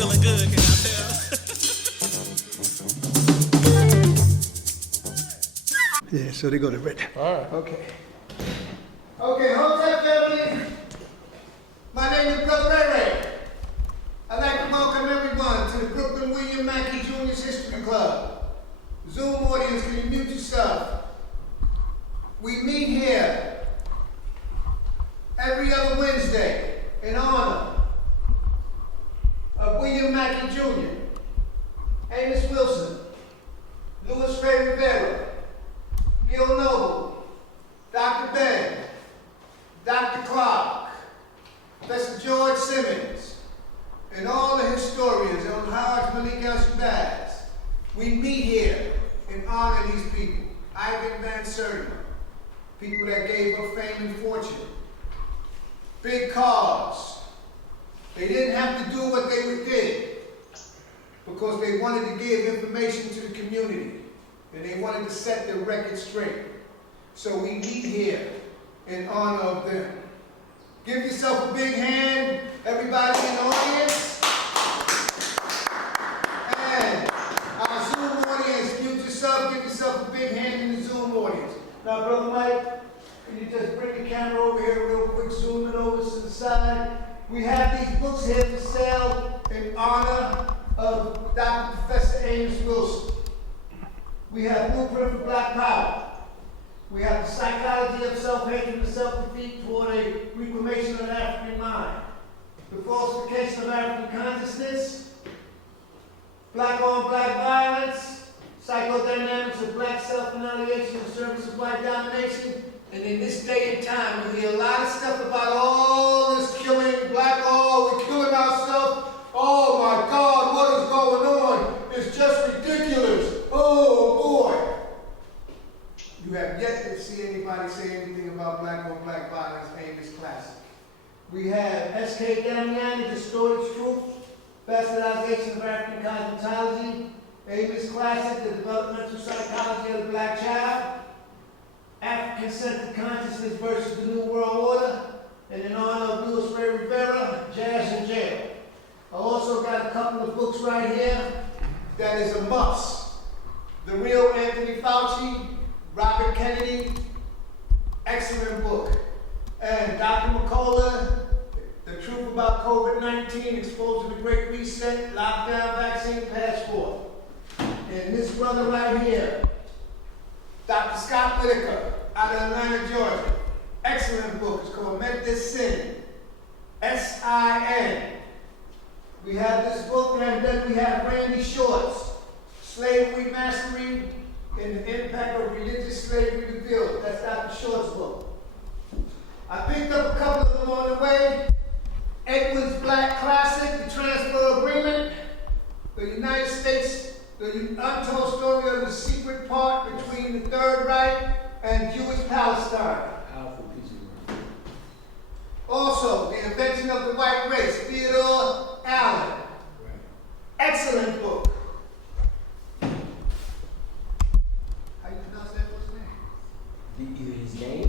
feeling good, can I tell? Yeah, so they go to red. All right. Okay. Okay, Hotel family. My name is Brother Ray Ray. I'd like to welcome everyone to the Brooklyn William Mackey Jr.'s History Club. Zoom audience, can you mute yourself? We meet here every other Wednesday in honor of William Mackey Jr., Amos Wilson, Louis Ray Rivera, Gil Noble, Dr. Ben, Dr. Clark, Professor George Simmons, and all the historians on Howard Malik El-Shabazz. We meet here and honor these people. Ivan Van Sertima, people that gave up fame and fortune. Big cars. They didn't have to do what they did because they wanted to give information to the community and they wanted to set their record straight. So we meet here in honor of them. Give yourself a big hand, everybody in the audience. And our Zoom audience, mute yourself, give yourself a big hand in the Zoom audience. Now, Brother Mike, can you just bring the camera over here real quick, zooming over to the side? We have these books here for sale in honor of Dr. Professor Amos Wilson. We have Blueprint for Black Power. We have The Psychology of Self-Hatred and Self-Defeat toward a Reclamation of the African Mind. The Falsification of African Consciousness. Black-on-Black Violence. Psychodynamics of Black Self-Annihilation in service of White Domination. And in this day and time, we hear a lot of stuff about all this killing, we're killing ourselves. Oh my God, what is going on? It's just ridiculous. Oh boy. You have yet to see anybody say anything about black-on-black violence, Amos Classic. We have S.K. Damiani, Distorted Truth, Bastardization of African Cosmetology, Amos Classic, The Developmental Psychology of the Black Child, African-Centered Consciousness versus the New World Order, and in honor of Louis Ray Rivera, Jazz in Jail. I also got a couple of books right here that is a must. The Real Anthony Fauci, Robert Kennedy, excellent book. And Dr. McCullough, The Truth About COVID-19, Exposing the Great Reset, Lockdown Vaccine Passport. And this brother right here, Dr. Scott Whitaker, out of Atlanta, Georgia. Excellent book. It's called Met This Sin. S-I-N. We have this book, and then we have Randy Short's Slavery, Mastery, and the Impact of Religious Slavery Revealed. That's Dr. Short's book. I picked up a couple of them on the way. Edwin's Black Classic, The Transfer Agreement, the United States, the untold story of the secret part between the Third Reich and Jewish Palestine. Powerful piece of work. Also, The Invention of the White Race, Theodore Allen. Right. Excellent book. How you pronounce that book's name? His name?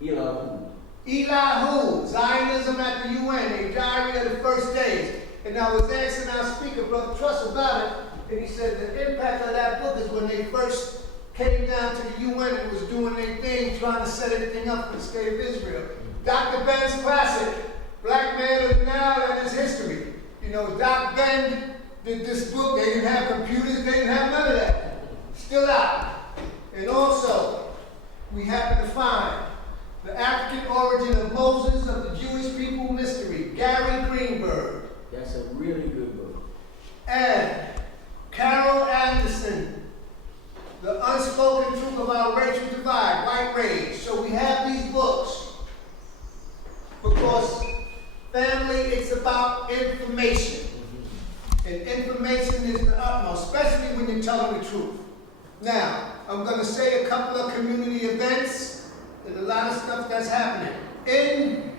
Yeah. Elihu. Elihu, Zionism at the UN, a diary of the first days. And I was asking our speaker, Brother Truss, about it, and he said the impact of that book is when they first came down to the UN and was doing their thing, trying to set everything up for the state of Israel. Dr. Ben's classic, Black Man of the Nile and His History. You know, Dr. Ben did this book. They didn't have computers. They didn't have none of that. Still out. And also, we happen to find The African Origin of Moses of the Jewish People Mystery, Gary Greenberg. That's a really good book. And Carol Anderson, The Unspoken Truth of Our Racial Divide, White Rage. So we have these books because, family, it's about information. And information is the utmost, especially when you're telling the truth. Now, I'm going to say a couple of community events and a lot of stuff that's happening. In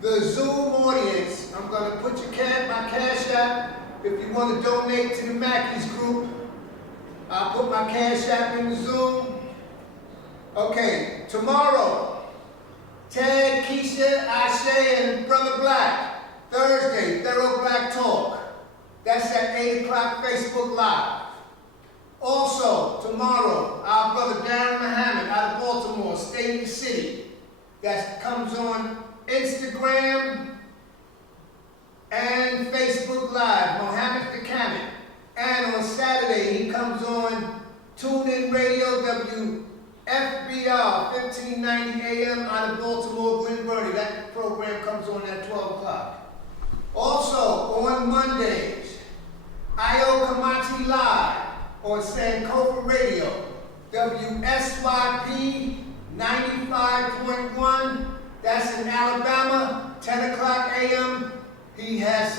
the Zoom audience, I'm going to put my Cash App. If you want to donate to the Mackey's group, I'll put my Cash App in the Zoom. Okay, tomorrow, Ted, Keisha, Ashe, and Brother Black. Thursday, Thorough Black Talk. That's at 8 o'clock Facebook Live. Also, tomorrow, our brother Darren Muhammad out of Baltimore, State of the City, that comes on Instagram and Facebook Live, Mohammed the Camet. And on Saturday, he comes on TuneIn Radio, WFBR, 1590 AM out of Baltimore, Glen Burnie. That program comes on at 12 o'clock. Also, on Mondays, Io Kamati Live on Sankofa Radio, WSYP 95.1. That's in Alabama, 10 o'clock AM. He has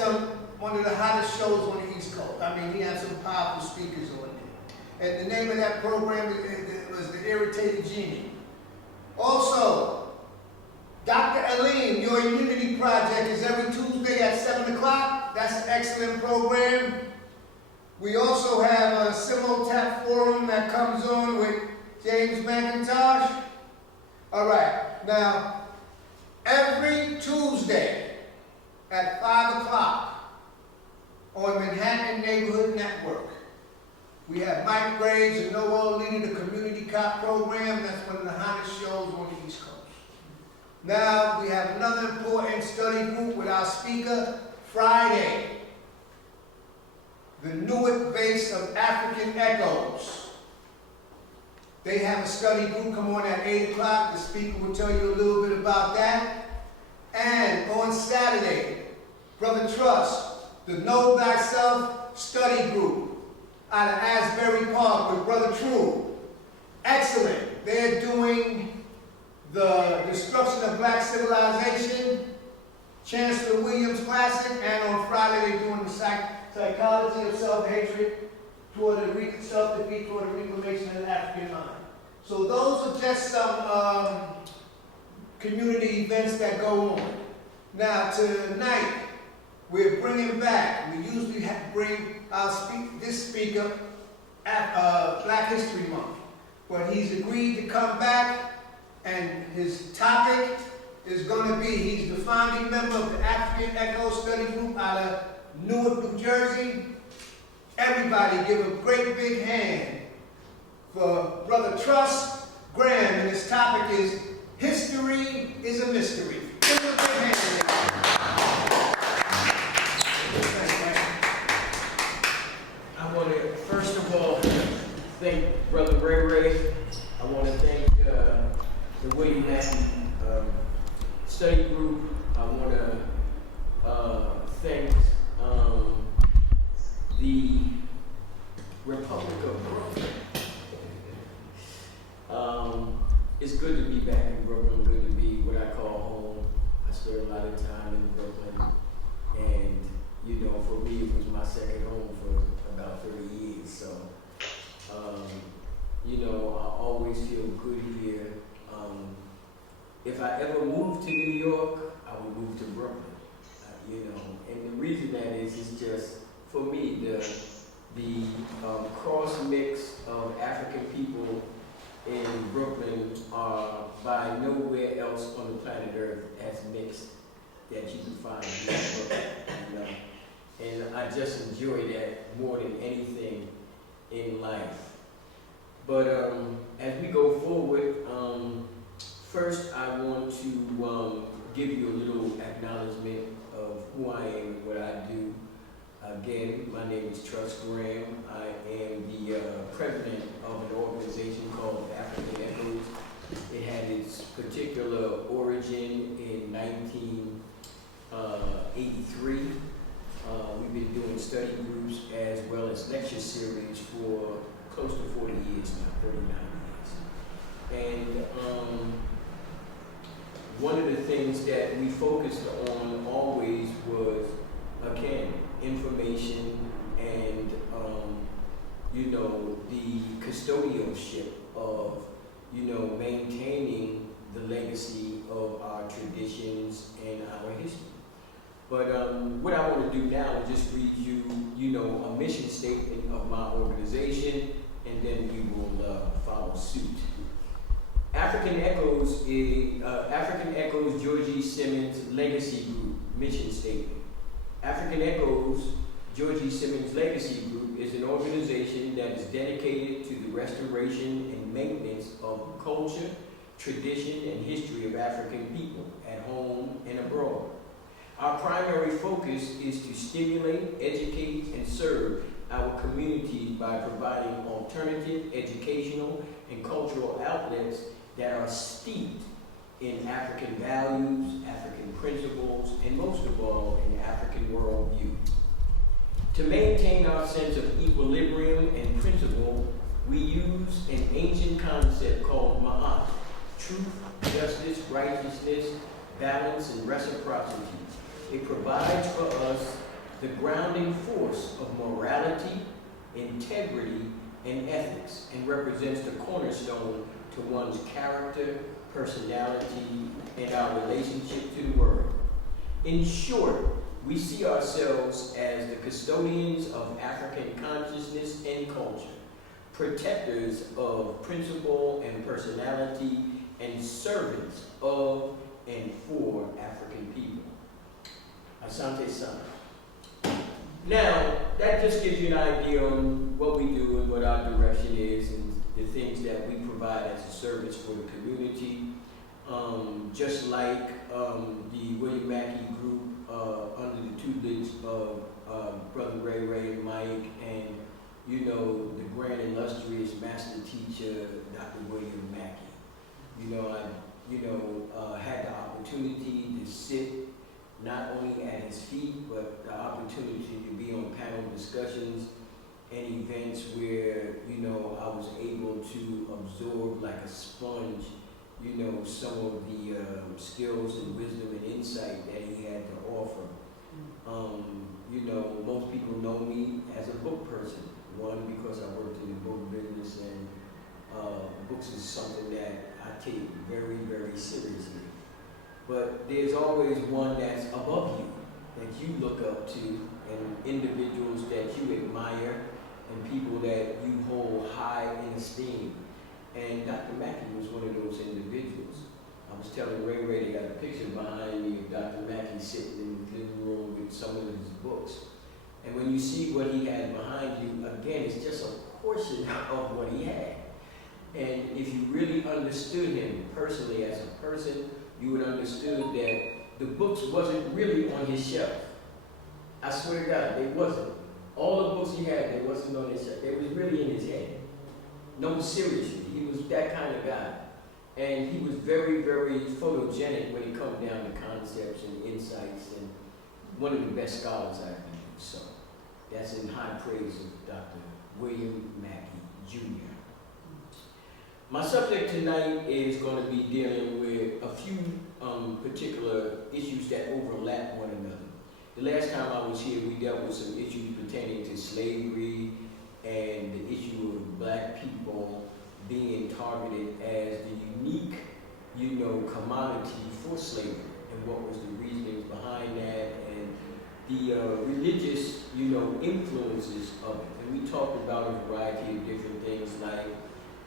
one of the hottest shows on the East Coast. I mean, he has some powerful speakers on there. And the name of that program was The Irritated Genie. Also, Dr. Aline, Your Immunity Project is every Tuesday at 7 o'clock. That's an excellent program. We also have a Simultap Forum that comes on with James McIntosh. All right, now, every Tuesday at 5 o'clock on Manhattan Neighborhood Network, we have Mike Graves and Noel leading the Community Cop program. That's one of the hottest shows on the East Coast. Now, we have another important study group with our speaker, Friday, the Newark base of African Echoes. They have a study group come on at 8 o'clock. The speaker will tell you a little bit about that. And on Saturday, Brother Trust, the Know Thyself study group out of Asbury Park with Brother True. Excellent. They're doing the Destruction of Black Civilization, Chancellor Williams Classic, and on Friday they're doing the Psychology of Self-Hatred toward the self-defeat toward the reclamation of the African mind. So those are just some community events that go on. Now tonight we're bringing back. We usually bring our this speaker at Black History Month, but he's agreed to come back, and his topic is going to be. He's the founding member of the African Echo Study Group out of Newark, New Jersey. Everybody give a great big hand for Brother Trust Graham, and his topic is History is a Mystery. Give him a big hand. I want to, first of all, thank Brother Ray Ray. I want to thank the William Naacp Study Group. I want to thank the Republic of Brooklyn. It's good to be back in Brooklyn, good to be what I call home. I spent a lot of time in Brooklyn, and you know, for me it was my second home for about 30 years, so you know, I always feel good here. If I ever moved to New York, I would move to Brooklyn, you know, and the reason that is just, for me, the cross mix of African people in Brooklyn are by nowhere else on the planet Earth as mixed that you can find here in Brooklyn, you know? And I just enjoy that more than anything in life. But as we go forward, first I want to give you a little acknowledgement of who I am and what I do. Again, my name is Trust Graham. I am the president of an organization called African Echoes. It had its particular origin in 1983. We've been doing study groups as well as lecture series for close to 40 years now, 39 years. And one of the things that we focused on always was, again, information and, you know, the custodialship of, you know, maintaining the legacy of our traditions and our history. But what I want to do now is just read you, you know, a mission statement of my organization, and then we will follow suit. African Echoes George E. Simmons Legacy Group mission statement. African Echoes George E. Simmons Legacy Group is an organization that is dedicated to the restoration and maintenance of culture, tradition, and history of African people at home and abroad. Our primary focus is to stimulate, educate, and serve our communities by providing alternative educational and cultural outlets that are steeped in African values, African principles, and most of all, an African worldview. To maintain our sense of equilibrium and principle, we use an ancient concept called Naacp: truth, justice, righteousness, balance, and reciprocity. It provides for us the grounding force of morality, integrity, and ethics, and represents the cornerstone to one's character, personality, and our relationship to the world. In short, we see ourselves as the custodians of African consciousness and culture, protectors of principle and personality, and servants of and for African people. Asante Sana. Now, that just gives you an idea on what we do and what our direction is and the things that we provide as a service for the community. Just like the William Mackey Group under the tutelage of Brother Ray and Mike, and the grand illustrious master teacher, Dr. William Mackey. I had the opportunity to sit not only at his feet, but the opportunity to be on panel discussions and events where, I was able to absorb like a sponge, some of the skills and wisdom and insight that he had to offer. Most people know me as a book person. One, because I worked in the book business, and books is something that I take very, very seriously. But there's always one that's above you, that you look up to, and individuals that you admire, and people that you hold high in esteem. And Dr. Mackey was one of those individuals. I was telling Ray they got a picture behind me of Dr. Mackey sitting in the living room with some of his books. And when you see what he had behind you, again, it's just a portion of what he had. And if you really understood him personally as a person, you would understood that the books wasn't really on his shelf. I swear to God, they wasn't. All the books he had, they wasn't on his shelf. They was really in his head. No, seriously, he was that kind of guy. And he was very, very photogenic when it comes down to concepts and insights, and one of the best scholars I've used. So that's in high praise of Dr. William Mackey, Jr. My subject tonight is going to be dealing with a few particular issues that overlap one another. The last time I was here, we dealt with some issues pertaining to slavery and the issue of black people being targeted as the unique, commodity for slavery, and what was the reasonings behind that, and the religious, influences of it. And we talked about a variety of different things, like,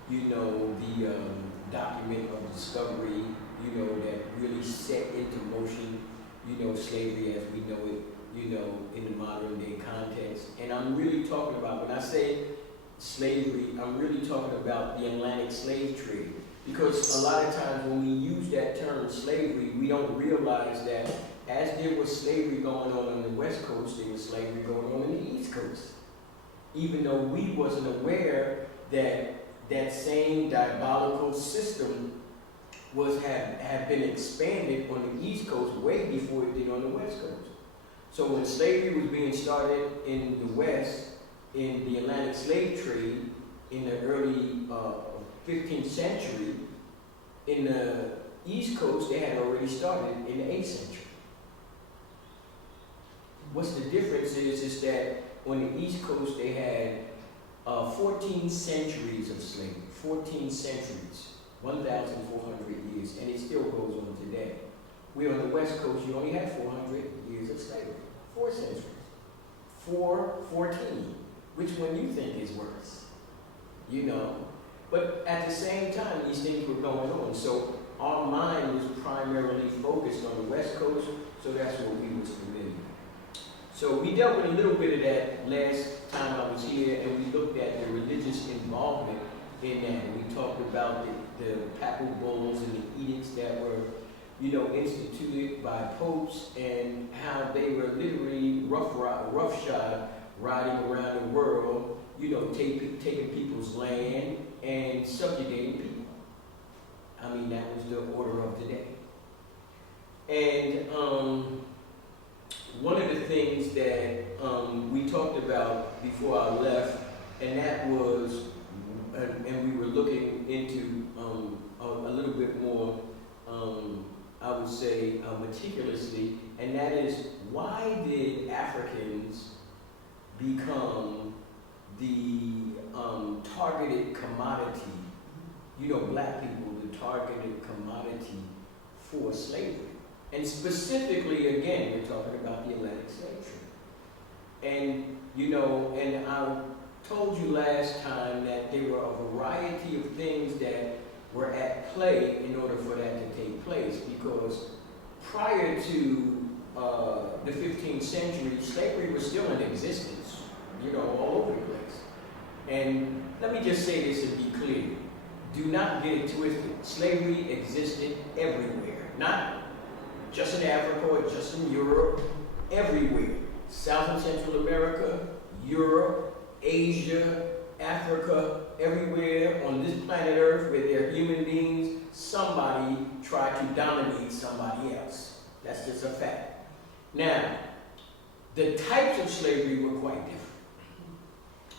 the document of discovery, that really set into motion, slavery as we know it, in the modern day context. And I'm really talking about, when I say slavery, I'm really talking about the Atlantic slave trade. Because a lot of times when we use that term slavery, we don't realize that as there was slavery going on the West Coast, there was slavery going on in the East Coast. Even though we wasn't aware that that same diabolical system had been expanded on the East Coast way before it did on the West Coast. So when slavery was being started in the West, in the Atlantic slave trade, in the early 15th century, in the East Coast, they had already started in the 8th century. What's the difference is that on the East Coast, they had 14 centuries of slavery, 14 centuries, 1,400 years, and it still goes on today. We're on the West Coast, you only have 400 years of slavery, 4 centuries, 14. Which one you think is worse? But at the same time, these things were going on. So our mind was primarily focused on the West Coast, so that's what we was familiar with. So we dealt with a little bit of that last time I was here, and we looked at the religious involvement in that. And we talked about the papal bulls and the edicts that were, instituted by popes, and how they were literally roughshod riding around the world, taking people's land and subjugating people. I mean, that was the order of the day. And one of the things that we talked about before I left, and that was, and we were looking into a little bit more, I would say, meticulously, and that is, why did Africans become the targeted commodity, black people, the targeted commodity for slavery? And specifically, again, we're talking about the Atlantic slave trade. And, and I told you last time that there were a variety of things that were at play in order for that to take place, because prior to the 15th century, slavery was still in existence, all over the place. And let me just say this and be clear. Do not get it twisted. Slavery existed everywhere, not just in Africa or just in Europe, everywhere. South and Central America, Europe, Asia, Africa, everywhere on this planet Earth where there are human beings, somebody tried to dominate somebody else. That's just a fact. Now, the types of slavery were quite different.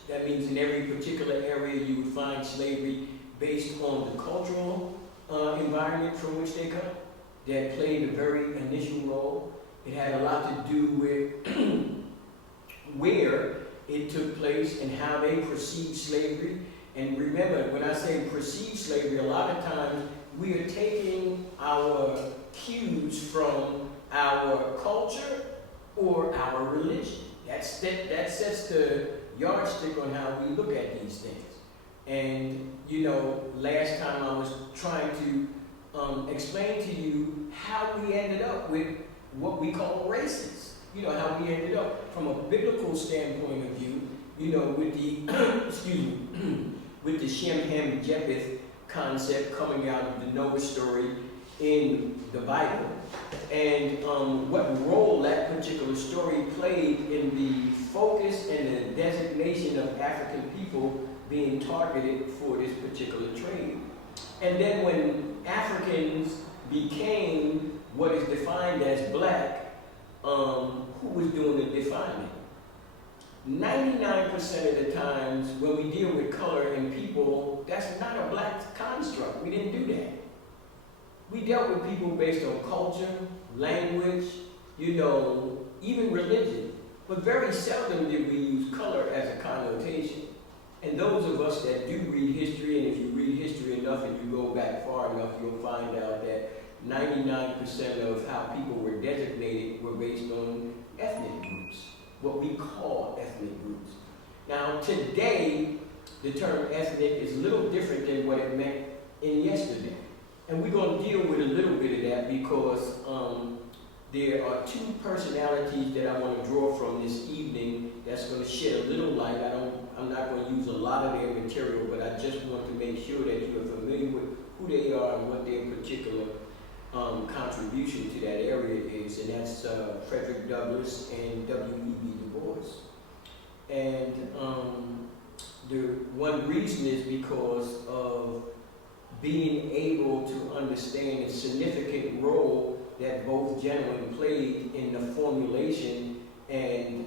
That means in every particular area you would find slavery based on the cultural environment from which they come. That played a very initial role. It had a lot to do with where it took place and how they perceived slavery. And remember, when I say perceived slavery, a lot of times we are taking our cues from our culture or our religion. That sets the yardstick on how we look at these things. And, last time I was trying to explain to you how we ended up with what we call races. How we ended up from a biblical standpoint of view, with the, with the Shem, Ham, Japheth concept coming out of the Noah story in the Bible, and what role that particular story played in the focus and the designation of African people being targeted for this particular trade. And then when Africans became what is defined as black, who was doing the defining? 99% of the times when we deal with color and people, that's not a black construct. We didn't do that. We dealt with people based on culture, language, even religion. But very seldom did we use color as a connotation. And those of us that do read history, and if you read history enough and you go back far enough, you'll find out that 99% of how people were designated were based on ethnic groups, what we call ethnic groups. Now, today, the term ethnic is a little different than what it meant in yesterday. And we're going to deal with a little bit of that because there are two personalities that I want to draw from this evening that's going to shed a little light. I'm not going to use a lot of their material, but I just want to make sure that you are familiar with who they are and what their particular contribution to that area is, and that's Frederick Douglass and W.E.B. Du Bois. And the one reason is because of being able to understand the significant role that both gentlemen played in the formulation and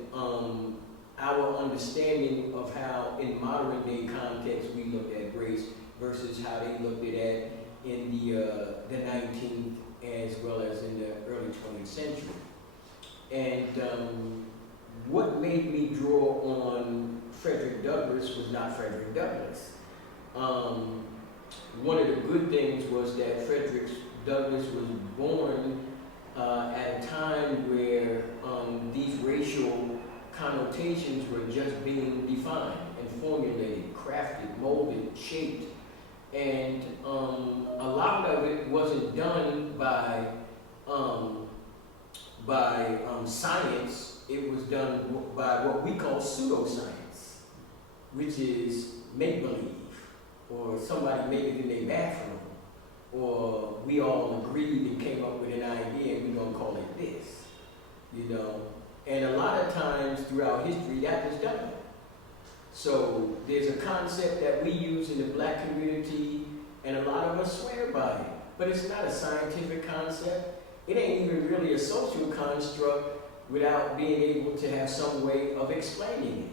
our understanding of how, in modern day context, we look at race versus how they looked at it in the 19th as well as in the early 20th century. And what made me draw on Frederick Douglass was not Frederick Douglass. One of the good things was that Frederick Douglass was born at a time where these racial connotations were just being defined and formulated, crafted, molded, shaped. And a lot of it wasn't done by science it was done by what we call pseudoscience, which is make-believe, or somebody made it in their bathroom, or we all agreed and came up with an idea and we're going to call it this, you know. And a lot of times throughout history that was done. So there's a concept that we use in the black community and a lot of us swear by it, but it's not a scientific concept. It ain't even really a social construct without being able to have some way of explaining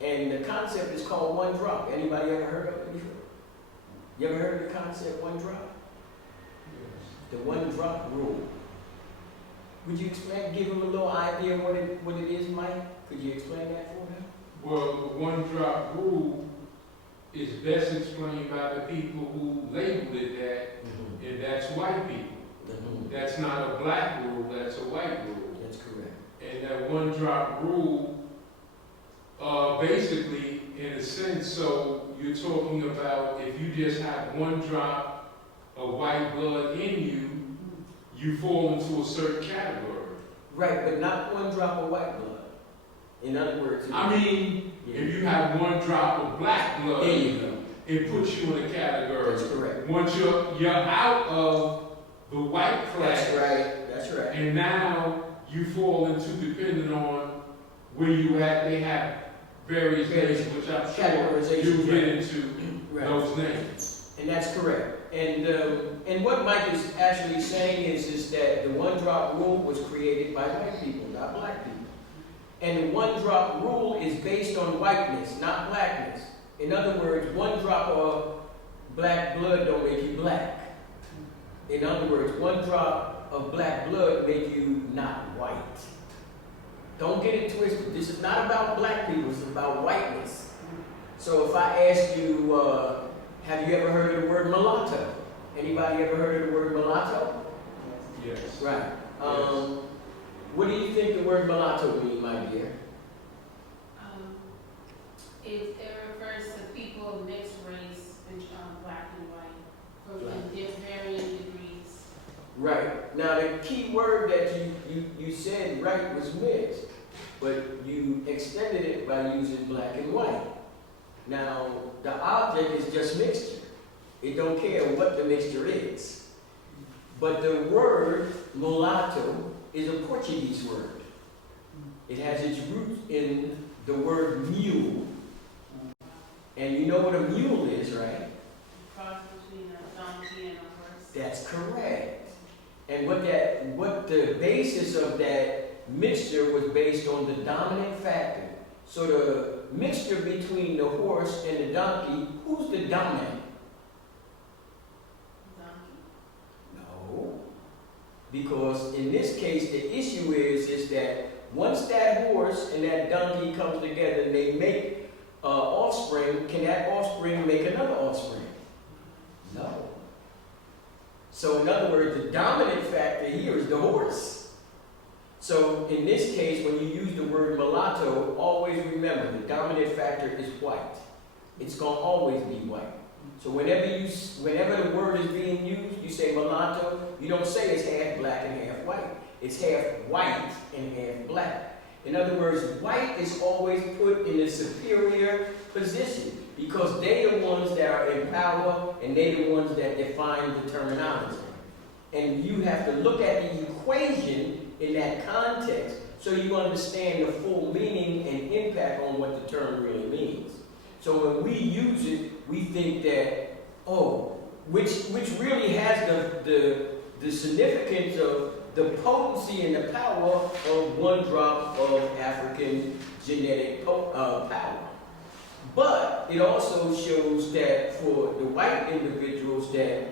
it. And the concept is called one drop. Anybody ever heard of it before? You ever heard of the concept one drop? Yes. The one drop rule. Would you explain, give them a little idea what it is, Mike? Could you explain that for them? Well, the one drop rule is best explained by the people who labeled it that, and that's white people. That's not a black rule, that's a white rule. That's correct. And that one drop rule, basically, in a sense, so you're talking about if you just have one drop of white blood in you, you fall into a certain category. Right, but not one drop of white blood. In other words, I mean, if you have one drop of black blood, there you go. It puts you in a category. That's correct. Once you're out of the white class, that's right. That's right. And now you fall into, depending on where you at, they have various names, which I'm sure you get into those names. And that's correct. And what Mike is actually saying is that the one drop rule was created by white people, not black people. And the one drop rule is based on whiteness, not blackness. In other words, one drop of black blood don't make you black. In other words, one drop of black blood make you not white. Don't get it twisted. This is not about black people, it's about whiteness. So if I ask you, have you ever heard of the word mulatto? Anybody ever heard of the word mulatto? Yes. Right. Yes. What do you think the word mulatto means, my dear? It refers to people of mixed race, which black and white, in varying degrees. Right. Now the key word that you said right was mixed, but you extended it by using black and white. Now the object is just mixture. It don't care what the mixture is. But the word mulatto is a Portuguese word. It has its roots in the word mule. And you know what a mule is, right? Cross between a donkey and a horse. That's correct. And what the basis of that mixture was based on the dominant factor. So the mixture between the horse and the donkey, who's the dominant? Donkey. No. Because in this case, the issue is that once that horse and that donkey comes together and they make offspring, can that offspring make another offspring? No. So in other words, the dominant factor here is the horse. So in this case, when you use the word mulatto, always remember the dominant factor is white. It's going to always be white. So whenever the word is being used, you say mulatto, you don't say it's half black and half white. It's half white and half black. In other words, white is always put in a superior position because they're the ones that are in power and they're the ones that define the terminology. And you have to look at the equation in that context so you understand the full meaning and impact on what the term really means. So when we use it, we think that, which really has the significance of the potency and the power of one drop of African genetic power. But it also shows that for the white individuals that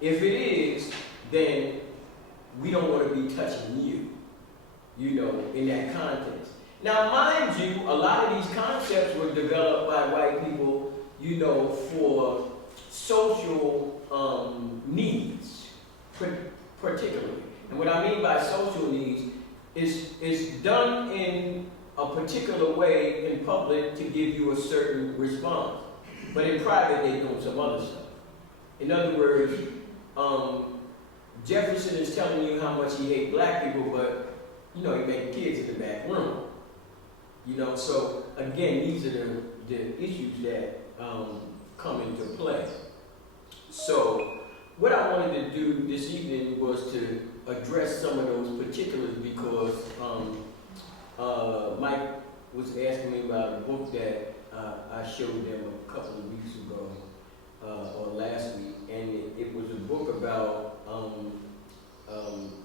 if it is, then we don't want to be touching you know, in that context. Now, mind you, a lot of these concepts were developed by white people, you know, for social needs, particularly. And what I mean by social needs is done in a particular way in public to give you a certain response. But in private, they're doing some other stuff. In other words, Jefferson is telling you how much he hates black people, but you know, he made kids in the back room. You know, so again, these are the issues that come into play. So what I wanted to do this evening was to address some of those particulars because Mike was asking me about a book that I showed them a couple of weeks ago or last week, and it was a book about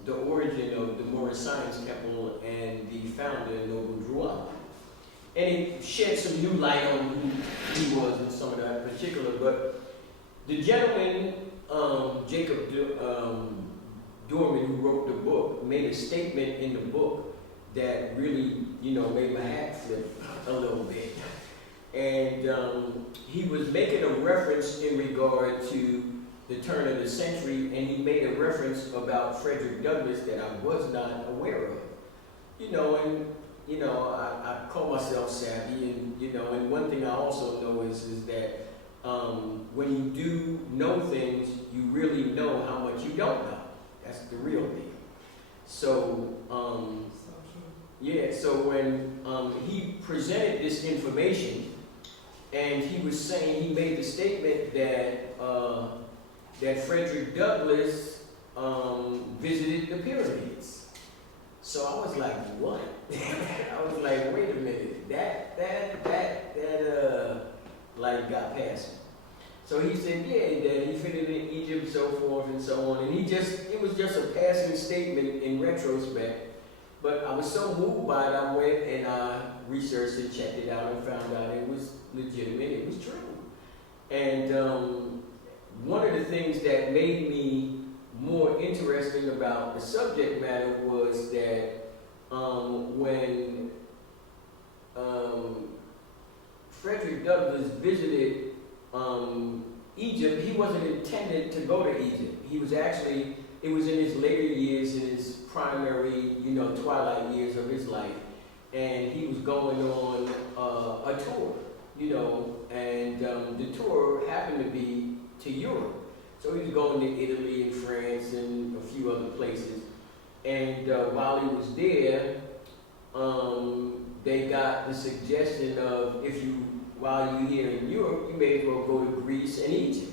the origin of the Moorish Science Temple and the founder, Noble Drew. And it shed some new light on who he was and some of that particular. But the gentleman, Jacob Dorman, who wrote the book, made a statement in the book that really, you know, made my hat flip a little bit. And he was making a reference in regard to the turn of the century, and he made a reference about Frederick Douglass that I was not aware of. You know, and you know, I call myself savvy, and you know, and one thing I also know is that when you do know things, you really know how much you don't know. That's the real thing. So, yeah, so when he presented this information, and he was saying, he made the statement that that Frederick Douglass visited the pyramids. So I was like, what? I was like, wait a minute, that like got past me. So he said, yeah, that he visited in Egypt, so forth and so on. And it was just a passing statement in retrospect. But I was so moved by it, I went and I researched it, checked it out, and found out it was legitimate, it was true. And one of the things that made me more interesting about the subject matter was that when Frederick Douglass visited Egypt, he wasn't intended to go to Egypt. He was actually, it was in his later years, in his primary, you know, twilight years of his life, and he was going on a tour, you know, and the tour happened to be to Europe. So he was going to Italy and France and a few other places. And while he was there, they got the suggestion of while you're here in Europe, you may as well go to Greece and Egypt.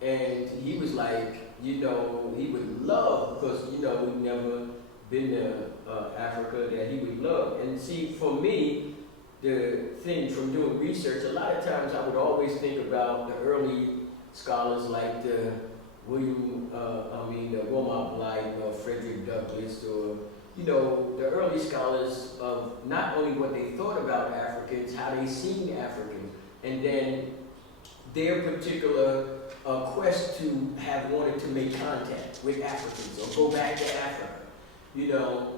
And he was like, you know, he would love, because, you know, we'd never been to Africa, that he would love. And see, for me, the thing from doing research, a lot of times I would always think about the early scholars like the Wilmot Blythe, Frederick Douglass, or, you know, the early scholars of not only what they thought about Africans, how they seen Africans, and then their particular quest to have wanted to make contact with Africans or go back to Africa. You know,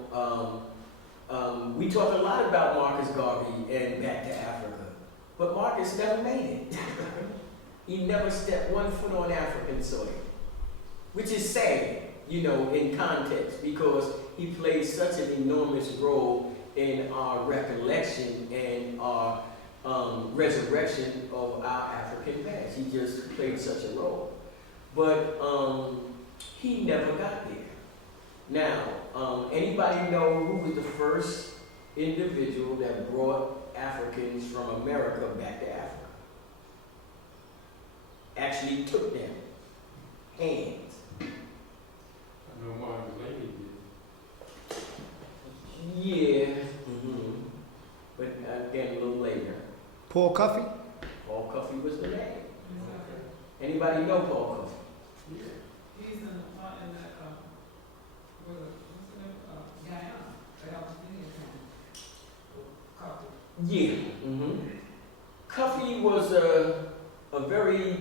we talk a lot about Marcus Garvey and back to Africa, but Marcus never made it. He never stepped one foot on African soil, which is sad, you know, in context, because he played such an enormous role in our recollection and our resurrection of our African past. He just played such a role. But he never got there. Now, anybody know who was the first individual that brought Africans from America back to Africa? Actually took them. Hands. I know Martin Lane did. Yeah. But again, a little later. Paul Cuffey? Paul Cuffey was the name. Anybody know Paul Cuffey? Yeah. He's in that, what's the name, Guyana, the Palestinian Cuffey. Yeah. Cuffey was a very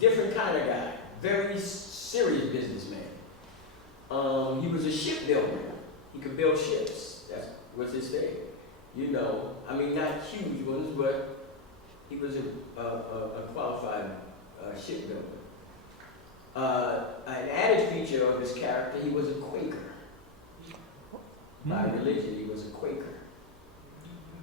different kind of guy, very serious businessman. He was a shipbuilder. He could build ships. That was his thing. You know, I mean, not huge ones, but he was a qualified shipbuilder. An added feature of his character, he was a Quaker. By religion, he was a Quaker.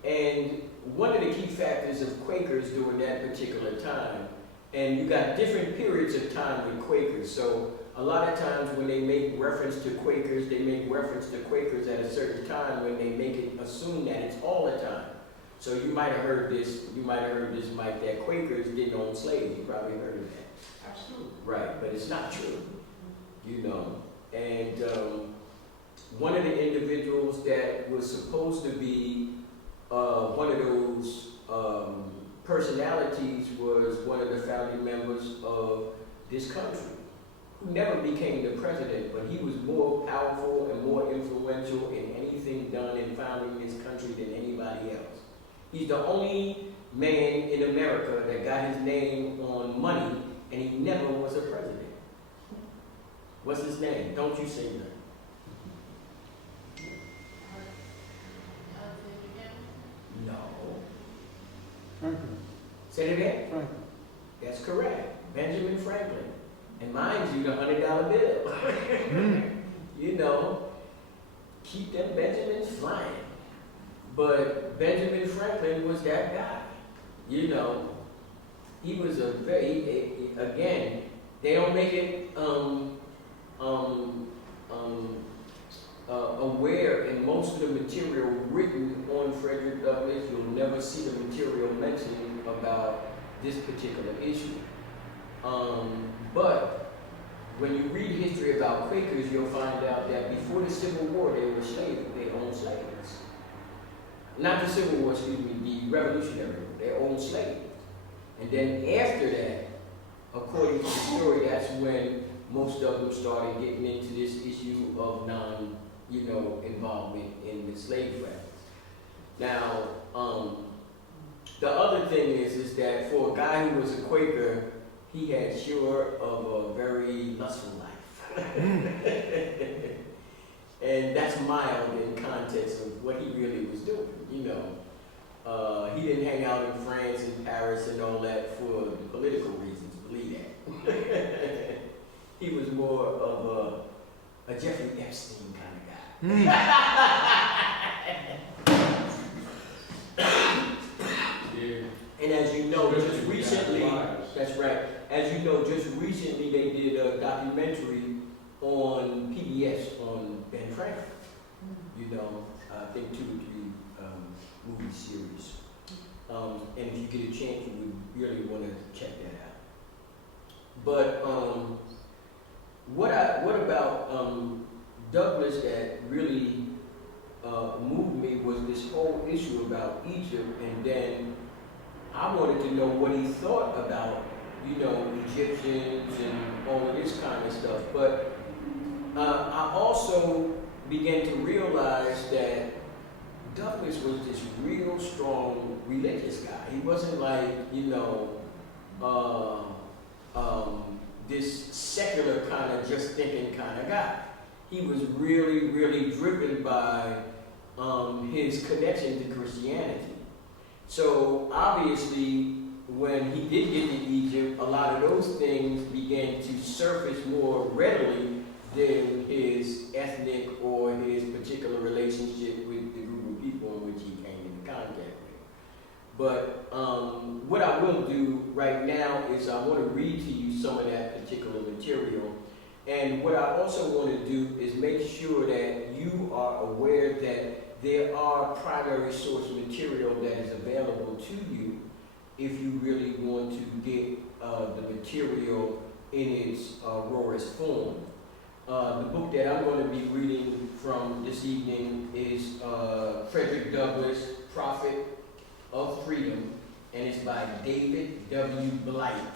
And one of the key factors of Quakers during that particular time, and you got different periods of time with Quakers. So a lot of times when they make reference to Quakers, they make reference to Quakers at a certain time when they make it assume that it's all the time. So you might have heard this, Mike, that Quakers didn't own slaves. You probably heard of that. Absolutely. Right, but it's not true, you know. And one of the individuals that was supposed to be one of those personalities was one of the founding members of this country, who never became the president, but he was more powerful and more influential in anything done in founding this country than anybody else. He's the only man in America that got his name on money, and he never was a president. What's his name? Don't you say that. No. Franklin. Say it again? Franklin. That's correct. Benjamin Franklin. And mind you, the $100 bill. You know, keep them Benjamins flying. But Benjamin Franklin was that guy. You know, he was a very, again, they don't make it aware in most of the material written on Frederick Douglass. You'll never see the material mentioning about this particular issue. But when you read history about Quakers, you'll find out that before the Civil War, they were slaves. They owned slaves. Not the Civil War, excuse me, the Revolutionary War. They owned slaves. And then after that, according to the story, that's when most of them started getting into this issue of involvement in the slave traffic. Now, the other thing is that for a guy who was a Quaker, he had sure of a very lustful life. And that's mild in context of what he really was doing, you know. He didn't hang out in France and Paris and all that for political reasons, believe that. He was more of a Jeffrey Epstein kind of guy. Yeah. And as you know, just Especially recently, lives. that's right, as you know, just recently they did a documentary on PBS on Ben Franklin. You know, I think 2 or 3 movie series. And if you get a chance, you would really want to check that out. But what about Douglass that really moved me was this whole issue about Egypt, and then I wanted to know what he thought about, Egyptians and all of this kind of stuff. But I also began to realize that Douglass was this real strong religious guy. He wasn't like, this secular kind of just thinking kind of guy. He was really, really driven by his connection to Christianity. So obviously, when he did get to Egypt, a lot of those things began to surface more readily than his ethnic or his particular relationship with the group of people in which he came into contact with. But what I will do right now is I want to read to you some of that particular material. And what I also want to do is make sure that you are aware that there are primary source material that is available to you if you really want to get the material in its rawest form. The book that I'm going to be reading from this evening is Frederick Douglass, Prophet of Freedom, and it's by David W. Blight.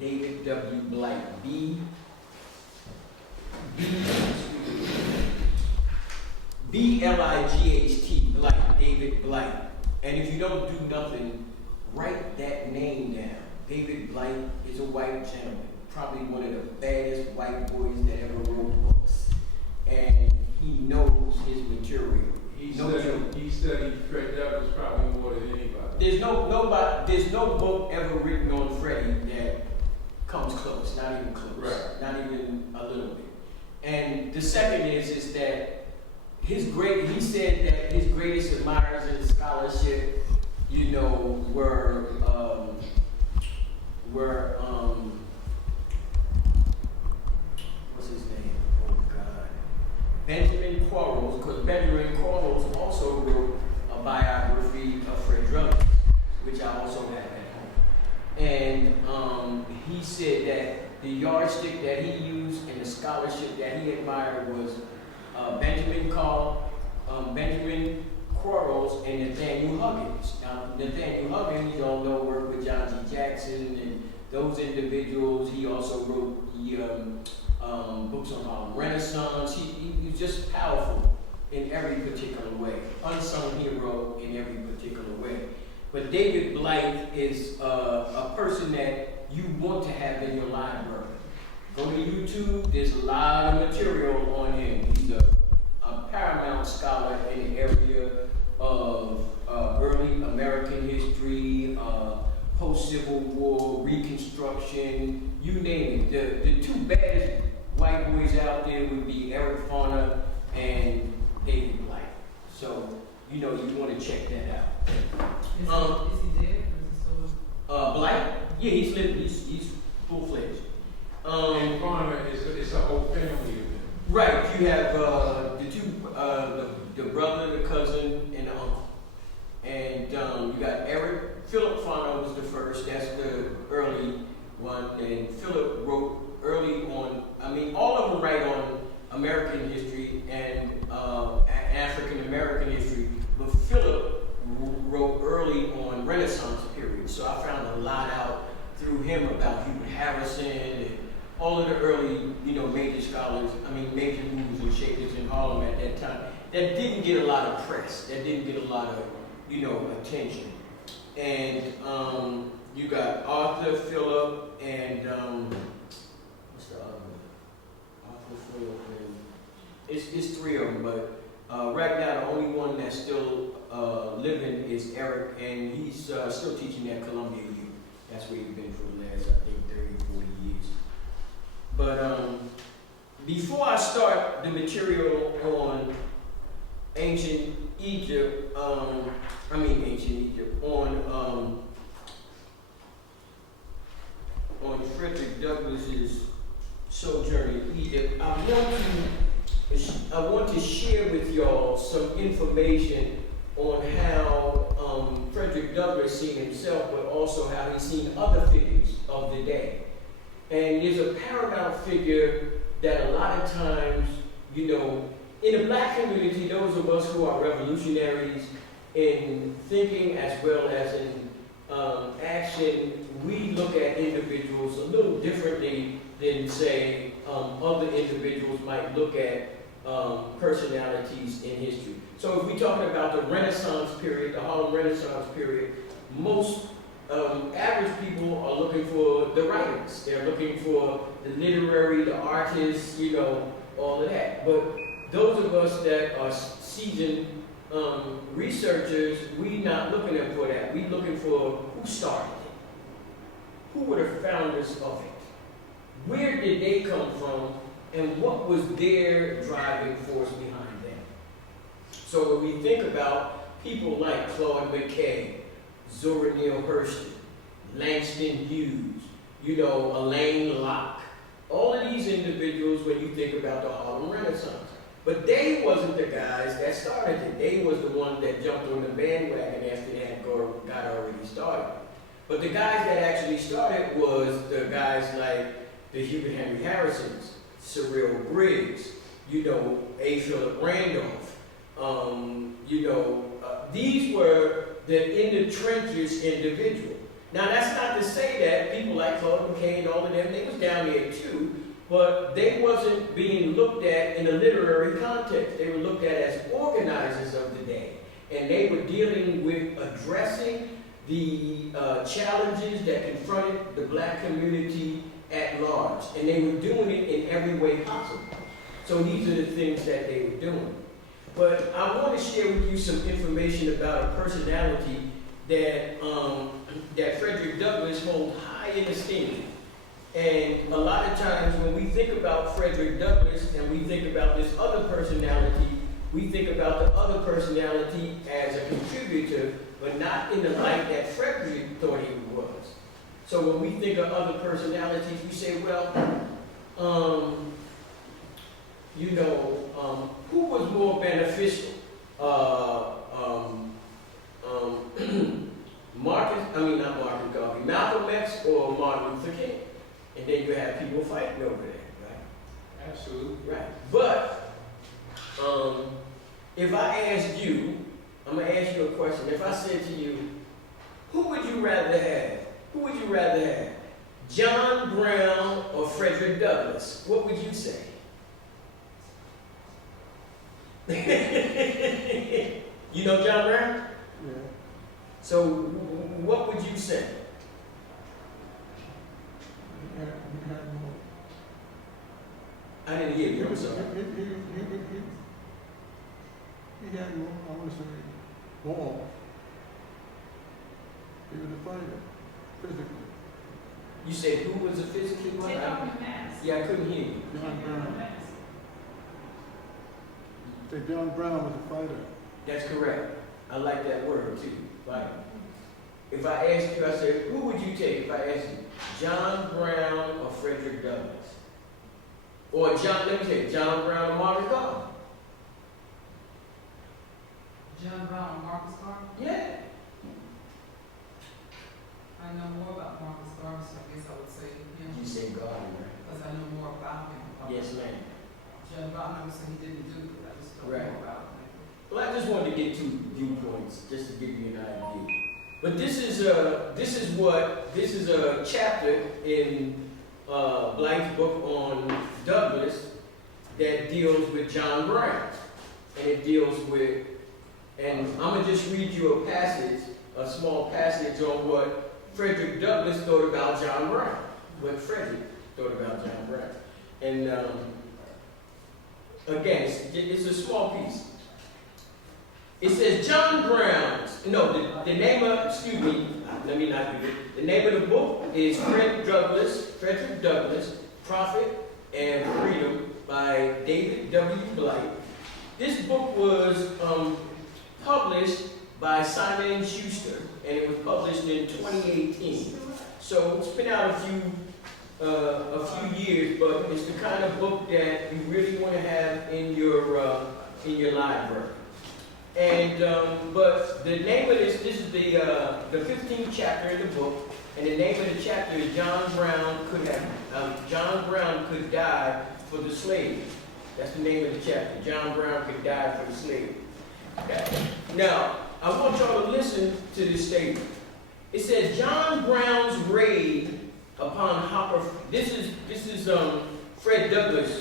David W. Blight. B-L-I-G-H-T, Blight, David Blight. And if you don't do nothing, write that name down. David Blight is a white gentleman, probably one of the baddest white boys that ever wrote books. And he knows his material. He studied Fred Douglass probably more than anybody. There's no book ever written on Freddie that comes close, not even close, Right. Not even a little bit. And the second is that he said that his greatest admirers in scholarship, were Benjamin Quarles, because Benjamin Quarles also wrote a biography of Fred Douglass, which I also have at home. And he said that the yardstick that he used and the scholarship that he admired was Benjamin Quarles and Nathaniel Huggins. Now, Nathaniel Huggins, you all know, worked with John G. Jackson and those individuals. He also wrote the books on Harlem Renaissance. He was just powerful in every particular way, unsung hero in every particular way. But David Blythe is a person that you want to have in your library. Go to YouTube, there's a lot of material on him. He's a paramount scholar in the area of early American history, post-Civil War, Reconstruction, you name it. The two baddest white boys out there would be Eric Foner and David Blythe. So, you know, you want to check that out. Is he dead or is he still? Blythe? Yeah, he's living. He's full-fledged. And Farmer is a whole family of them. Right. You have the two, the brother, the cousin, and the uncle. And you got Eric. Philip Farmer was the first. That's the early one. And Philip wrote early on. I mean, all of them write on American history and African American history. But Philip wrote early on Renaissance period. So I found a lot out through him about Hubert Harrison and all of the early, major scholars, major movers and shakers in Harlem at that time, that didn't get a lot of press, that didn't get a lot of, attention. And you got Arthur Phillip and, what's the other one? Arthur Phillip and, it's three of them, but right now the only one that's still living is Eric, and he's still teaching at Columbia U. That's where he's been for the last, I think, 30, 40 years. But before I start the material on ancient Egypt, on Frederick Douglass's sojourn in Egypt, I want to share with y'all some information on how Frederick Douglass seen himself, but also how he's seen other figures of the day. And there's a paramount figure that a lot of times, in the black community, those of us who are revolutionaries in thinking as well as in action, we look at individuals a little differently than, say, other individuals might look at personalities in history. So if we're talking about the Renaissance period, the Harlem Renaissance period, most average people are looking for the writers. They're looking for the literary, the artists, all of that. But those of us that are seasoned researchers, we're not looking for that. We're looking for who started it. Who were the founders of it? Where did they come from? And what was their driving force behind them? So when we think about people like Claude McKay, Zora Neale Hurston, Langston Hughes, Alain Locke, all of these individuals when you think about the Harlem Renaissance. But they wasn't the guys that started it. They was the ones that jumped on the bandwagon after they had got already started. But the guys that actually started was the guys like the Hubert Henry Harrisons, Cyril Briggs, A. Philip Randolph. These were the in the trenches individual. Now that's not to say that people like Claude McKay and all of them, they was down there too, but they wasn't being looked at in a literary context. They were looked at as organizers of the day. And they were dealing with addressing the challenges that confronted the black community at large. And they were doing it in every way possible. So these are the things that they were doing. But I want to share with you some information about a personality that that Frederick Douglass holds high in esteem. And a lot of times when we think about Frederick Douglass and we think about this other personality, we think about the other personality as a contributor, but not in the light that Frederick thought he was. So when we think of other personalities, we say, well, you know, who was more beneficial? Not Marcus Garvey, Malcolm X or Martin Luther King? And then you have people fighting over that, right? Absolutely. Right. But if I asked you, I'm going to ask you a question. If I said to you, who would you rather have? Who would you rather have? John Brown or Frederick Douglass? What would you say? You know John Brown? Yeah. So what would you say? He had more. I didn't hear you. I'm sorry. He had more, I want to say, more. He was a fighter, physically. You said who was a physically one? Take off your mask. Yeah, I couldn't hear you. John Take off your Brown. mask. Say John Brown was a fighter. That's correct. I like that word too. Fighter. If I asked you, I said, who would you take if I asked you, John Brown or Frederick Douglass? Or let me say, John Brown or Marcus Garvey? John Brown and Marcus Garvey? Yeah. I know more about Marcus Garvey, so I guess I would say him. You say Garvey, right? Because I know more about him. Yes, ma'am. John Brown, I would say he didn't do it. I just don't Right. know about him. Well, I just wanted to get two viewpoints, just to give you an idea. But this is a chapter in Blank's book on Douglass that deals with John Brown, and it deals with, and I'm gonna just read you a passage, a small passage on what Frederick Douglass thought about John Brown, what Frederick thought about John Brown, and again, it's a small piece. It says John Brown's, the name of, excuse me, let me not do it. The name of the book is Frederick Douglass, Prophet and Freedom by David W. Blight. This book was published by Simon & Schuster, and it was published in 2018. So it's been out a few years, but it's the kind of book that you really want to have in your library. And but the name of this is the 15th chapter in the book, and the name of the chapter is John Brown could die for the slave. That's the name of the chapter. John Brown could die for the slave. Okay. Now I want y'all to listen to this statement. It says John Brown's raid upon Hopper. This is Fred Douglass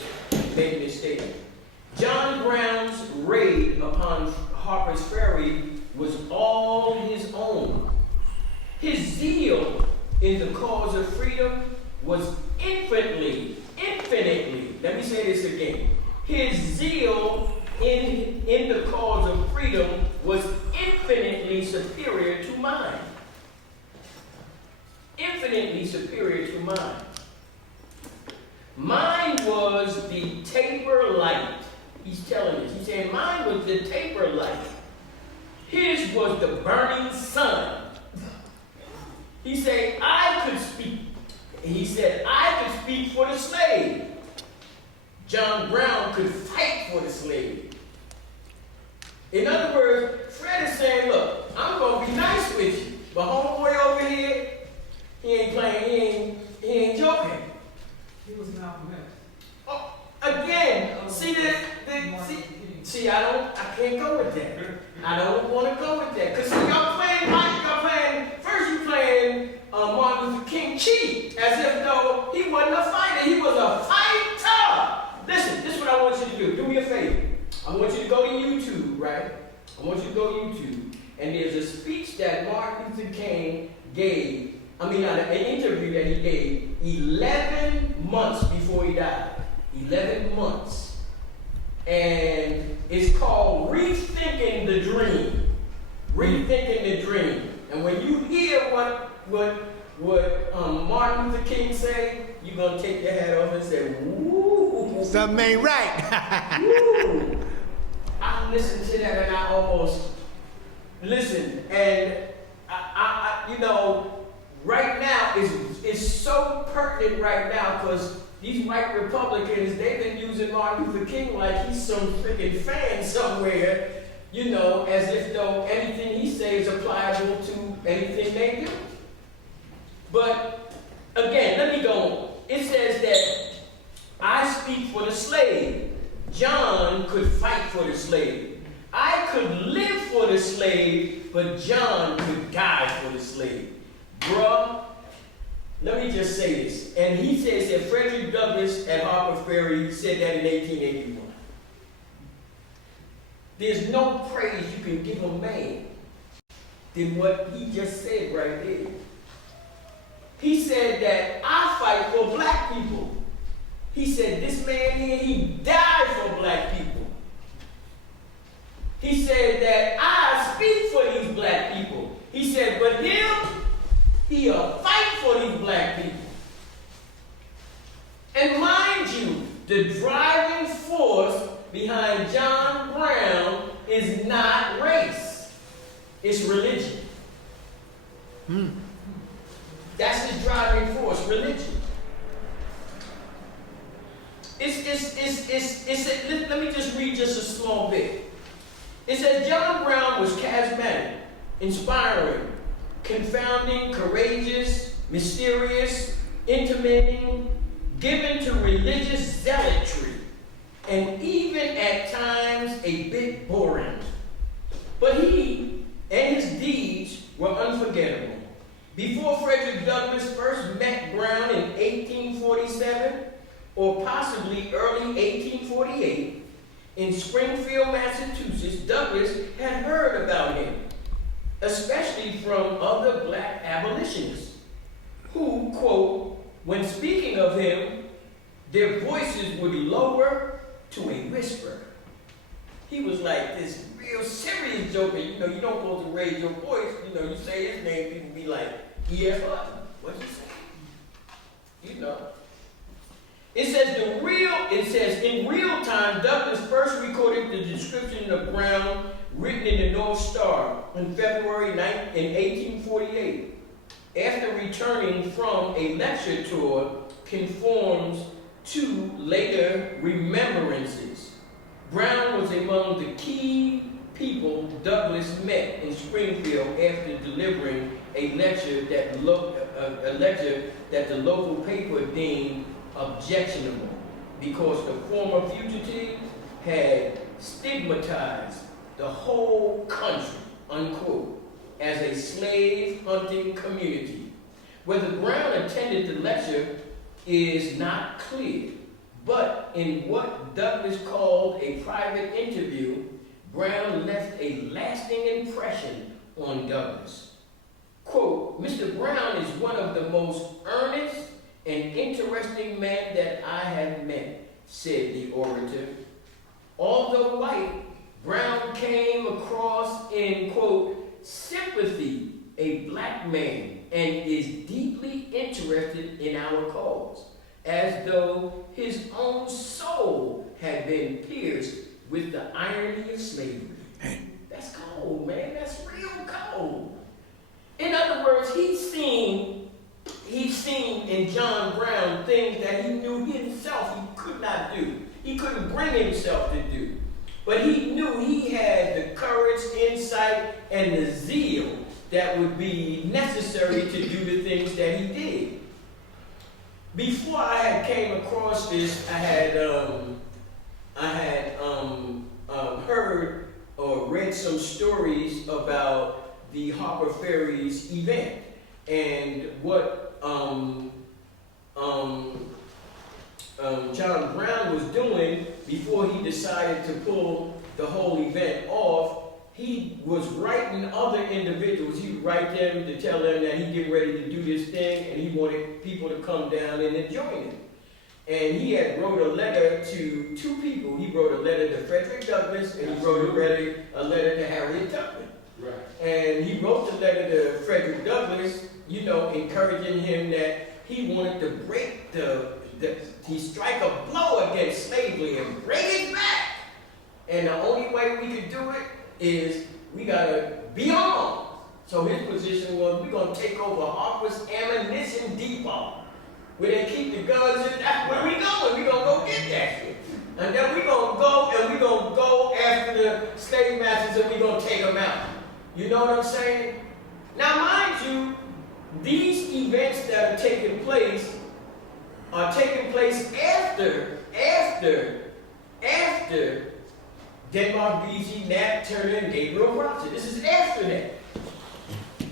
making this statement. John Brown's raid upon Harper's Ferry was all his own. His zeal in the cause of freedom was infinitely, let me say this again. His zeal in the cause of freedom was infinitely superior to mine. Infinitely superior to mine. Mine was the taper light. He's telling us. He's saying mine was the taper light. His was the burning sun. He said, I could speak. And he said, I could speak for the slave. John Brown could fight for the slave. In other words, Fred is saying, look, I'm going to be nice with you. But homeboy over here, he ain't playing, he ain't joking. He was Malcolm X. Oh, again, I can't go with that. I don't want to go with that. Because see, first you playing Martin Luther King cheat, as if though he wasn't a fighter, he was a fighter. Listen, this is what I want you to do. Do me a favor. I want you to go to YouTube, right? I want you to go to YouTube. And there's a speech that Martin Luther King gave, an interview that he gave 11 months before he died. 11 months. And it's called Rethinking the Dream. Rethinking the Dream. And when you hear what Martin Luther King say, you're going to take your hat off and say, woo. Something ain't right. Woo. I listened to that and I almost listened. And I right now it's so pertinent right now because these white Republicans, they've been using using Martin Luther King like he's some freaking fan somewhere, you know, as if though anything he says is applicable to anything they do. But again, let me go on. It says that I speak for the slave. John could fight for the slave. I could live for the slave, but John could die for the slave. Bruh, let me just say this. And he says that Frederick Douglass at Harper Ferry said that in 1881. There's no praise you can give a man than what he just said right there. He said that I fight for black people. He said this man here, he died for black people. He said that I speak for these black people. He said, but him, he'll fight for these black people. And mind you, the driving force behind John Brown is not race. It's religion. That's his driving force, religion. Let me just read just a small bit. It says John Brown was charismatic, inspiring, confounding, courageous, mysterious, intimating, given to religious zealotry, and even at times a bit boring. But he and his deeds were unforgettable. Before Frederick Douglass first met Brown in 1847, or possibly early 1848, in Springfield, Massachusetts, Douglass had heard about him, especially from other black abolitionists, who, quote, when speaking of him, their voices would lower to a whisper. He was like this real serious joker. You know, you don't go to raise your voice. You know, you say his name, people be like, E.F. Hutton. What'd you say? You know. It says in real time, Douglass first recorded the description of Brown written in the North Star on February 9th in 1848. After returning from a lecture tour, conforms to later remembrances. Brown was among the key people Douglass met in Springfield after delivering a lecture that the local paper deemed objectionable because the former fugitive had stigmatized the whole country, unquote, as a slave hunting community. Whether Brown attended the lecture is not clear, but in what Douglass called a private interview, Brown left a lasting impression on Douglass. Quote, Mr. Brown is one of the most earnest and interesting men that I have met, said the orator. Although white, Brown came across in, quote, sympathy, a black man, and is deeply interested in our cause, as though his own soul had been pierced with the irony of slavery. That's cold, man. That's real cold. In other words, he's seen in John Brown things that he knew himself he could not do. He couldn't bring himself to do. But he knew he had the courage, insight, and the zeal that would be necessary to do the things that he did. Before I had came across this, I had heard or read some stories about the Harper Ferry's event and what John Brown was doing before he decided to pull the whole event off. He was writing other individuals. He would write them to tell them that he getting ready to do this thing and he wanted people to come down and join him. And he had wrote a letter to two people. He wrote a letter to Frederick Douglass and he wrote a letter to Harriet Tubman. Right. And he wrote the letter to Frederick Douglass, you know, encouraging him that he wanted to break he strike a blow against slavery and break it back. And the only way we could do it is we gotta be armed. So his position was, we're gonna take over Harper's Ammunition Depot, where they keep the guns, and that's where we going. We're gonna go get that shit. And then we're going to go after the slave masters and we're going to take them out. You know what I'm saying? Now, mind you, these events that are taking place after Denmark, Beatty, Nat Turner, and Gabriel Proctor. This is after that.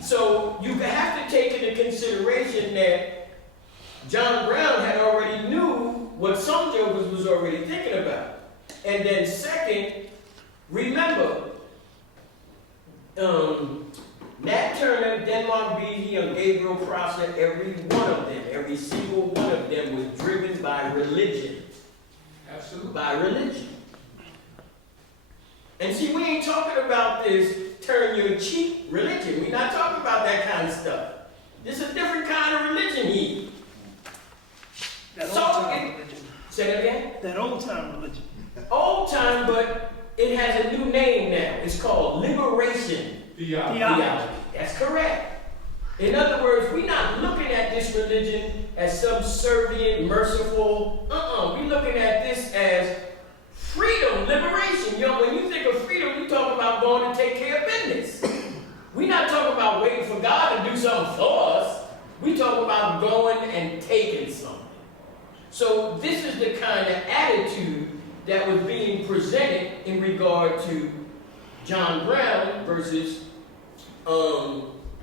So you have to take into consideration that John Brown had already knew what some jokers was already thinking about. And then second, remember, Nat Turner, Denmark Beatty, and Gabriel Proctor, every single one of them was driven by religion. Absolutely. By religion. And see, we ain't talking about this turn your cheek religion. We're not talking about that kind of stuff. This is a different kind of religion here. That So, old time religion. Say that again? That old time religion. Old time, but it has a new name now. It's called liberation theology. That's correct. In other words, we're not looking at this religion as subservient, merciful. We're looking at this as freedom, liberation. You know, when you think of freedom, you talk about going to take care of business. We're not talking about waiting for God to do something for us. We talk about going and taking something. So this is the kind of attitude that was being presented in regard to John Brown versus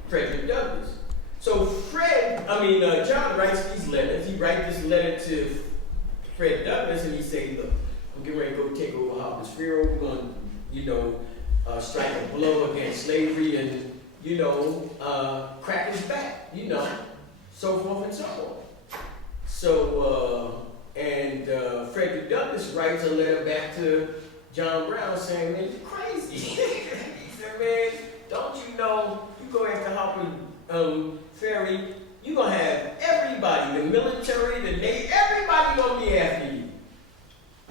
Frederick Douglass. So John writes these letters. He writes this letter to Fred Douglass, and he says, look, I'm getting ready to go take over Harper's Ferry. We're going to, strike a blow against slavery and, crack his back, so forth and so on. So, Frederick Douglass writes a letter back to John Brown saying, man, you're crazy. He said, man, don't you know, you go after Harper's Ferry, you're going to have everybody, the military, the Navy, everybody going to be after you.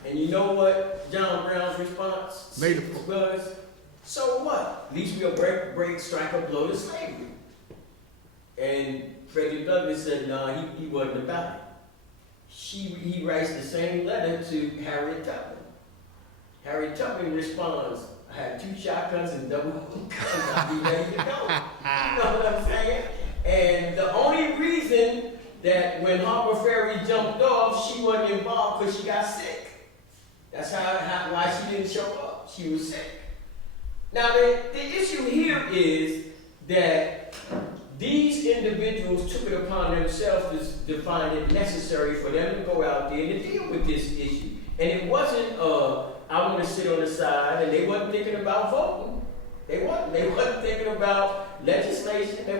And you know what John Brown's response was? So what? At least we'll strike a blow to slavery. And Frederick Douglass said, no, he wasn't about it. He writes the same letter to Harriet Tubman. Harriet Tubman responds, I have 2 shotguns and double guns. I'll be ready to go. You know what I'm saying? And the only reason that when Harper Ferry jumped off, she wasn't involved because she got sick. That's why she didn't show up. She was sick. Now, the issue here is that these individuals took it upon themselves to find it necessary for them to go out there and deal with this issue. And it wasn't, I want to sit on the side, and they wasn't thinking about voting. They wasn't thinking about legislation. They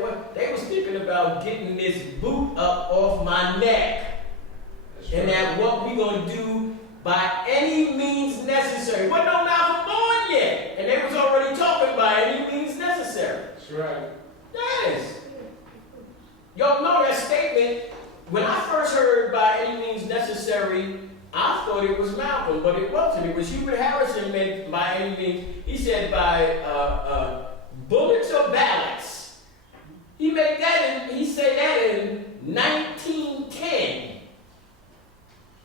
was thinking about getting this boot up off my neck. That's and right. That what we going to do by any means necessary. Wasn't no Malcolm born yet. And they was already talking by any means necessary. That's right. Yes. Y'all know that statement. When I first heard by any means necessary, I thought it was Malcolm, but it wasn't. It was Hubert Harrison meant by any means. He said by bullets or ballots. He said that in 1910.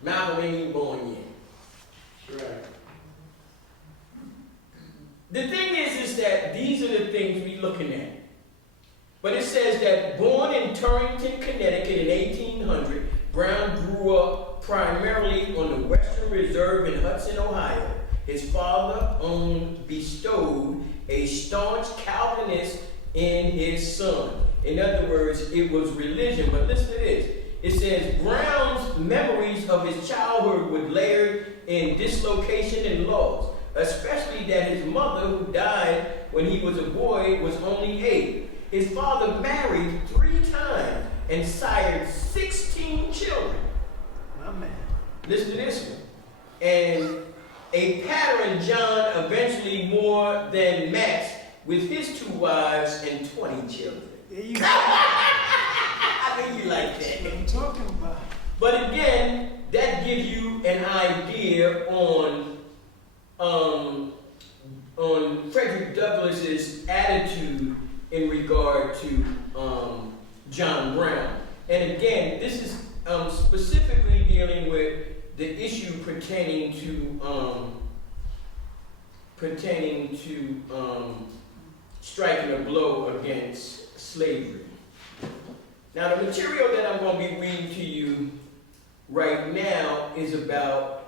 Malcolm ain't even born yet. That's right. The thing is that these are the things we're looking at. But it says that born in Torrington, Connecticut in 1800, Brown grew up primarily on the Western Reserve in Hudson, Ohio. His father bestowed a staunch Calvinist in his son. In other words, it was religion. But listen to this. It says Brown's memories of his childhood were layered in dislocation and loss, especially that his mother, who died when he was a boy, was only 8. His father married 3 times and sired 16 children. My man. Listen to this one. And a pattern John eventually more than matched with his 2 wives and 20 children. There you go. I think you like that. That's what I'm talking about. But again, that gives you an idea on Frederick Douglass's attitude in regard to John Brown. And again, this is specifically dealing with the issue pertaining to striking a blow against slavery. Now, the material that I'm going to be reading to you right now is about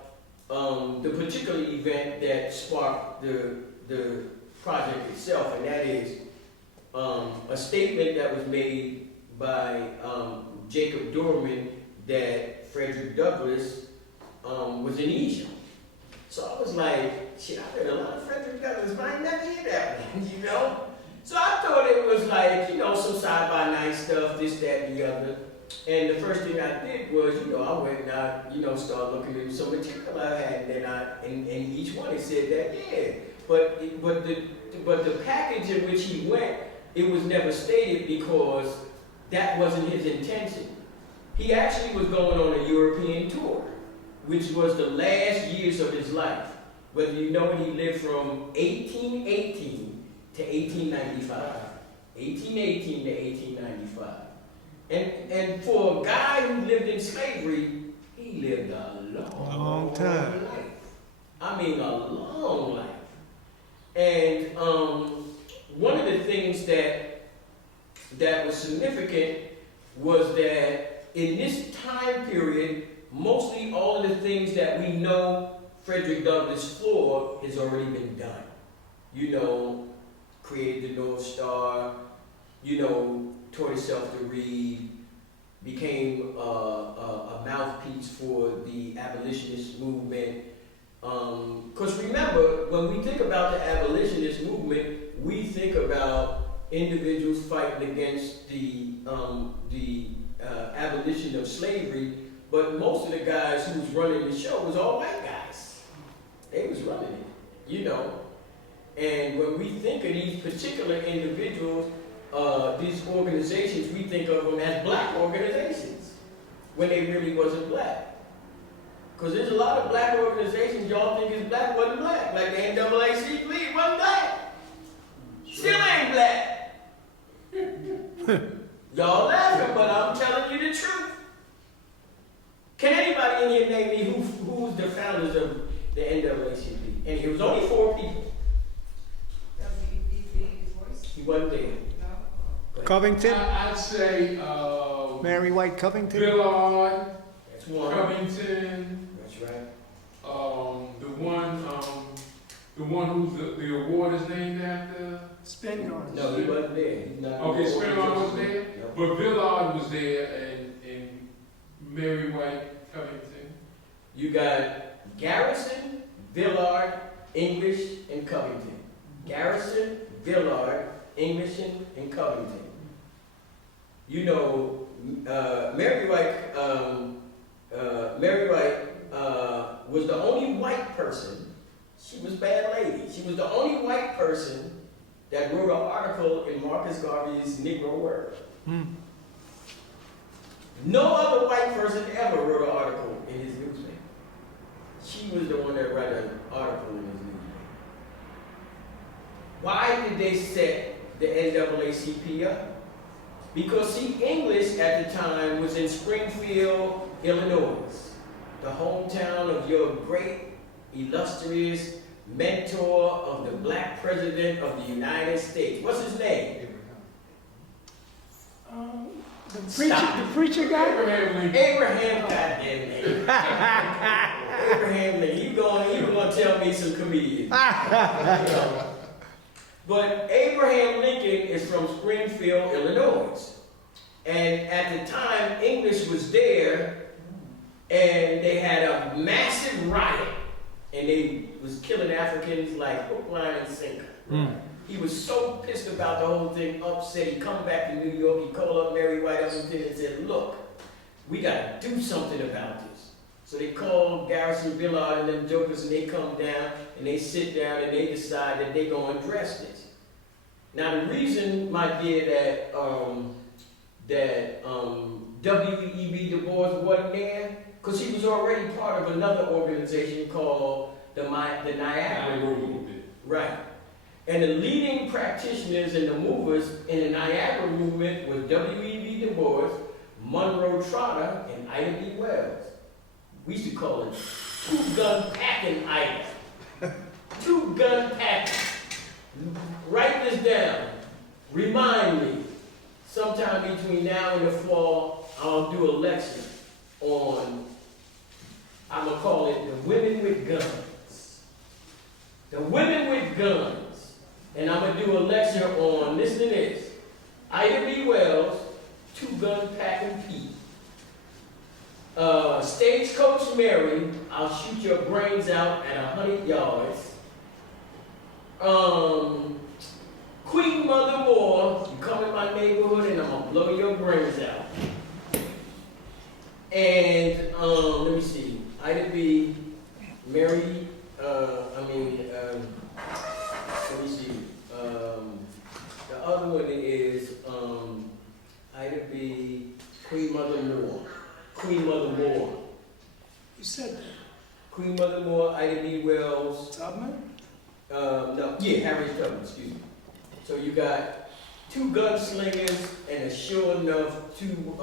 the particular event that sparked the project itself, and that is a statement that was made by Jacob Dorman that Frederick Douglass was in Egypt. So I was like, shit, I heard a lot of Frederick Douglass, but I never hear that one, you know? So I thought it was like, you know, some side-by-night stuff, this, that, and the other. And the first thing I did was, you know, I went and I, you know, started looking at some material I had, and each one it said that, yeah. But the package in which he went, it was never stated because that wasn't his intention. He actually was going on a European tour, which was the last years of his life. Whether you know it, he lived from 1818 to 1895. 1818 to 1895. And for a guy who lived in slavery, he lived a long time. life. I mean, a long life. And one of the things that was significant was that in this time period, mostly all of the things that we know Frederick Douglass for has already been done. You know, created the North Star, you know, taught himself to read, became a mouthpiece for the abolitionist movement. Because remember, when we think about the abolitionist movement, we think about individuals fighting against the abolition of slavery, but most of the guys who was running the show was all white guys. They was running it, you know. And when we think of these particular individuals, these organizations, we think of them as black organizations, when they really wasn't black. Because there's a lot of black organizations y'all think is black, wasn't black. Like the NAACP wasn't black. Still ain't black. Y'all laughing, but I'm telling you the truth. Can anybody in here name me who's the founders of the NAACP? And it was only 4 people. He wasn't there. No. Covington? I'd say Mary White Covington? Billard, That's one. Covington, That's right. the one who's the award is named after. Spaniard. No, he wasn't there. He's not. Okay, Spaniard was there, No. but Billard was there, and Mary White Covington. You got Garrison, Villard, English, and Covington. Garrison, Villard, English, and Covington. You know, Mary White was the only white person. She was a bad lady. She was the only white person that wrote an article in Marcus Garvey's Negro World. No other white person ever wrote an article in his newspaper. She was the one that wrote an article in his newspaper. Why did they set the NAACP up? Because, see, English at the time was in Springfield, Illinois, the hometown of your great, illustrious mentor of the black president of the United States. What's his name? The preacher guy? Abraham, goddamn name. Abraham Lincoln. You gonna tell me some comedians. You know. But Abraham Lincoln is from Springfield, Illinois. And at the time, English was there, and they had a massive riot, and they was killing Africans like hook, line, and sinker. He was so pissed about the whole thing, upset. He come back to New York, he called up Mary White Covington and said, look, we got to do something about this. So they called Garrison, Villard, and them jokers, and they come down, and they sit down, and they decide that they're going to address this. Now, the reason, my dear, that W.E.B. Du Bois wasn't there, because he was already part of another organization called the Naacp movement. Right. And the leading practitioners and the movers in the Naacp movement was W.E.B. Du Bois, Monroe Trotter, and Ida B. Wells. We used to call it two-gun packing item. Two-gun packing. Write this down. Remind me, sometime between now and the fall, I'll do a lecture on, I'm going to call it the women with guns. The women with guns. And I'm going to do a lecture on, listen to this, Ida B. Wells, two-gun packing Pete. Stagecoach Mary, I'll shoot your brains out at 100 yards. Queen Mother Moore, you come in my neighborhood and I'm gonna blow your brains out. And let me see, Ida B. Mary, let me see, the other one is Ida B. Queen Mother Moore. Queen Mother Moore. You said that. Queen Mother Moore, Ida B. Wells. Tubman? Harriet Tubman, excuse me. So you got two gunslingers and a sure enough two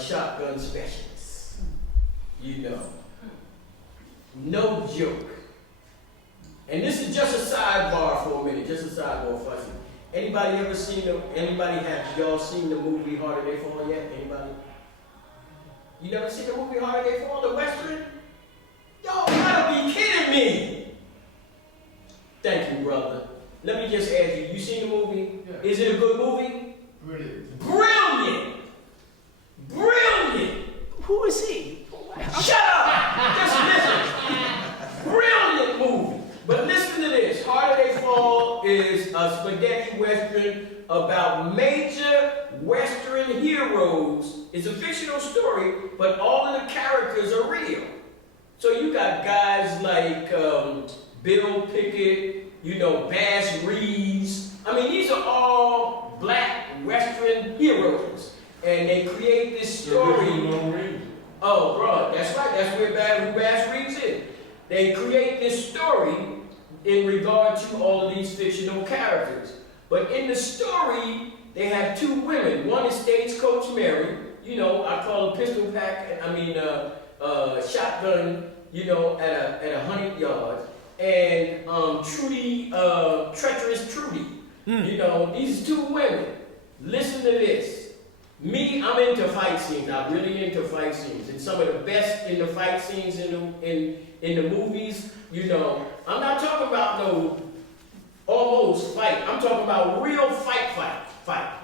shotgun specialists. You know. No joke. And this is just a sidebar for a minute, just a sidebar for us. Anybody ever seen have y'all seen the movie Harder They Fall yet? Anybody? You never seen the movie Harder They Fall, the Western? Y'all gotta be kidding me! Thank you, brother. Let me just ask you, you seen the movie? Yeah. Is it a good movie? Brilliant. Brilliant! Brilliant! Who is he? Shut up! Just listen. Brilliant movie. But listen to this. Harder They Fall is a spaghetti western about major western heroes. It's a fictional story, but all of the characters are real. So you got guys like Bill Pickett, you know, Bass Reeves. I mean, these are all black western heroes. And they create this story. Oh, bro, that's right. That's where Bass Reeves is. They create this story in regard to all of these fictional characters. But in the story, they have two women. One is Stagecoach Mary. You know, I call her pistol pack, shotgun, you know, at 100 yards. And Trudy, treacherous Trudy. You know, these two women. Listen to this. Me, I'm into fight scenes. I'm really into fight scenes. And some of the best in the fight scenes in the movies, you know, I'm not talking about no almost fight. I'm talking about real fight.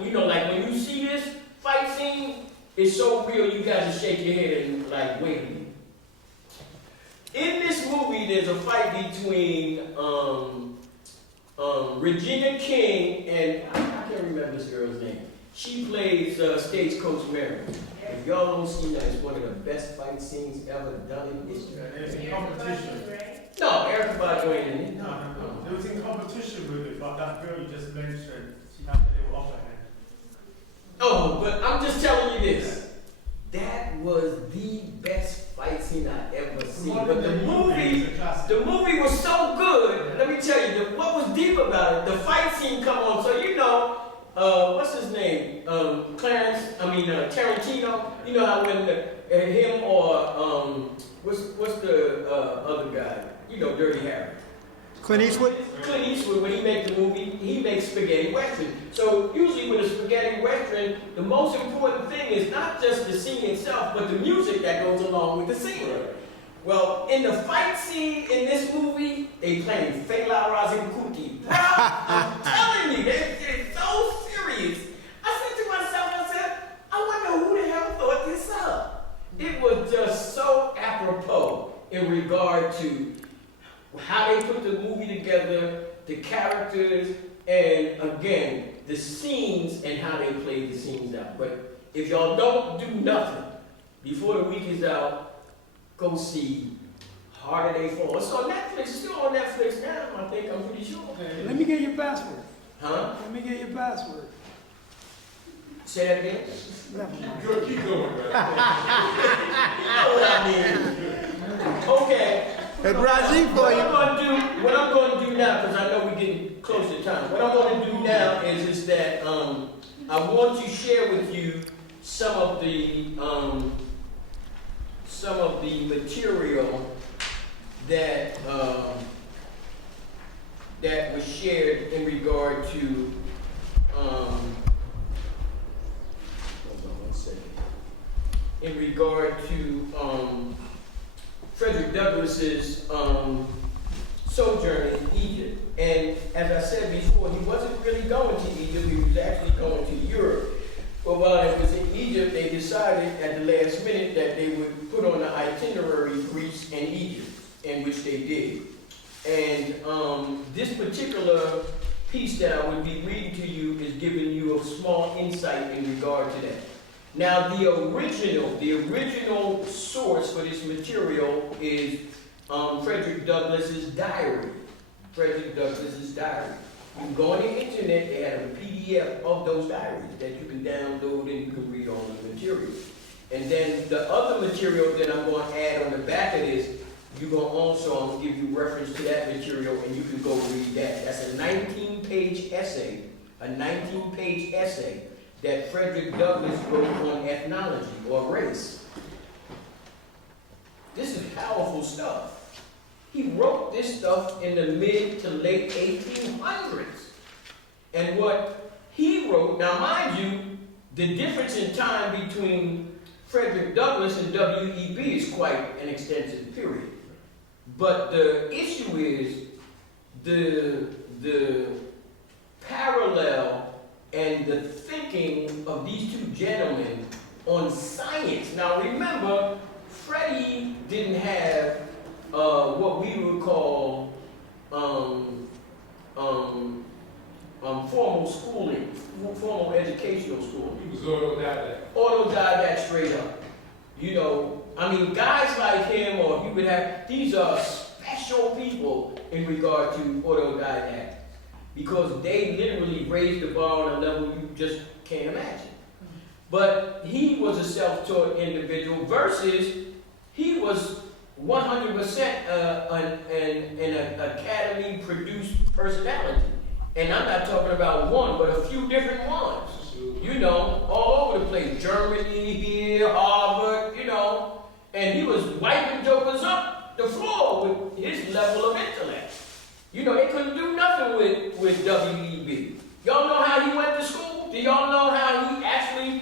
You know, like when you see this fight scene, it's so real you guys shake your head and like, wait a minute. In this movie, there's a fight between Regina King and I can't remember this girl's name. She plays Stagecoach Mary. If y'all don't see that, it's one of the best fight scenes ever done in history. There's a competition. No, Eric Badu ain't in it. No. There was in competition with it, but that girl you just mentioned, she had the little upper hand. Oh, but I'm just telling you this. That was the best fight scene I ever seen. But the movie was so good. Let me tell you, what was deep about it, the fight scene come on, so you know, what's his name? Tarantino. You know how when him or what's the other guy? You know, Dirty Harry. Clint Eastwood? Clint Eastwood, when he makes the movie, he makes spaghetti western. So usually with a spaghetti western, the most important thing is not just the scene itself, but the music that goes along with the scene. Well, in the fight scene in this movie, they playing Fela Razimkuti. Bro, I'm telling you, they're so serious. I said to myself, I wonder who the hell thought this up. It was just so apropos in regard to how they put the movie together, the characters, and again, the scenes and how they played the scenes out. But if y'all don't do nothing before the week is out, go see Harder They Fall. It's on Netflix. It's still on Netflix now, I think. I'm pretty sure. Let me get your password. Huh? Let me get your password. Say that again? Good, keep going, man. You know what I mean. Okay. Hey, Brazil for you. What I'm going to do now, because I know we're getting close to time. What I'm going to do now is that I want to share with you some of the some of the material that that was shared in regard to hold on one second. In regard to Frederick Douglass's sojourn in Egypt. And as I said before, he wasn't really going to Egypt, he was actually going to Europe. But while he was in Egypt, they decided at the last minute that they would put on the itinerary Greece and Egypt, in which they did. And this particular piece that I would be reading to you is giving you a small insight in regard to that. Now, the original source for this material is Frederick Douglass's diary. Frederick Douglass's diary. You can go on the internet, they have a PDF of those diaries that you can download and you can read all the material. And then the other material that I'm going to add on the back of this, I'm going to give you reference to that material and you can go read that. That's a 19-page essay, that Frederick Douglass wrote on ethnology or race. This is powerful stuff. He wrote this stuff in the mid to late 1800s. And what he wrote, now mind you, the difference in time between Frederick Douglass and W.E.B. is quite an extensive period. But the issue is the parallel and the thinking of these two gentlemen on science. Now remember, Freddie didn't have what we would call formal schooling, formal educational schooling. He was autodidact. Autodidact straight up. You know, I mean, guys like him, or you would have, these are special people in regard to autodidact, because they literally raised the bar on a level you just can't imagine. But he was a self-taught individual versus he was 100% an academy-produced personality. And I'm not talking about one, but a few different ones. You know, all over the place. Germany, here, Harvard, you know. And he was wiping jokers up the floor with his level of intellect. You know, they couldn't do nothing with W.E.B. Y'all know how he went to school? Do y'all know how he actually,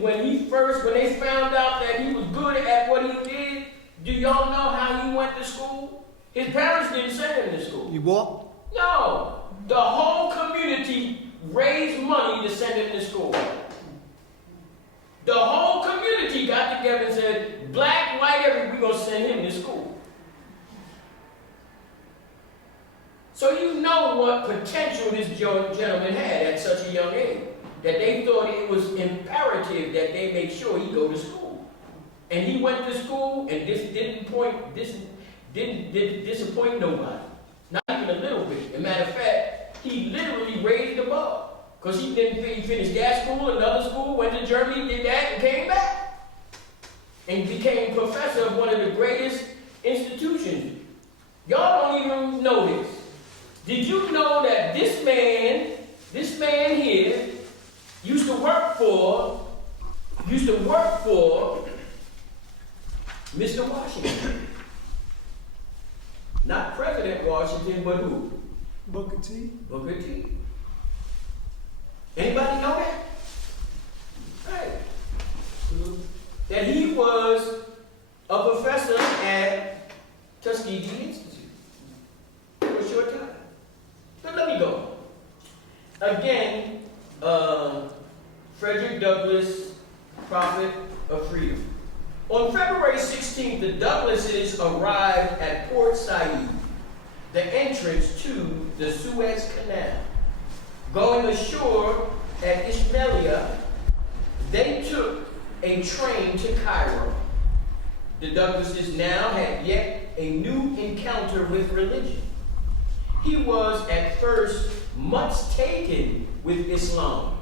when they found out that he was good at what he did, do y'all know how he went to school? His parents didn't send him to school. You walk? No. The whole community raised money to send him to school. The whole community got together and said, black, white, we're going to send him to school. So you know what potential this gentleman had at such a young age, that they thought it was imperative that they make sure he go to school. And he went to school, and this didn't disappoint nobody. Not even a little bit. As a matter of fact, he literally raised the bar. Because he finished that school, another school, went to Germany, did that, and came back. And became professor of one of the greatest institutions. Y'all don't even know this. Did you know that this man here used to work for Mr. Washington? Not President Washington, but who? Booker T. Booker T. Anybody know that? Right. That he was a professor at Tuskegee Institute for a short time. But let me go. Again, Frederick Douglass, Prophet of Freedom. On February 16th, the Douglasses arrived at Port Said, the entrance to the Suez Canal. Going ashore at Ismailia, they took a train to Cairo. The Douglasses now had yet a new encounter with religion. He was at first much taken with Islam,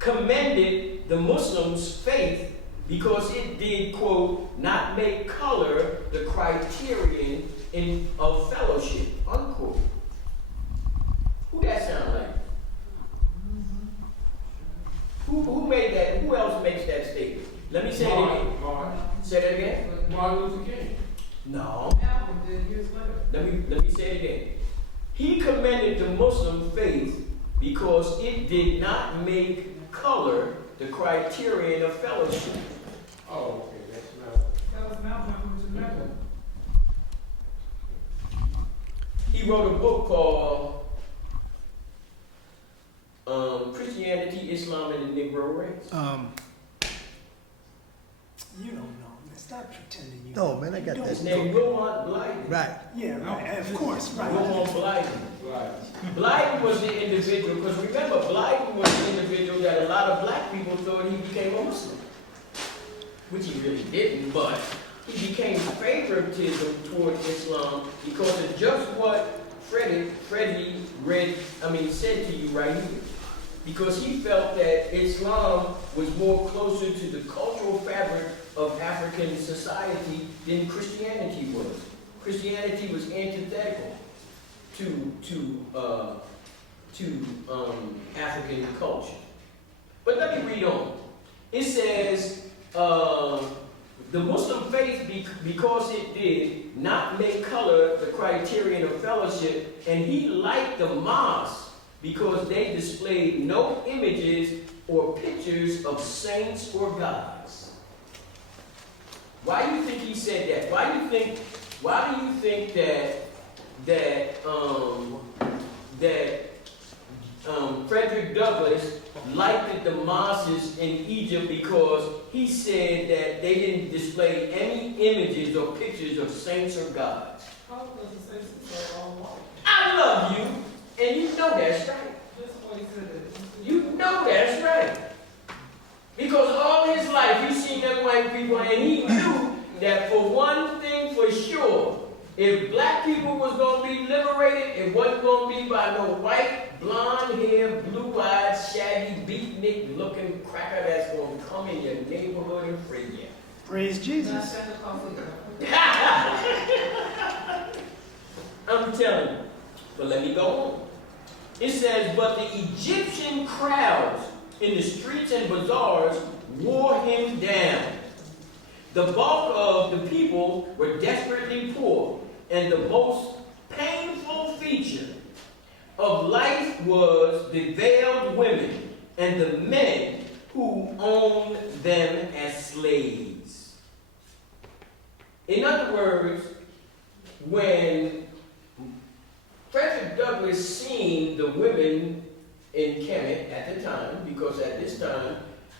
commended the Muslims' faith because it did, quote, not make color the criterion of fellowship, unquote. Who that sound like? Who made that? Who else makes that statement? Let me say it again. Say that again. Martin Luther King. No. Malcolm did years later. Let me say it again. He commended the Muslim faith because it did not make color the criterion of fellowship. Oh, okay, that's not. That was Malcolm, which is Malcolm. He wrote a book called Christianity, Islam, and the Negro Race. You don't know, man. Stop pretending you No, man, I got His that. name Wilmot Blyden. Right. Yeah, right. Of course, right. Wilmot Blyden. Right. Blyden was the individual, because remember, Blyden was the individual that a lot of black people thought he became a Muslim. Which he really didn't, but he became favoritism toward Islam because of just what Freddie said to you right here. Because he felt that Islam was more closer to the cultural fabric of African society than Christianity was. Christianity was antithetical to African culture. But let me read on. It says, the Muslim faith, because it did not make color the criterion of fellowship, and he liked the mosque because they displayed no images or pictures of saints or gods. Why do you think he said that? Why do you think that Frederick Douglass liked the mosques in Egypt because he said that they didn't display any images or pictures of saints or gods? How does it say so all white? I love you, and you know that's right. Just what he said it. You know that's right. Because all his life he's seen them white people, and he knew that for one thing for sure, if black people was going to be liberated, it wasn't going to be by no white, blonde hair, blue-eyed, shaggy, beatnik looking cracker that's going to come in your neighborhood and free you. Praise Not Jesus. Pentecostal. I'm telling you. But let me go on. It says, but the Egyptian crowds in the streets and bazaars wore him down. The bulk of the people were desperately poor, and the most painful feature of life was the veiled women and the men who owned them as slaves. In other words, when Frederick Douglass seen the women in Kemet at the time, because at this time,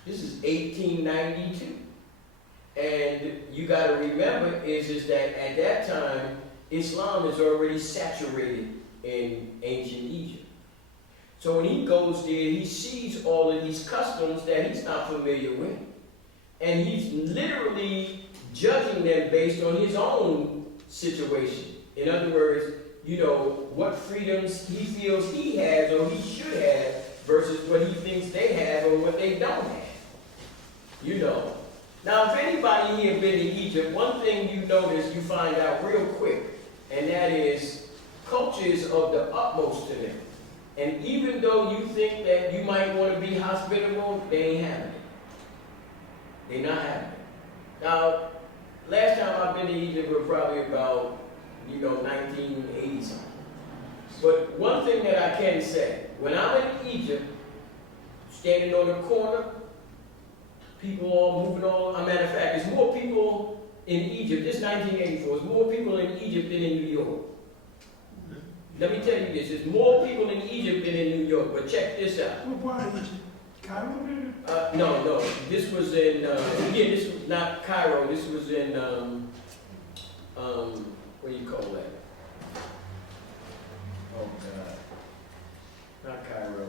this is 1892. And you got to remember is that at that time, Islam is already saturated in ancient Egypt. So when he goes there, he sees all of these customs that he's not familiar with. And he's literally judging them based on his own situation. In other words, you know, what freedoms he feels he has or he should have versus what he thinks they have or what they don't have. You know. Now, if anybody here been to Egypt, one thing you notice, you find out real quick, and that is culture is of the utmost to them. And even though you think that you might want to be hospitable, they ain't having it. They're not having it. Now, last time I've been to Egypt was probably about, 1980 something. But one thing that I can say, when I'm in Egypt, standing on the corner, people all moving all. As a matter of fact, there's more people in Egypt. This is 1984. There's more people in Egypt than in New York. Let me tell you this. There's more people in Egypt than in New York. But check this out. What part of Egypt? Cairo? No. This was in, again, this was not Cairo. This was in, what do you call that? Oh, God. Not Cairo.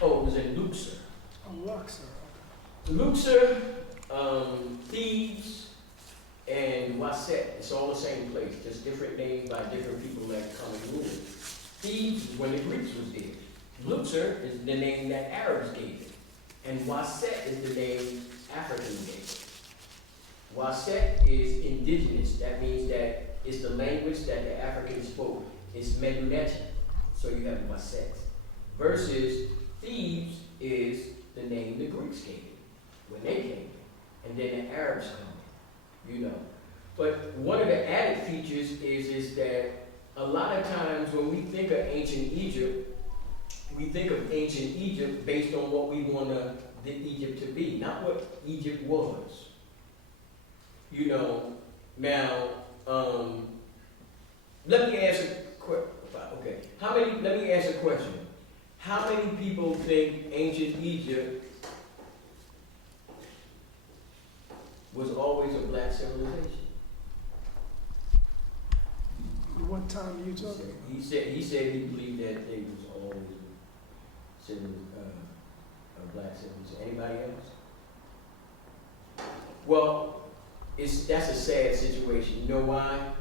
It was in Luxor. Oh, Luxor. Luxor, Thebes, and Waset. It's all the same place, just different names by different people that come and rule it. Thebes is when the Greeks was there. Luxor is the name that Arabs gave it. And Waset is the name Africans gave it. Waset is indigenous. That means that it's the language that the Africans spoke. It's Meduneti. So you have Masex. Versus Thebes is the name the Greeks gave it when they came, and then the Arabs come, you know. But one of the added features is that a lot of times when we think of ancient Egypt, we think of ancient Egypt based on what we want the Egypt to be, not what Egypt was. You know, now, let me ask a question. Okay, let me ask a question. How many people think ancient Egypt was always a black civilization? What time are you talking about? He said he believed that they was always a black civilization. Anybody else? Well, that's a sad situation. You know why?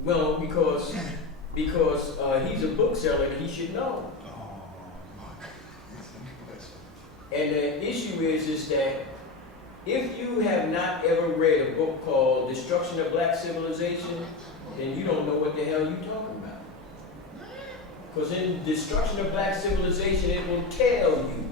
Well, because he's a bookseller and he should know. And the issue is that if you have not ever read a book called Destruction of Black Civilization, then you don't know what the hell you're talking about. Because in Destruction of Black Civilization, it will tell you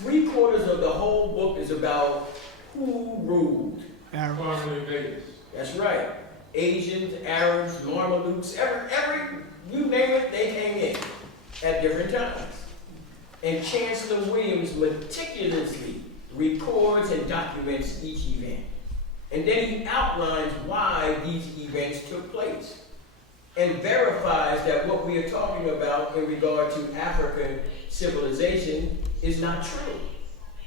3/4 of the whole book is about who ruled. Foreign invaders. That's right. Asians, Arabs, Mamelukes, every you name it, they came in at different times. And Chancellor Williams meticulously records and documents each event. And then he outlines why these events took place and verifies that what we are talking about in regard to African civilization is not true.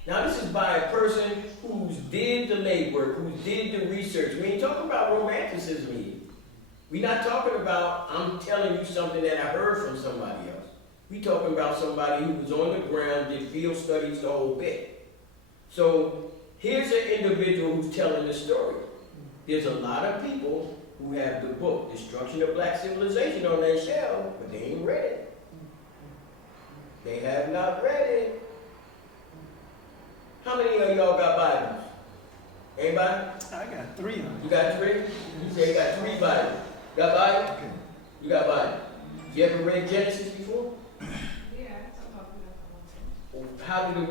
Now, this is by a person who did the legwork, who did the research. We ain't talking about romanticism here. We're not talking about, I'm telling you something that I heard from somebody else. We're talking about somebody who was on the ground, did field studies, the whole bit. So, here's an individual who's telling the story. There's a lot of people who have the book, Destruction of Black Civilization, on their shelf, but they ain't read it. They have not read it. How many of y'all got Bibles? Anybody? I got 3 of them. You got 3? You say you got 3 Bibles. Got Bible? You got Bible. You ever read Genesis before? Yeah, I talk about that. How did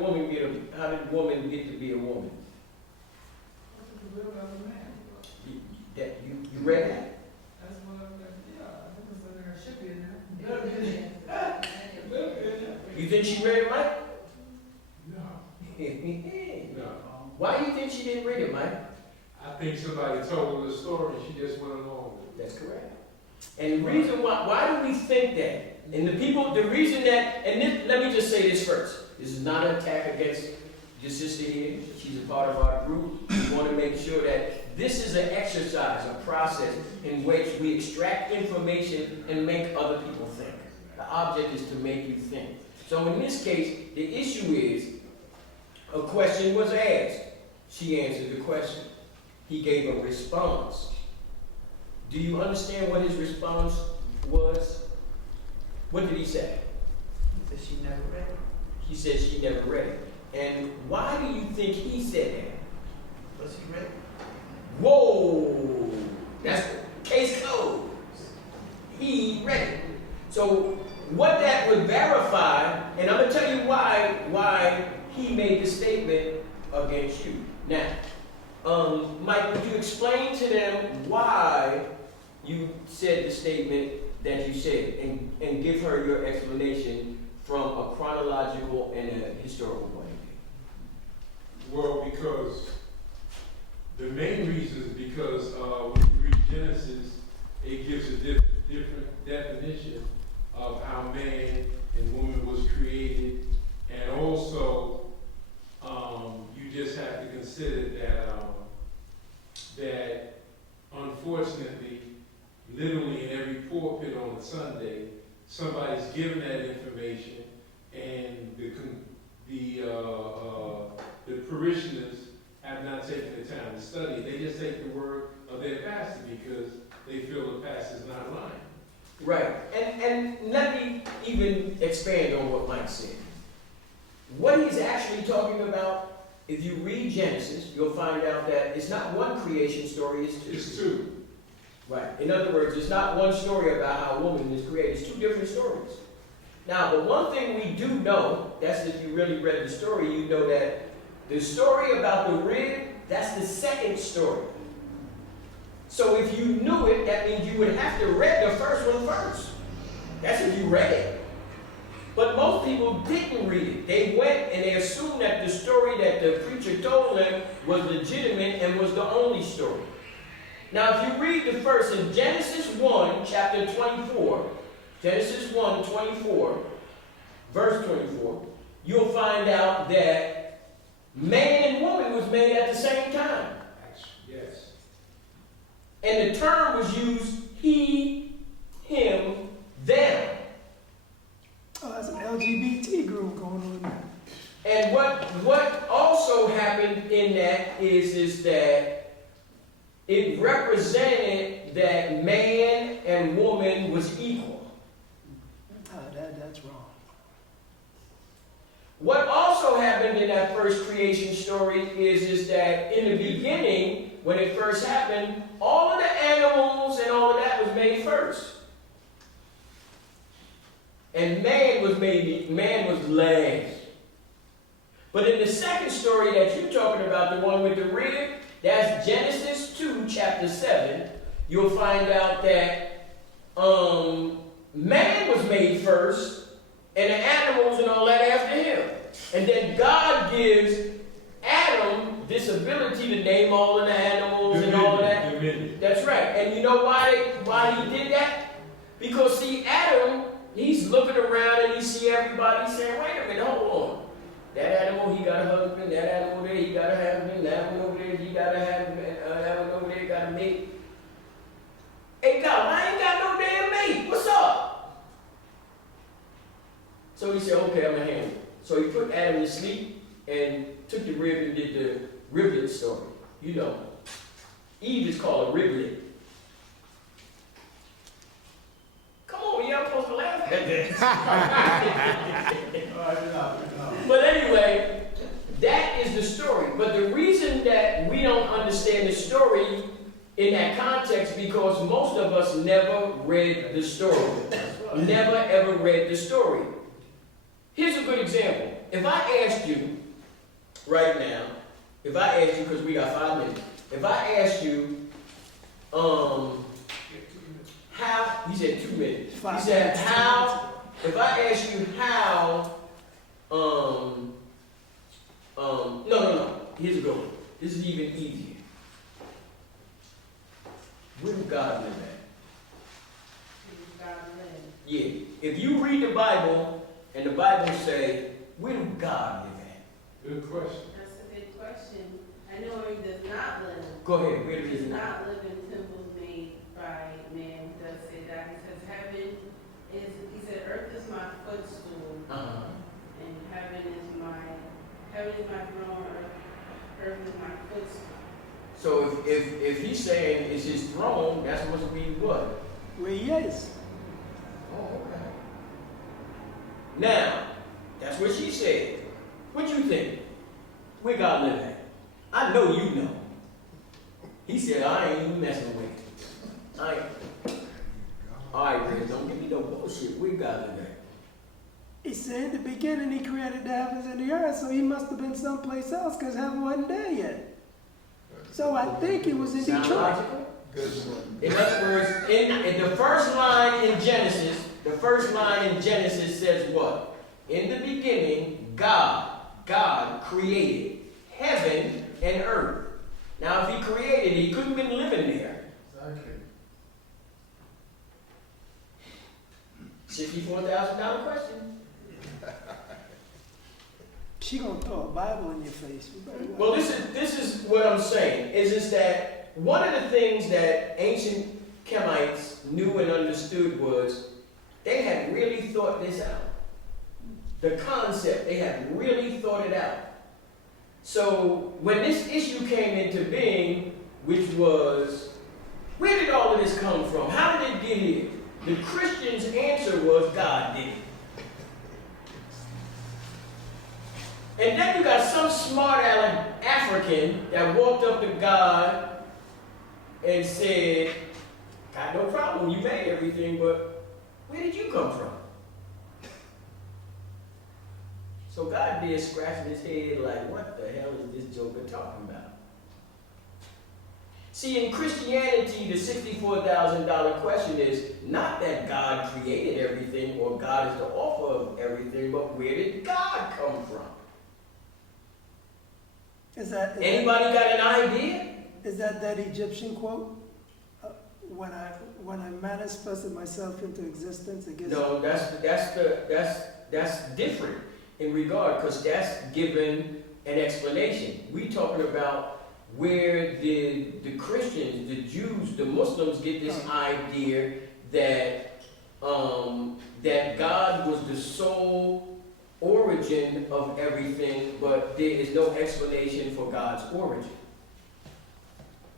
woman get to be a woman? You read that? That's one of them. Yeah, I think it's in there. It should be in there. You think she read it, Mike? No. No. Why do you think she didn't read it, Mike? I think somebody told her the story and she just went along with it. That's correct. And the reason why do we think that? And the reason that, let me just say this first. This is not an attack against your sister here. She's a part of our group. We want to make sure that this is an exercise, a process in which we extract information and make other people think. The object is to make you think. So in this case, the issue is, a question was asked. She answered the question. He gave a response. Do you understand what his response was? What did he say? He said she never read it. He said she never read it. And why do you think he said that? Was he read it? Whoa! That's case closed. He read it. So what that would verify, and I'm going to tell you why he made the statement against you. Now, Mike, would you explain to them why you said the statement that you said, and give her your explanation from a chronological and a historical point of view? Well, because the main reason is because when you read Genesis, it gives a different definition of how man and woman was created, and also you just have to consider that unfortunately, literally in every pulpit on a Sunday, somebody's given that information, and the parishioners have not taken the time to study. They just take the word of their pastor because they feel the pastor's not lying. Right. And let me even expand on what Mike said. What he's actually talking about, if you read Genesis, you'll find out that it's not one creation story, it's two. It's two. Right. In other words, it's not one story about how a woman is created. It's two different stories. Now, the one thing we do know, that's if you really read the story, you know that the story about the rib, that's the second story. So if you knew it, that means you would have to read the first one first. That's if you read it. But most people didn't read it. They went and they assumed that the story that the preacher told them was legitimate and was the only story. Now, if you read the first in Genesis 1, chapter 24, Genesis 1, 24, verse 24, you'll find out that man and woman was made at the same time. Yes. And the term was used he, him, them. Oh, that's an LGBT group going on there. And what also happened in that is that it represented that man and woman was equal. That's wrong. What also happened in that first creation story is that in the beginning, when it first happened, all of the animals and all of that was made first. And man was last. But in the second story that you're talking about, the one with the rib, that's Genesis 2, chapter 7. You'll find out that man was made first, and the animals and all that after him. And then God gives Adam this ability to name all of the animals and all of that. That's right. And you know why he did that? Because see, Adam, he's looking around and he see everybody saying, wait a minute, hold on. That animal, he got a husband. That animal there, he got a husband. That one over there, he got a husband. That one over there got a mate. Hey, God, I ain't got no damn mate. What's up? So he said, okay, I'm going to handle it. So he put Adam to sleep and took the rib and did the riblet story. You know, Eve is called a riblet. Come on, you're supposed to laugh at that. But anyway, that is the story. But the reason that we don't understand the story in that context because most of us never read the story. Never ever read the story. Here's a good example. If I asked you right now, because we got 5 minutes, if I asked you, how, he said 2 minutes. He said how, if I asked you how, no, here's a good one. This is even easier. Where did God live at? God live. Yeah. If you read the Bible, and the Bible say, where do God live at? Good question. That's a good question. I know where he does not live. Go ahead, where He does does he not? not live in temples made by man. He does say that. He says heaven is, he said earth is my footstool, and heaven is my throne, earth is my footstool. So if he's saying it's his throne, that's supposed to be what? Where he is. Oh, okay. Now, that's what she said. What you think? Where God live at? I know you know. He said, I ain't even messing with it. I ain't. All right, Riz, don't give me no bullshit. Where God live at? He said in the beginning he created the heavens and the earth, so he must have been someplace else because heaven wasn't there yet. So I think he was in Sound Detroit. logical? In other words, in the first line in Genesis, says what? In the beginning, God created heaven and earth. Now, if he created, he couldn't have been living there. Exactly. $64,000 question. She gonna throw a Bible in your face. Well, this is what I'm saying, is that one of the things that ancient Kemites knew and understood was they had really thought this out. The concept, they had really thought it out. So when this issue came into being, which was, where did all of this come from? How did it get here? The Christian's answer was God did it. And then you got some smart African that walked up to God and said, got no problem. You made everything, but where did you come from? So God be scratching his head like, what the hell is this joker talking about? See, in Christianity, the $64,000 question is not that God created everything or God is the author of everything, but where did God come from? Anybody got an idea? Is that Egyptian quote? When I manifested myself into existence, it gives. No, that's different in regard, because that's given an explanation. We talking about where the Christians, the Jews, the Muslims get this idea that that God was the sole origin of everything, but there is no explanation for God's origin.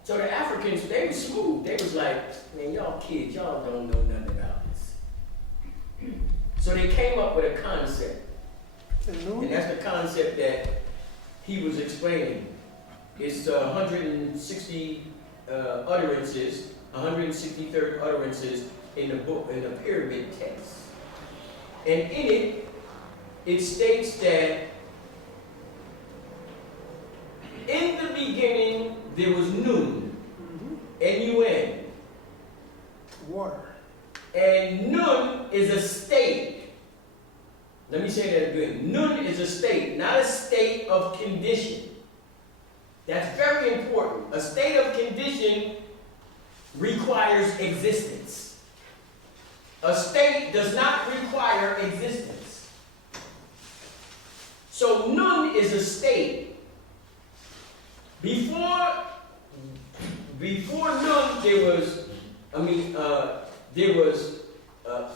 So the Africans, they were smooth. They was like, man, y'all kids, y'all don't know nothing about this. So they came up with a concept. And that's the concept that he was explaining. It's 160 utterances, 163rd utterances in the book, in the pyramid text. And in it states that in the beginning there was Nun, N-U-N. Water. And Nun is a state. Let me say that again. Nun is a state, not a state of condition. That's very important. A state of condition requires existence. A state does not require existence. So Nun is a state. Before Nun,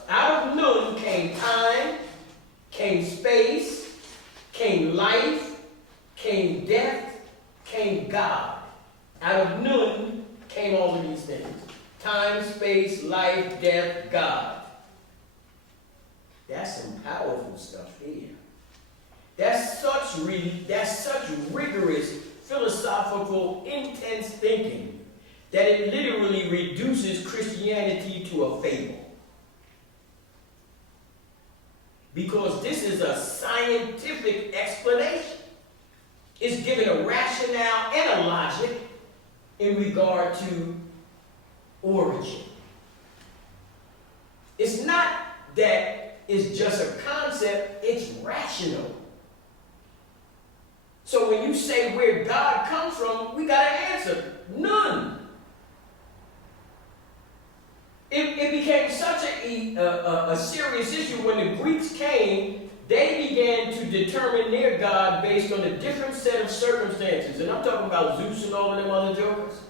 out of Nun came time, came space, came life, came death, came God. Out of Nun came all of these things. Time, space, life, death, God. That's some powerful stuff here. That's such rigorous, philosophical, intense thinking that it literally reduces Christianity to a fable. Because this is a scientific explanation. It's given a rationale and a logic in regard to origin. It's not that it's just a concept, it's rational. So when you say where God comes from, we got to answer, none. It became such a serious issue when the Greeks came. They began to determine their God based on a different set of circumstances. And I'm talking about Zeus and all of them other jokers.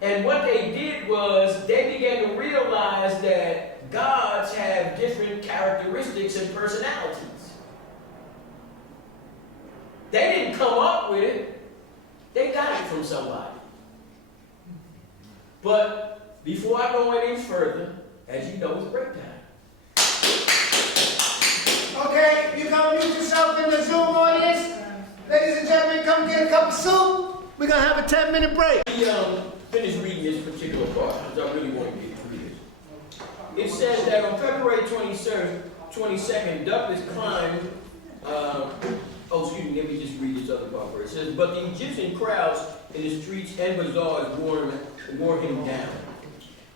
And what they did was they began to realize that gods have different characteristics and personalities. They didn't come up with it. They got it from somebody. But before I go any further, as you know, it's break time. Okay, you can mute yourself in the Zoom audience. Ladies and gentlemen, come get a cup of soup. We're going to have a 10-minute break. Finish reading this particular part because I really want to get through this. It says that on February 22nd, Douglas climbed, let me just read this other part first. It says, but the Egyptian crowds in the streets and bazaars wore him down.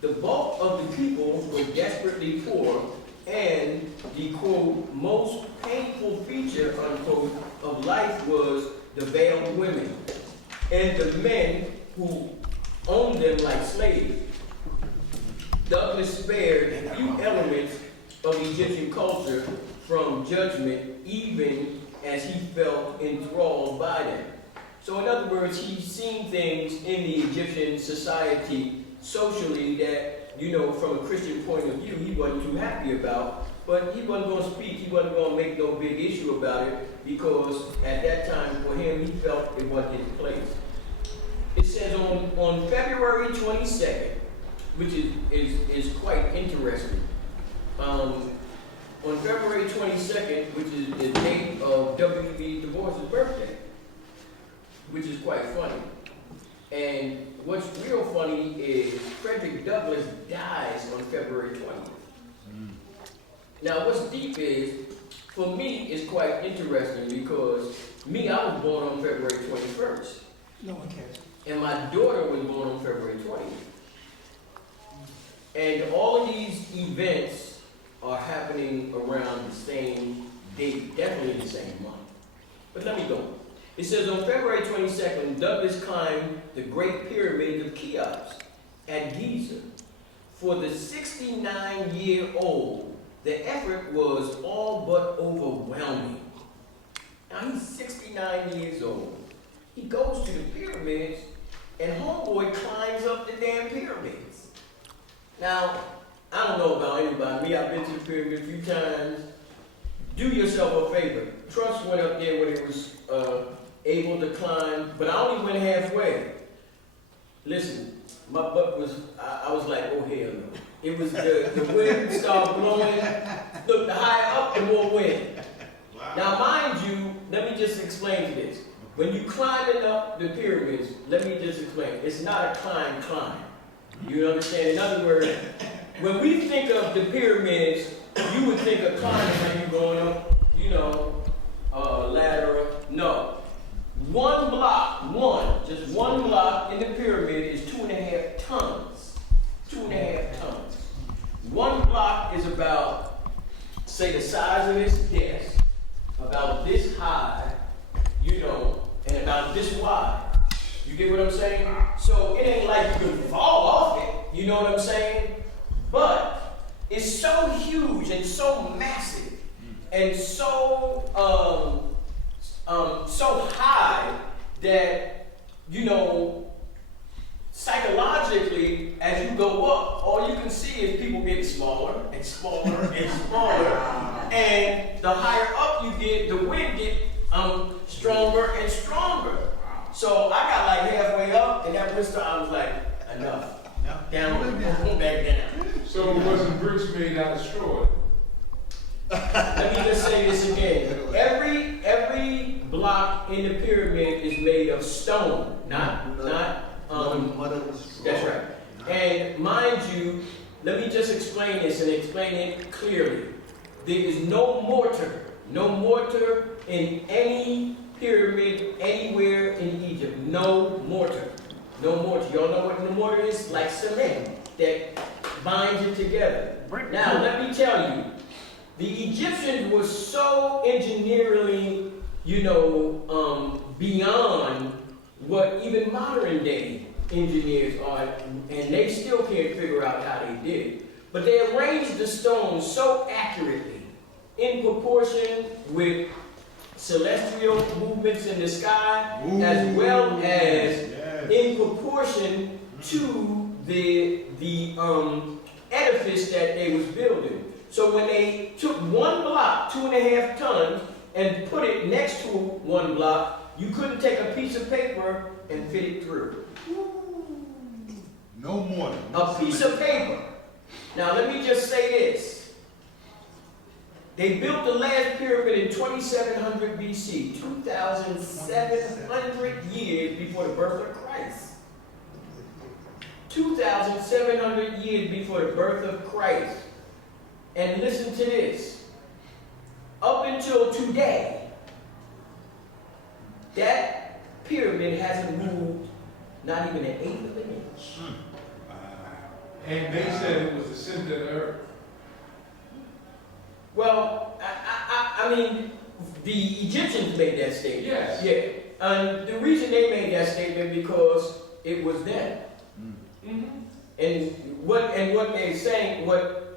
The bulk of the people were desperately poor, and the, quote, most painful feature, unquote, of life was the veiled women and the men who owned them like slaves. Douglas spared few elements of Egyptian culture from judgment, even as he felt enthralled by them. So in other words, he's seen things in the Egyptian society socially that, from a Christian point of view, he wasn't too happy about, but he wasn't going to speak, he wasn't going to make no big issue about it, because at that time, for him, he felt it wasn't his place. It says on February 22nd, which is quite interesting, on February 22nd, which is the date of W.B. Du Bois' birthday, which is quite funny. And what's real funny is Frederick Douglass Now, what's deep is, for me, it's quite interesting because I was born on February 21st. No one cares. And my daughter was born on February 20th. And all of these events are happening around the same date, definitely the same month. But let me go. It says on February 22nd, Douglas climbed the Great Pyramid of Cheops at Giza. For the 69-year-old, the effort was all but overwhelming. Now he's 69 years old. He goes to the pyramids, and homeboy climbs up the damn pyramids. Now, I don't know about anybody. Me, I've been to the pyramid a few times. Do yourself a favor. Trust went up there when it was able to climb, but I only went halfway. Listen, my butt was, I was like, oh hell no. It was the wind started blowing. Look, the higher up, the more wind. Wow. Now, mind you, let me just explain this. When you climbing up the pyramids, let me just explain. It's not a climb. You understand? In other words, when we think of the pyramids, you would think of climbing when you're going up, you know, ladder. No. Just one block in the pyramid is 2.5 tons. 2.5 tons. One block is about, say, the size of this desk, about this high, you know, and about this wide. You get what I'm saying? So it ain't like you can fall off it, you know what I'm saying? But it's so huge and so massive and so so high that, you know, psychologically, as you go up, all you can see is people getting smaller and smaller and smaller. And the higher up you get, the wind gets stronger and stronger. So I got like halfway up, and that whistle, I was like, enough. Down, back down. So it wasn't bricks made out of straw? Let me just say this again. Every block in the pyramid is made of stone, not that's right. And mind you, let me just explain this and explain it clearly. There is no mortar in any pyramid anywhere in Egypt. No mortar. Y'all know what the mortar is? Like cement that binds it together. Now, let me tell you, the Egyptians were so engineerily, you know, beyond what even modern day engineers are, and they still can't figure out how they did it. But they arranged the stones so accurately, in proportion with celestial movements in the sky, as well as in proportion to the edifice that they was building. So when they took one block, 2.5 tons, and put it next to one block, you couldn't take a piece of paper and fit it through. No more. A piece of paper. Now let me just say this. They built the last pyramid in 2700 BC, 2,700 years before the birth of Christ. 2,700 years before the birth of Christ. And listen to this. Up until today, that pyramid hasn't moved not even an eighth of an inch. And they said it was the center of the earth. Well, I mean, the Egyptians made that statement. Yes. Yeah. And the reason they made that statement because it was them. Mm-hmm. And what they're saying, what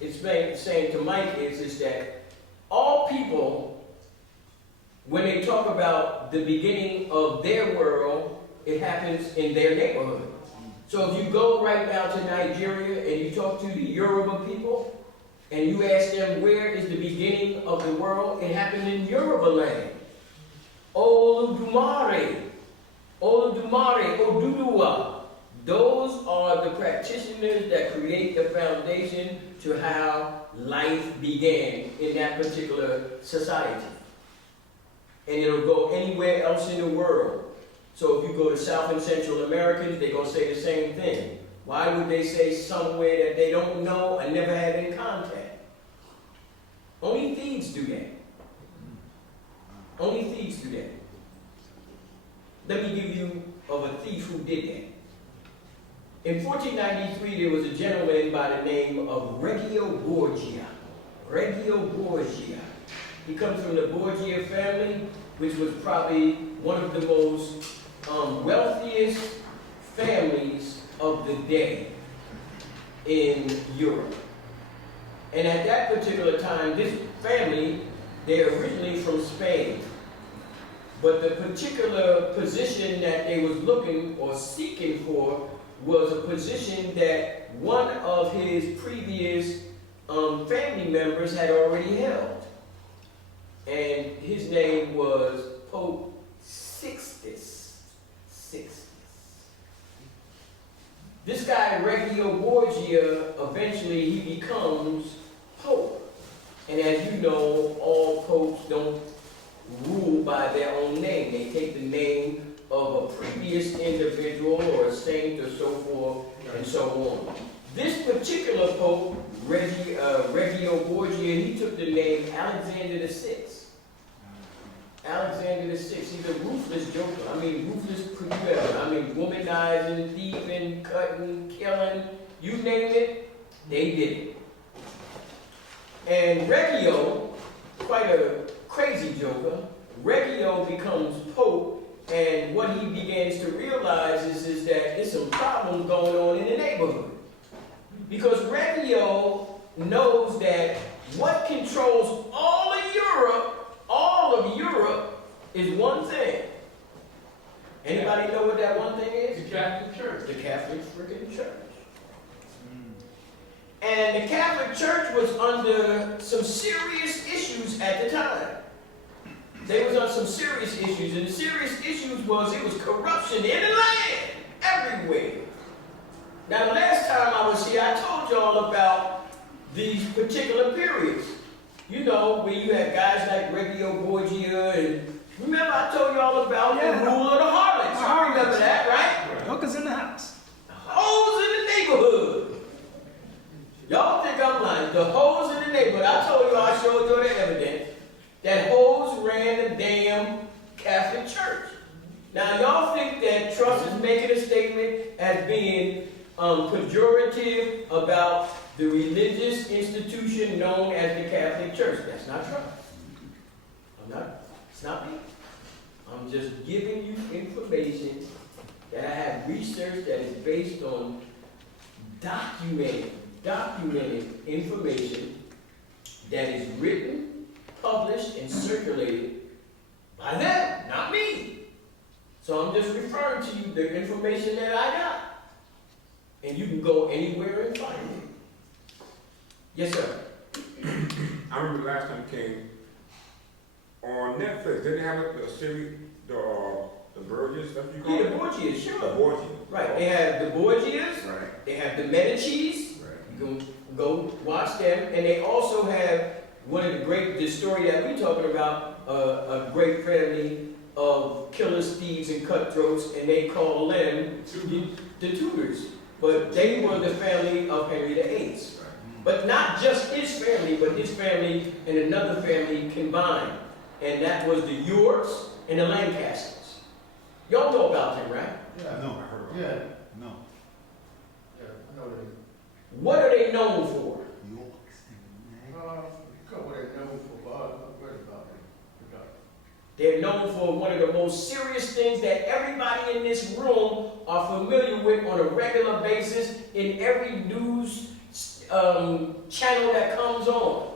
it's saying to Mike is that all people, when they talk about the beginning of their world, it happens in their neighborhood. So if you go right now to Nigeria and you talk to the Yoruba people, and you ask them where is the beginning of the world, it happened in Yoruba land. Oludumare, Oduduwa. Those are the practitioners that create the foundation to how life began in that particular society. And it'll go anywhere else in the world. So if you go to South and Central Americans, they're going to say the same thing. Why would they say somewhere that they don't know and never had in contact? Only thieves do that. Only thieves do that. Let me give you of a thief who did that. In 1493, there was a gentleman by the name of Reggio Borgia. Reggio Borgia. He comes from the Borgia family, which was probably one of the most wealthiest families of the day in Europe. And at that particular time, this family, they're originally from Spain. But the particular position that they was looking or seeking for was a position that one of his previous family members had already held. And his name was Pope Sixtus. This guy, Reggio Borgia, eventually he becomes Pope. And as you know, all popes don't rule by their own name. They take the name of a previous individual or a saint or so forth and so on. This particular Pope, Reggio Borgia, he took the name Alexander VI. Alexander VI, he's a ruthless joker. I mean, ruthless prevail. I mean, womanizing, thieving, cutting, killing, you name it, they did it. And Reggio, quite a crazy joker, Reggio becomes Pope, and what he begins to realize is that there's some problems going on in the neighborhood. Because Reggio knows that what controls all of Europe, is one thing. Anybody know what that one thing is? The Catholic Church. The Catholic freaking Church. And the Catholic Church was under some serious issues at the time. They was on some serious issues, and the serious issues was it was corruption in the land, everywhere. Now, the last time I was here, I told y'all about these particular periods. You know, where you had guys like Reggio Borgia, and remember I told y'all about the rule of the harlots. You remember that, right? Hookers in the house. Hoes in the neighborhood. Y'all think I'm lying. The hoes in the neighborhood. I told you, I showed you the evidence that hoes ran the damn Catholic Church. Now, y'all think that Truss is making a statement as being pejorative about the religious institution known as the Catholic Church. That's not true. It's not me. I'm just giving you information that I have researched that is based on documented information that is written, published, and circulated by them, not me. So I'm just referring to you the information that I got. And you can go anywhere and find it. Yes, sir. I remember last time I came on Netflix. Didn't they have a series, the Borgias stuff you call Yeah, it? the Borgias, sure. The Borgias. Right. They have the Borgias. Right. They have the Medicis. Right. You can go watch them. And they also have one of the story that we're talking about, a great family of killers, thieves, and cutthroats, and they call them the Tudors. But they were the family of Henry VIII. But not just his family, but his family and another family combined. And that was the Yorks and the Lancasters. Y'all know about them, right? Yeah. No, I heard about Yeah. it. No. Yeah, I know that. What are they known for? What they're known for, I've read about it. They're known for one of the most serious things that everybody in this room are familiar with on a regular basis in every news channel that comes on.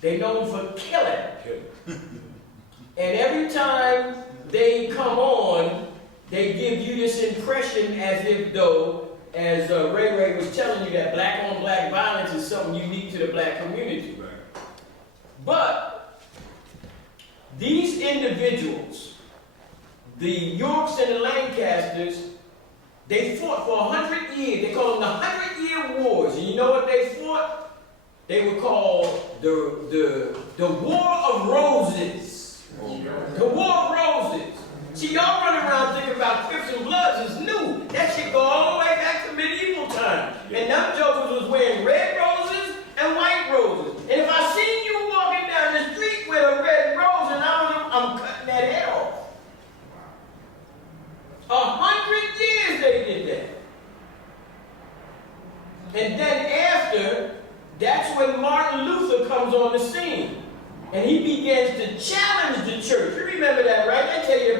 They're known for killing. And every time they come on, they give you this impression as if though, as Ray was telling you, that black on black violence is something unique to the black community. But these individuals, the Yorks and the Lancasters, they fought for 100 years. They call them the 100-Year Wars. And you know what they fought? They were called the War of Roses. The War of Roses. See, y'all run around thinking about Crips and Bloods is new. That shit go all the way back to medieval times. And them jokers was wearing red roses and white roses. And if I seen you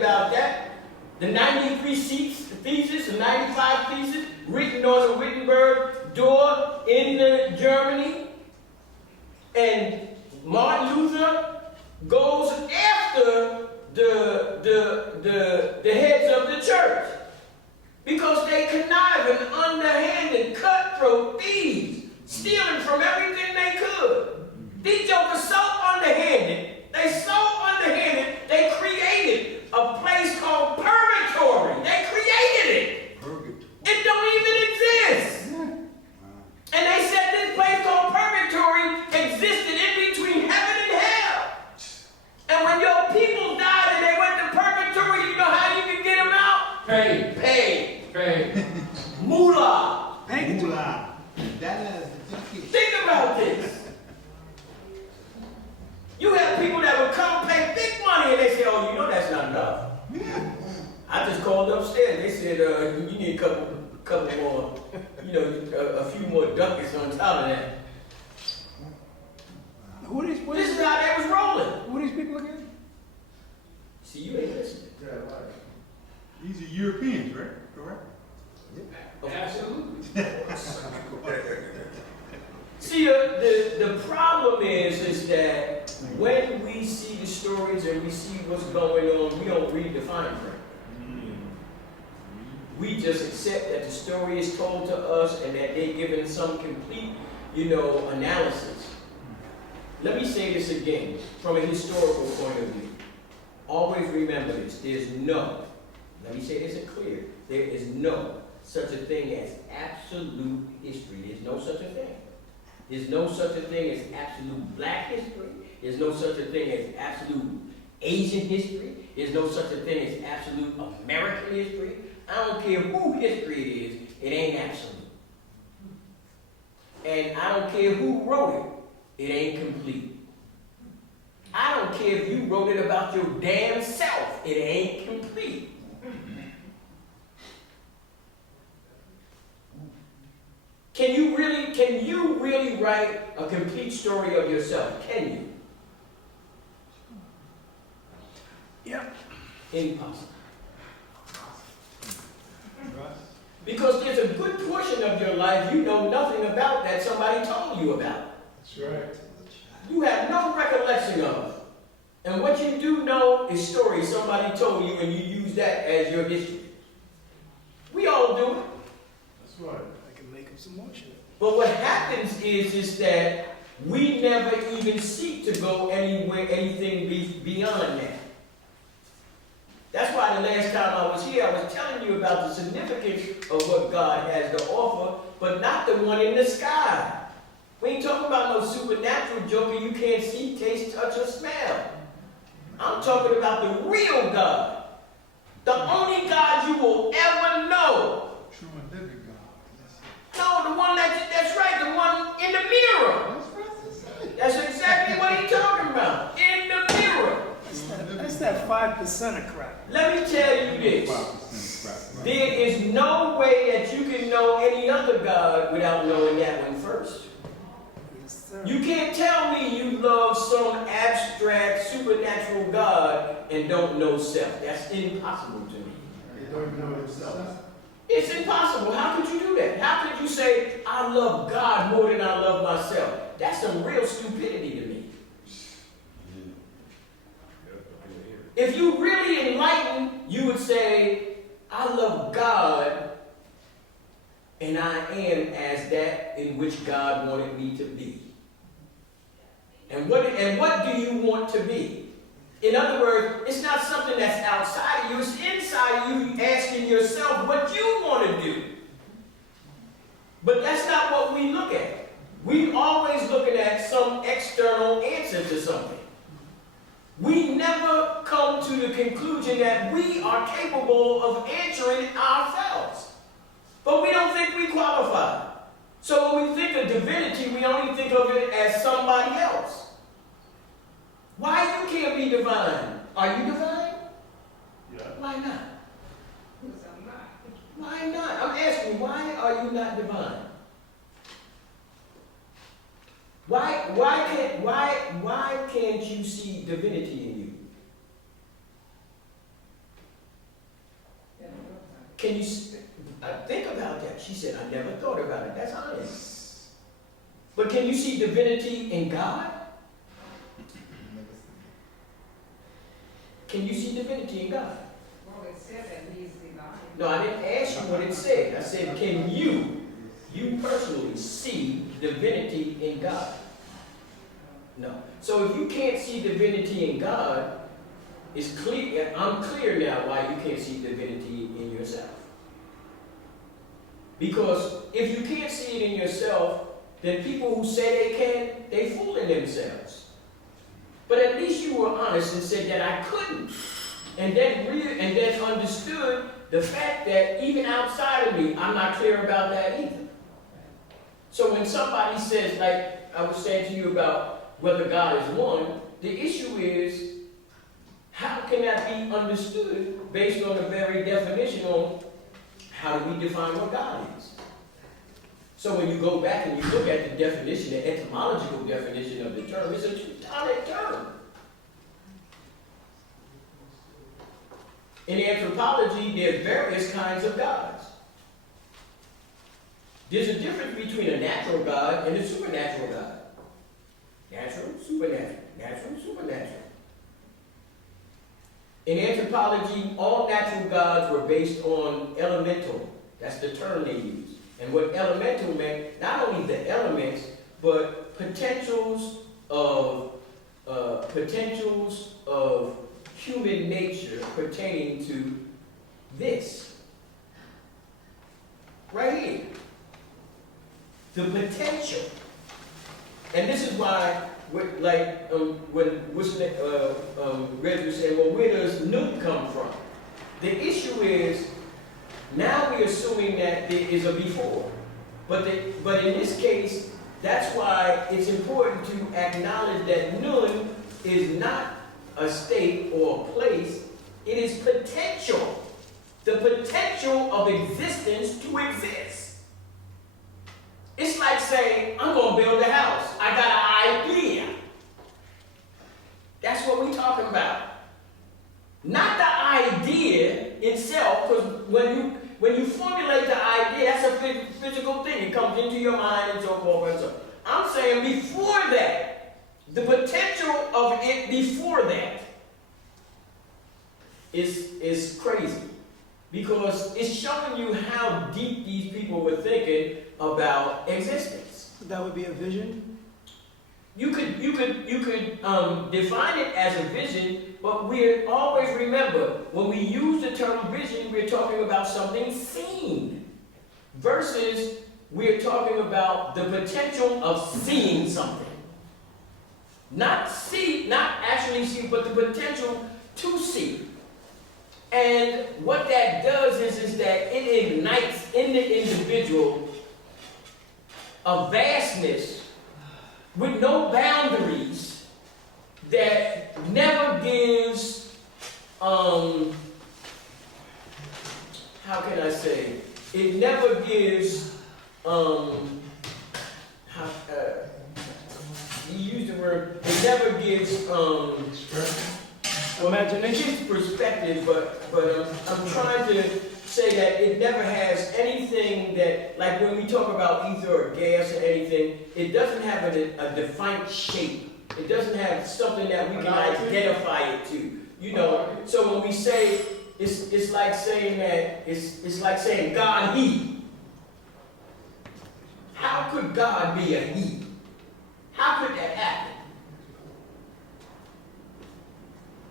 about that. The 93 thesis, the 95 thesis, written on the Wittenberg door in Germany. And Martin Luther goes after the heads of the church because they conniving, underhanded, cutthroat thieves, stealing from everything they could. These jokers so underhanded, they created a place called purgatory. They created it. It don't even exist. And they said this place called purgatory existed in between heaven and hell. And when your people died and they went to purgatory, you know how you can get them out? Pay. Moolah. Think about this. You have people that would come pay big money and they say, oh, you know that's not enough. I just called upstairs. They said, you need a couple more, a few more ducats on top of that. This is how they was rolling. Who are these people again? See, you ain't listening. Yeah, right. These are Europeans, right? Correct? Absolutely. See, the problem is that when we see the stories and we see what's going on, we don't read the fine print. We just accept that the story is told to us and that they're given some complete, analysis. Let me say this again, from a historical point of view. Always remember this. Let me say this clear. There is no such a thing as absolute history. There's no such a thing. There's no such a thing as absolute black history. There's no such a thing as absolute Asian history. There's no such a thing as absolute American history. I don't care who history it is, it ain't absolute. And I don't care who wrote it, it ain't complete. I don't care if you wrote it about your damn self, it ain't complete. Can you really write a complete story of yourself? Can you? Yeah. Impossible. Because there's a good portion of your life you know nothing about that somebody told you about. That's right. You have no recollection of. And what you do know is stories somebody told you and you use that as your history. We all do it. That's right. I can make up some more shit. But what happens is that we never even seek to go anything beyond that. That's why the last time I was here, I was telling you about the significance of what God has to offer, but not the one in the sky. We ain't talking about no supernatural joker you can't see, taste, touch, or smell. I'm talking about the real God. The only God you will ever know. True and living God. No, the one that's right, the one in the mirror. That's exactly what he's talking about. In the mirror. That's that 5% of crap. Let me tell you this. There is no way that you can know any other God without knowing that one first. Yes, sir. You can't tell me you love some abstract, supernatural God and don't know self. That's impossible to me. They don't know themselves. It's impossible. How could you do that? How could you say, I love God more than I love myself? That's some real stupidity to me. If you really enlightened, you would say, I love God and I am as that in which God wanted me to be. And what do you want to be? In other words, it's not something that's outside of you, it's inside of you asking yourself what you want to do. But that's not what we look at. We're always looking at some external answer to something. We never come to the conclusion that we are capable of answering ourselves. But we don't think we qualify. So when we think of divinity, we only think of it as somebody else. Why you can't be divine? Are you divine? Yeah. Why not? Because I'm not. Why not? I'm asking, why are you not divine? Why can't you see divinity in you? can you think about that? She said, I never thought about it. That's honest. But can you see divinity in God? Can you see divinity in God? Well, it said that he's divine. No, I didn't ask you what it said. I said, can you personally see divinity in God? No. So if you can't see divinity in God, it's clear. I'm clear now why you can't see divinity in yourself. Because if you can't see it in yourself, then people who say they can, they fooling themselves. But at least you were honest and said that I couldn't. And then understood the fact that even outside of me, I'm not clear about that either. So when somebody says, like I was saying to you about whether God is one, the issue is, how can that be understood based on the very definition on how do we define what God is? So when you go back and you look at the definition, the etymological definition of the term, it's a Teutonic term. In anthropology, there are various kinds of gods. There's a difference between a natural God and a supernatural God. Natural, supernatural. Natural, supernatural. In anthropology, all natural gods were based on elemental. That's the term they use. And what elemental meant, not only the elements, but potentials of human nature pertaining to this. Right here. The potential. And this is why, when Red was saying, well, where does Nuke come from? The issue is, now we're assuming that there is a before. But in this case, that's why it's important to acknowledge that Nun is not a state or a place. It is potential. The potential of existence to exist. It's like saying, I'm going to build a house. I got an idea. That's what we're talking about. Not the idea itself, because when you formulate the idea, that's a physical thing. It comes into your mind and so forth and so on. I'm saying before that, the potential of it before that is crazy. Because it's showing you how deep these people were thinking about existence. That would be a vision? You could define it as a vision, but we always remember, when we use the term vision, we're talking about something seen. Versus, we're talking about the potential of seeing something. Not actually see, but the potential to see. And what that does is that it ignites in the individual a vastness with no boundaries that never gives, how can I say, it never gives, you use the word, it never gives, imagination, perspective, but I'm trying to say that it never has anything that, like when we talk about ether or gas or anything, it doesn't have a defined shape. It doesn't have something that we can identify it to. You know, so when we say, it's like saying that, it's like saying God He. How could God be a He? How could that happen?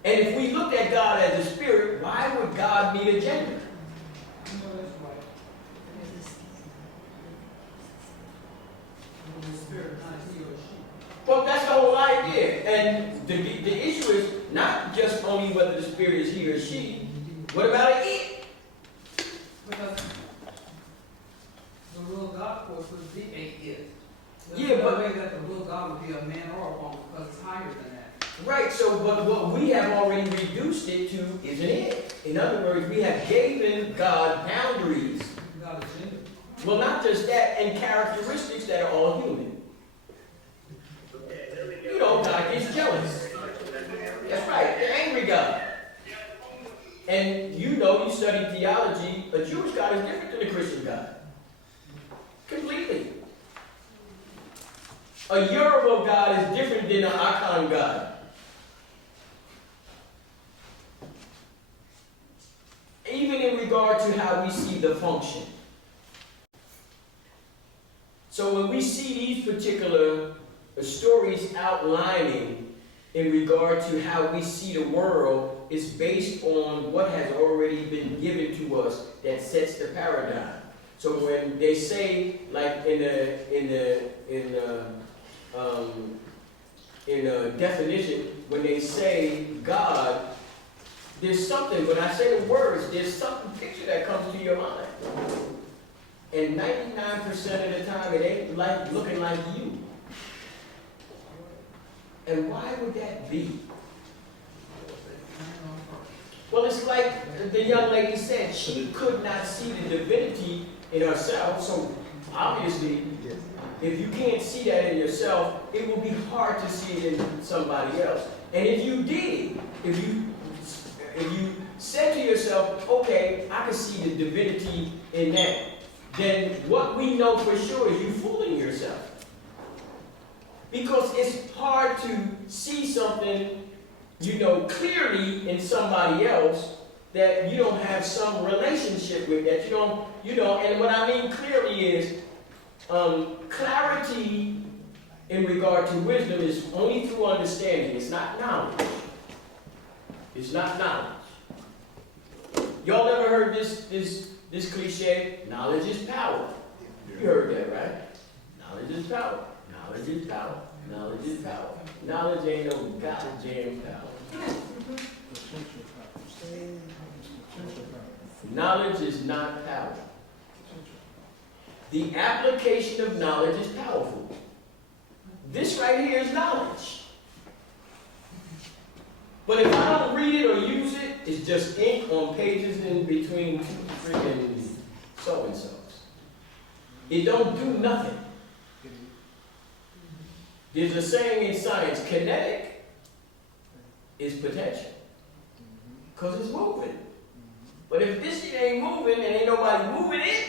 And if we looked at God as a spirit, why would God need a gender? Well, that's the whole idea. And the issue is not just only whether the spirit is he or she. What about it? Because the real God, of course, would be a it. Yeah, but way that the real God would be a man or a woman, because it's higher than that. Right, so but what we have already reduced it to is an it. In other words, we have given God boundaries. God is gender. Well, not just that, and characteristics that are all human. You know, God gets jealous. That's right, the angry God. And you know, you study theology, a Jewish God is different than a Christian God. Completely. A Yoruba God is different than an Akan God. Even in regard to how we see the function. So when we see these particular stories outlining in regard to how we see the world, it's based on what has already been given to us that sets the paradigm. So when they say, like in a definition, when they say God, there's something, when I say the words, there's some picture that comes to your mind. And 99% of the time, it ain't like looking like you. And why would that be? Well, it's like the young lady said, she could not see the divinity in herself. So obviously, if you can't see that in yourself, it will be hard to see it in somebody else. And if you did, if you said to yourself, okay, I can see the divinity in that, then what we know for sure is you fooling yourself. Because it's hard to see something, clearly in somebody else that you don't have some relationship with, that you don't, and what I mean clearly is, clarity in regard to wisdom is only through understanding. It's not knowledge. It's not knowledge. Y'all ever heard this cliche? Knowledge is power. You heard that, right? Knowledge is power. Knowledge is power. Knowledge is power. Knowledge ain't no goddamn power. Knowledge is not power. The application of knowledge is powerful. This right here is knowledge. But if I don't read it or use it, it's just ink on pages in between two freaking so-and-sos. It don't do nothing. There's a saying in science, kinetic is potential. Because it's moving. But if this shit ain't moving and ain't nobody moving it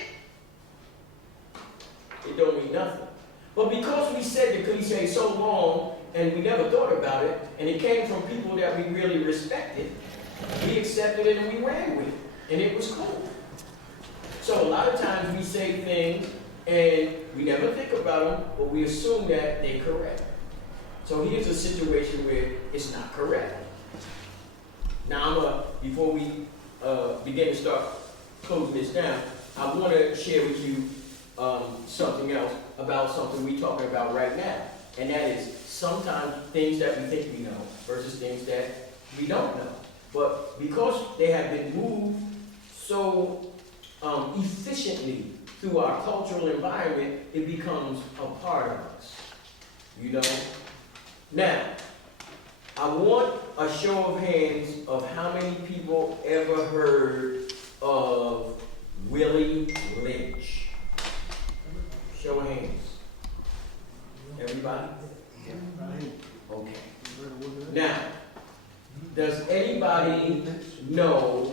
don't mean nothing. But because we said the cliche so long and we never thought about it, and it came from people that we really respected, we accepted it and we ran with it. And it was cool. So a lot of times we say things and we never think about them, but we assume that they're correct. So here's a situation where it's not correct. Now before we begin to start closing this down, I want to share with you something else about something we're talking about right now. And that is sometimes things that we think we know versus things that we don't know. But because they have been moved so efficiently through our cultural environment, it becomes a part of us. Now, I want a show of hands of how many people ever heard of Willie Lynch. Show of hands. Everybody? Okay. Now, does anybody know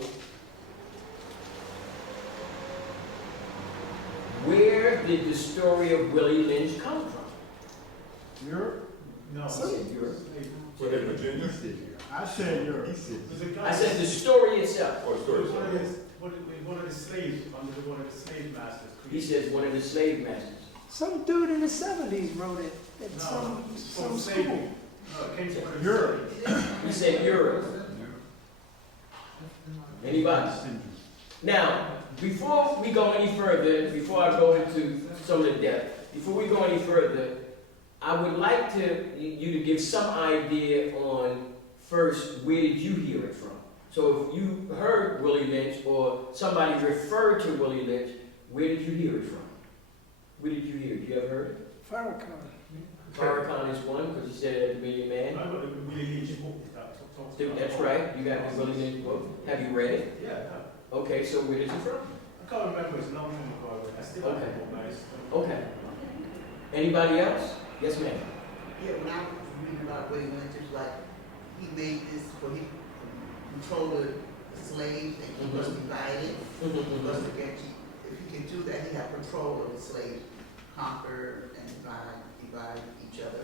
where did the story of Willie Lynch come from? Europe? No. I said Europe. Was it Virginia? I said Europe. I said the story itself. Oh, story. One of the slaves, under one of the slave masters. He says one of the slave masters. Some dude in the 70s wrote it at No, some from school. slavery. No, it came from Europe. He said Europe. Anybody? Now, before we go any further, before I go into some of the depth, before we go any further, I would like you to give some idea on first, where did you hear it from? So if you heard Willie Lynch or somebody referred to Willie Lynch, where did you hear it from? Where did you hear it? You ever heard it? Farrakhan. Farrakhan is one, because he said it at the Million Man. I got the Willie Lynch book that talks about. That's right, you got the Willie Lynch book. Have you read it? Yeah, yeah. Okay, so where is it from? I can't remember, it's a long time ago, but I still have the book, nice. Okay. Anybody else? Yes, ma'am. Yeah, when I was reading about Willie Lynch, it's like he made this, he controlled the slave and keep us divided. Because if he can do that, he have control of the slave, conquer and divide each other,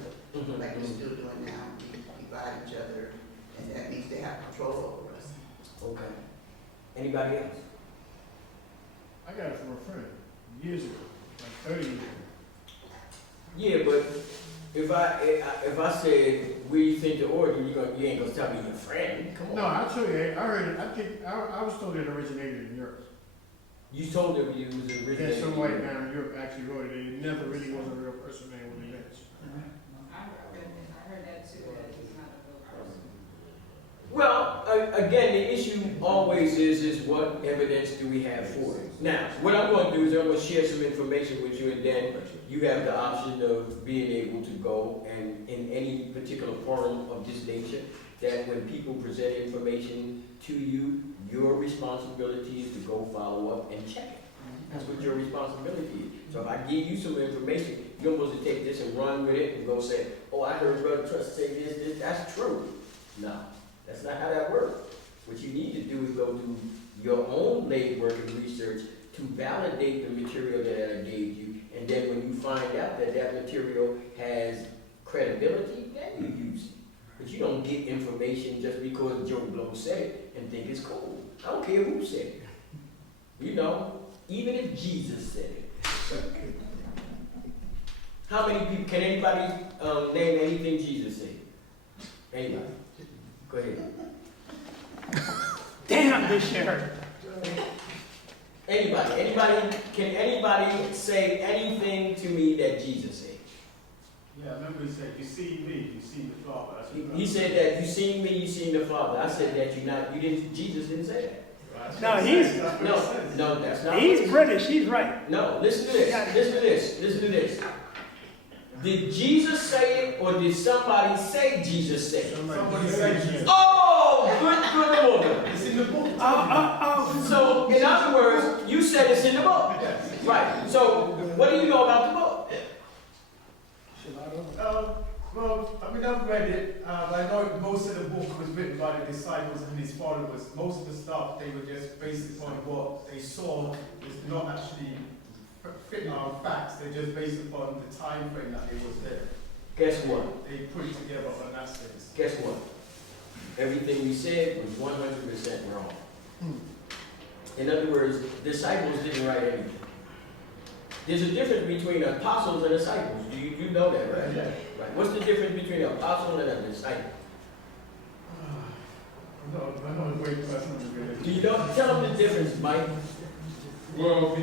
like we're still doing now. We divide each other, and that means they have control over us. Okay. Anybody else? I got it from a friend years ago, like 30 years ago. Yeah, but if I said where you think the origin, you ain't gonna tell me your friend. Come on. No, actually, I heard it. I was told it originated in Europe. You told them it was originated. Yeah, some white man in Europe actually wrote it. It never really was a real person named Willie Lynch. I heard that too, that he's not a real person. Well, again, the issue always is what evidence do we have for it? Now, what I'm going to do is I'm going to share some information with you, and then you have the option of being able to go and in any particular forum of this nature, that when people present information to you, your responsibility is to go follow up and check it. That's what your responsibility is. So if I give you some information, you're supposed to take this and run with it and go say, oh, I heard Brother Trust say this, that's true. No, that's not how that works. What you need to do is go do your own legwork and research to validate the material that I gave you, and then when you find out that that material has credibility, then you use it. But you don't get information just because Joe Blow said it and think it's cool. I don't care who said it. You know, even if Jesus said it. How many people, can anybody name anything Jesus said? Anybody? Go ahead. Damn, this shit hurt. Anybody? Can anybody say anything to me that Jesus said? Yeah, I remember he said, you see me, you see the Father. He said that you seen me, you seen the Father. I said that Jesus didn't say that. No, that's not. he's British, he's right. No, listen to this. Did Jesus say it, or did somebody say Jesus said it? Somebody said Jesus. Oh, good order. It's in the book. So, in other words, you said it's in the book. Right. So, what do you know about the book? Well, I mean, I've read it. I know most of the book was written by the disciples and his followers. Most of the stuff, they were just based upon what they saw. It's not actually facts. They're just based upon the time frame that it was there. Guess what? They put it together on that sense. Guess what? Everything we said was 100% wrong. In other words, disciples didn't write anything. There's a difference between apostles and disciples. You know that, right? Yeah. Right. What's the difference between an apostle and a disciple? I know the way personal religion. Do you know? Tell them the difference, Mike. Well,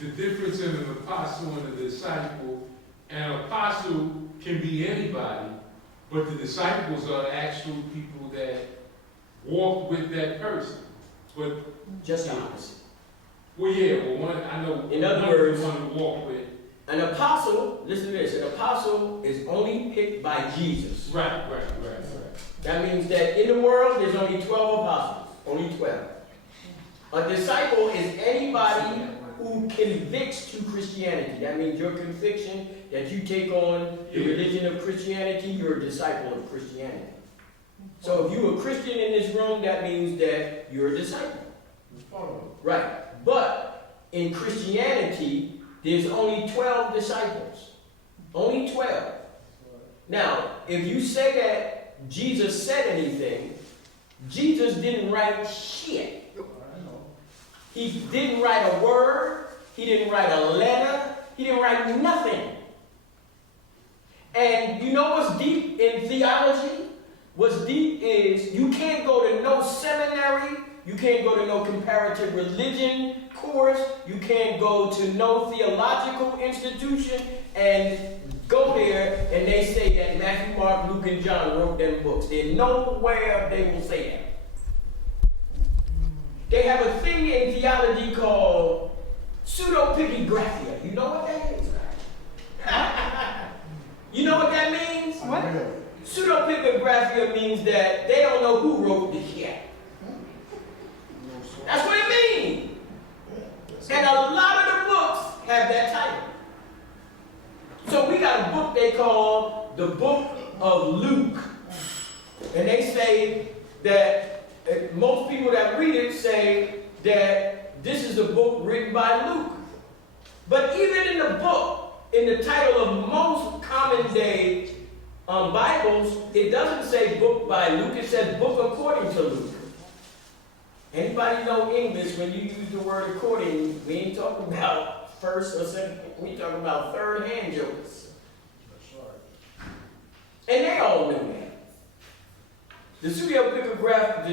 the difference in an apostle and a disciple, an apostle can be anybody, but the disciples are actual people that walk with that person. But Just the opposite. well, yeah, well, one I know. In other words, one to walk with. An apostle, listen to this, an apostle is only picked by Jesus. Right. That means that in the world, there's only 12 apostles, only 12. A disciple is anybody who convicts to Christianity. That means your conviction that you take on the religion of Christianity, you're a disciple of Christianity. So if you're a Christian in this room, that means that you're a disciple. Right. But in Christianity, there's only 12 disciples. Only 12. Now, if you say that Jesus said anything, Jesus didn't write shit. He didn't write a word. He didn't write a letter. He didn't write nothing. And you know what's deep in theology? What's deep is you can't go to no seminary. You can't go to no comparative religion course. You can't go to no theological institution and go there and they say that Matthew, Mark, Luke, and John wrote them books. There's nowhere they will say that. They have a thing in theology called pseudepigraphia. You know what that is? You know what that means? What? Pseudepigraphia means that they don't know who wrote this yet. That's what it means. And a lot of the books have that title. So we got a book they call the Book of Luke. And they say that that most people that read it say that this is a book written by Luke. But even in the book, in the title of most common day Bibles, it doesn't say book by Luke, it says book according to Luke. Anybody know English? When you use the word according, we ain't talking about first or second, we talking about third hand jokers. That's right. And they all knew that. The pseudepigrapha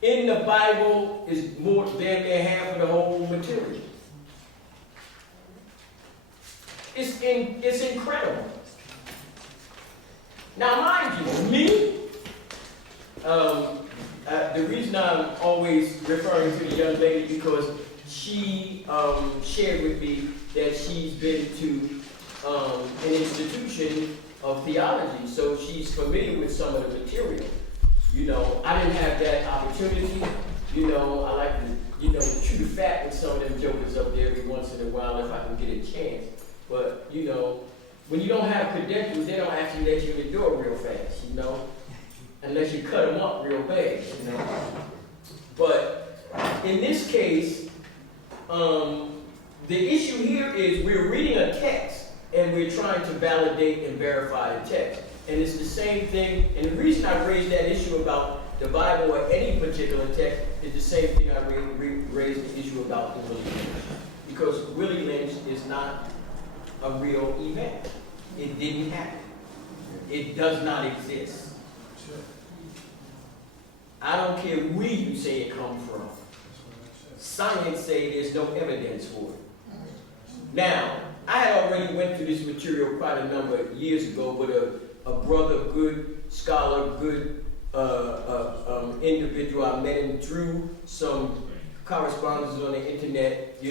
in the Bible is more than half of the whole material. It's incredible. Now, mind you, me, the reason I'm always referring to the young lady because she shared with me that she's been to an institution of theology, so she's familiar with some of the material. You know, I didn't have that opportunity. You know, I like to, chew the fat with some of them jokers up there every once in a while if I can get a chance. But, when you don't have credentials, they don't actually let you in the door real fast, unless you cut them up real bad, But in this case, the issue here is we're reading a text and we're trying to validate and verify the text. And it's the same thing, and the reason I raised that issue about the Bible or any particular text is the same thing I raised the issue about the Willie Lynch. Because Willie Lynch is not a real event. It didn't happen. It does not exist. I don't care where you say it comes from. Science say there's no evidence for it. Now, I had already went through this material quite a number of years ago with a brother, good scholar, good individual. I met him through some correspondence on the internet,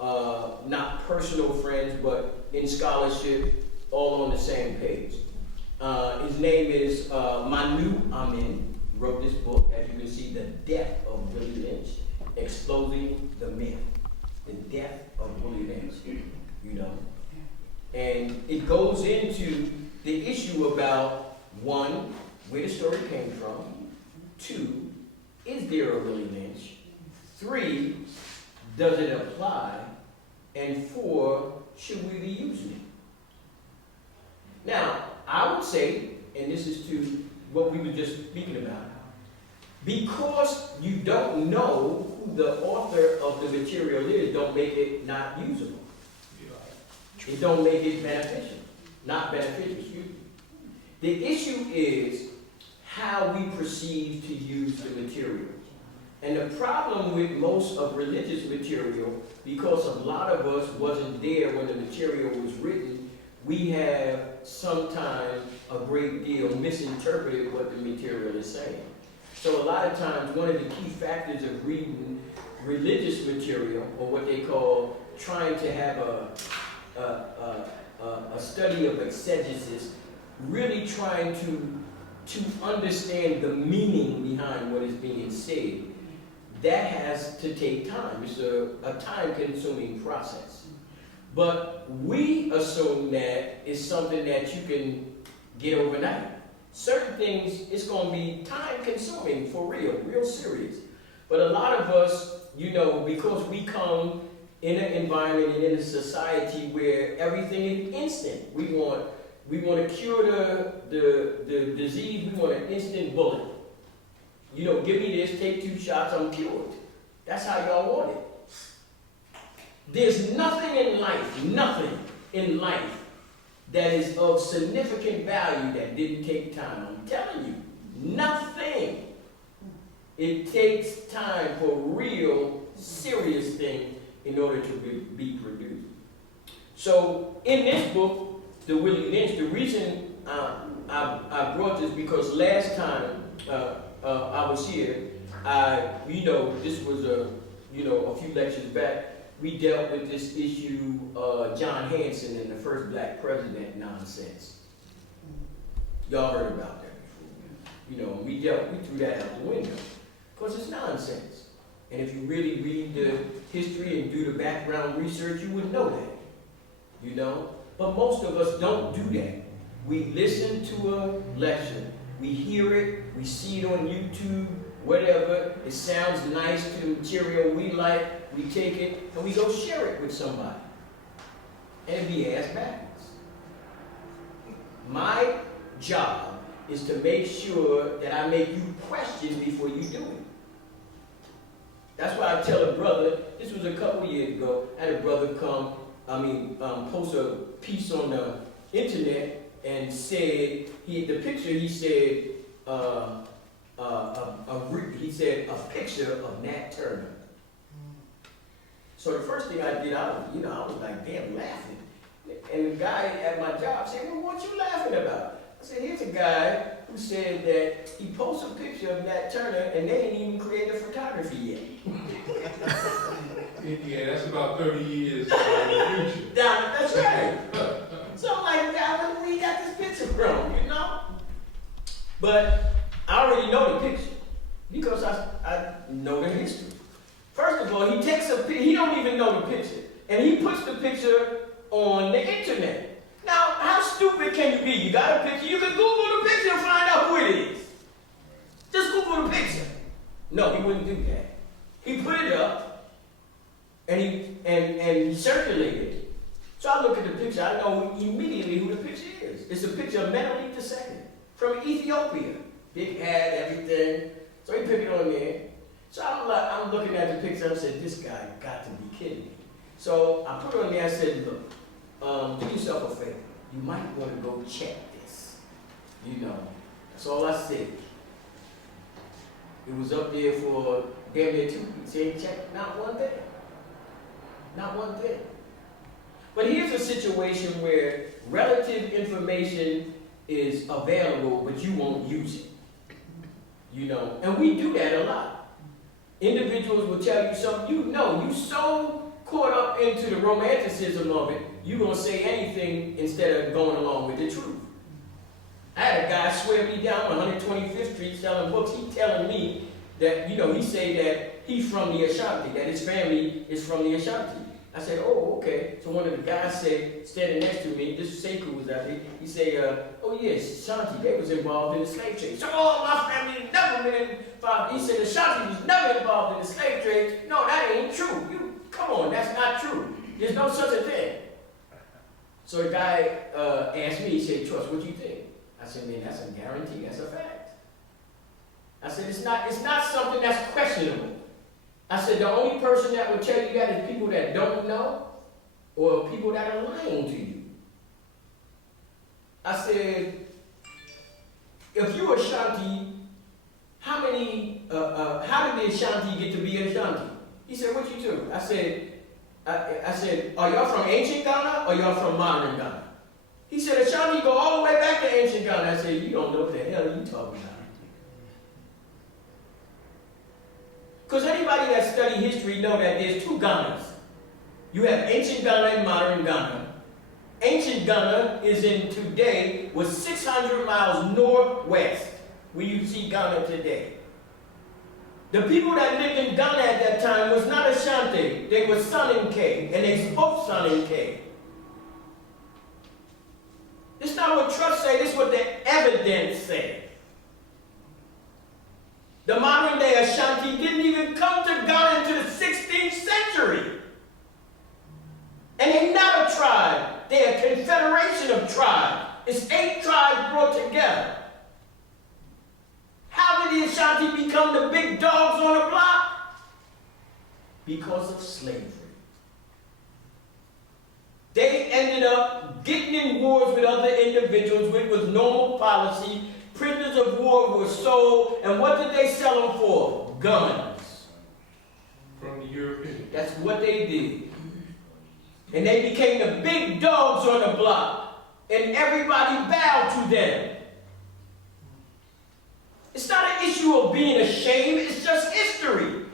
not personal friends, but in scholarship, all on the same page. His name is Naacp. He wrote this book, as you can see, The Death of Willie Lynch, Exposing the Myth. The Death of Willie Lynch, And it goes into the issue about, 1, where the story came from, 2, is there a Willie Lynch, 3, does it apply, and 4, should we be using it? Now, I would say, and this is to what we were just speaking about, because you don't know who the author of the material is, don't make it not usable. It don't make it beneficial. Not beneficial, excuse me. The issue is how we perceive to use the material. And the problem with most of religious material, because a lot of us wasn't there when the material was written, we have sometimes a great deal misinterpreted what the material is saying. So a lot of times, one of the key factors of reading religious material, or what they call trying to have a study of exegesis, really trying to understand the meaning behind what is being said, that has to take time. It's a time-consuming process. But we assume that it's something that you can get overnight. Certain things, it's going to be time-consuming for real serious. But a lot of us, because we come in an environment and in a society where everything is instant. We want to cure the disease. We want an instant bullet. Give me this, take 2 shots, I'm cured. That's how y'all want it. There's nothing in life that is of significant value that didn't take time. I'm telling you, nothing. It takes time for real, serious things in order to be produced. So, in this book, The Willie Lynch, the reason I brought this because last time I was here, this was a few lectures back, we dealt with this issue, John Hanson and the first black president nonsense. Y'all heard about that before. We threw that out the window because it's nonsense. And if you really read the history and do the background research, you would know that. But most of us don't do that. We listen to a lecture, we hear it, we see it on YouTube, whatever, it sounds nice to the material we like, we take it and we go share it with somebody. And it be ass backwards. My job is to make sure that I make you question before you do it. That's why I tell a brother, this was a couple years ago, I had a brother post a piece on the internet and said, the picture, he said, a picture of Nat Turner. So the first thing I did, I was like, damn, laughing. And the guy at my job said, well, what you laughing about? I said, here's a guy who said that he posted a picture of Nat Turner and they ain't even created photography yet. Yeah, that's about 30 years in the future. That's right. So I'm like, yeah, where we got this picture from, you know? But I already know the picture because I know the history. First of all, he takes he don't even know the picture, and he puts the picture on the internet. Now, how stupid can you be? You got a picture, you can Google the picture and find out who it is. Just Google the picture. No, he wouldn't do that. He put it up, and he circulated it. So I look at the picture, I know immediately who the picture is. It's a picture of Menelik II from Ethiopia. Big hat, everything. So he put it on there. So I'm looking at the picture, I said, this guy got to be kidding me. So I put it on there, I said, look, do yourself a favor. You might want to go check this. You know, that's all I said. It was up there for damn near 2 weeks. He ain't checked not one thing. Not one thing. But here's a situation where relative information is available, but you won't use it. You know, and we do that a lot. Individuals will tell you something, you so caught up into the romanticism of it, you're going to say anything instead of going along with the truth. I had a guy swear me down on 125th Street selling books. He telling me that, he say that he's from the Ashanti, that his family is from the Ashanti. I said, oh, okay. So one of the guys said, standing next to me, this Sekou was out there, he said, oh yes, Ashanti, they was involved in the slave trade. So, my family never been involved. He said, Ashanti was never involved in the slave trade. No, that ain't true. Come on, that's not true. There's no such a thing. So the guy asked me, he said, Trust, what do you think? I said, man, that's a guarantee, that's a fact. I said, it's not something that's questionable. I said, the only person that will tell you that is people that don't know or people that are lying to you. I said, if you're Ashanti, how did the Ashanti get to be Ashanti? He said, what you do? I said, are y'all from ancient Ghana or y'all from modern Ghana? He said, Ashanti go all the way back to ancient Ghana. I said, you don't know what the hell you talking about. Because anybody that study history know that there's two Ghanas. You have ancient Ghana and modern Ghana. Ancient Ghana is was 600 miles northwest where you see Ghana today. The people that lived in Ghana at that time was not Ashanti. They were Soninke, and they spoke Soninke. This is not what trust say, this is what the evidence say. The modern day Ashanti didn't even come to Ghana until the 16th century. And they're not a tribe. They're a confederation of tribes. It's 8 tribes brought together. How did the Ashanti become the big dogs on the block? Because of slavery. They ended up getting in wars with other individuals, which was normal policy. Prisoners of war were sold, and what did they sell them for? Guns. From the Europeans. That's what they did. And they became the big dogs on the block, and everybody bowed to them. It's not an issue of being ashamed, it's just history.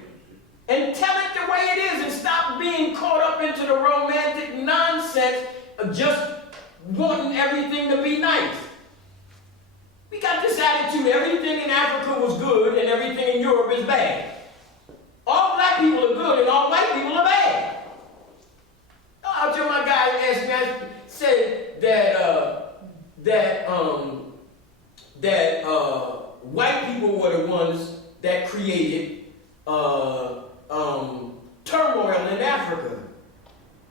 And tell it the way it is, and stop being caught up into the romantic nonsense of just wanting everything to be nice. We got this attitude, everything in Africa was good and everything in Europe is bad. All black people are good and all white people are bad. I'll tell my guy asked me, I said that that white people were the ones that created turmoil in Africa.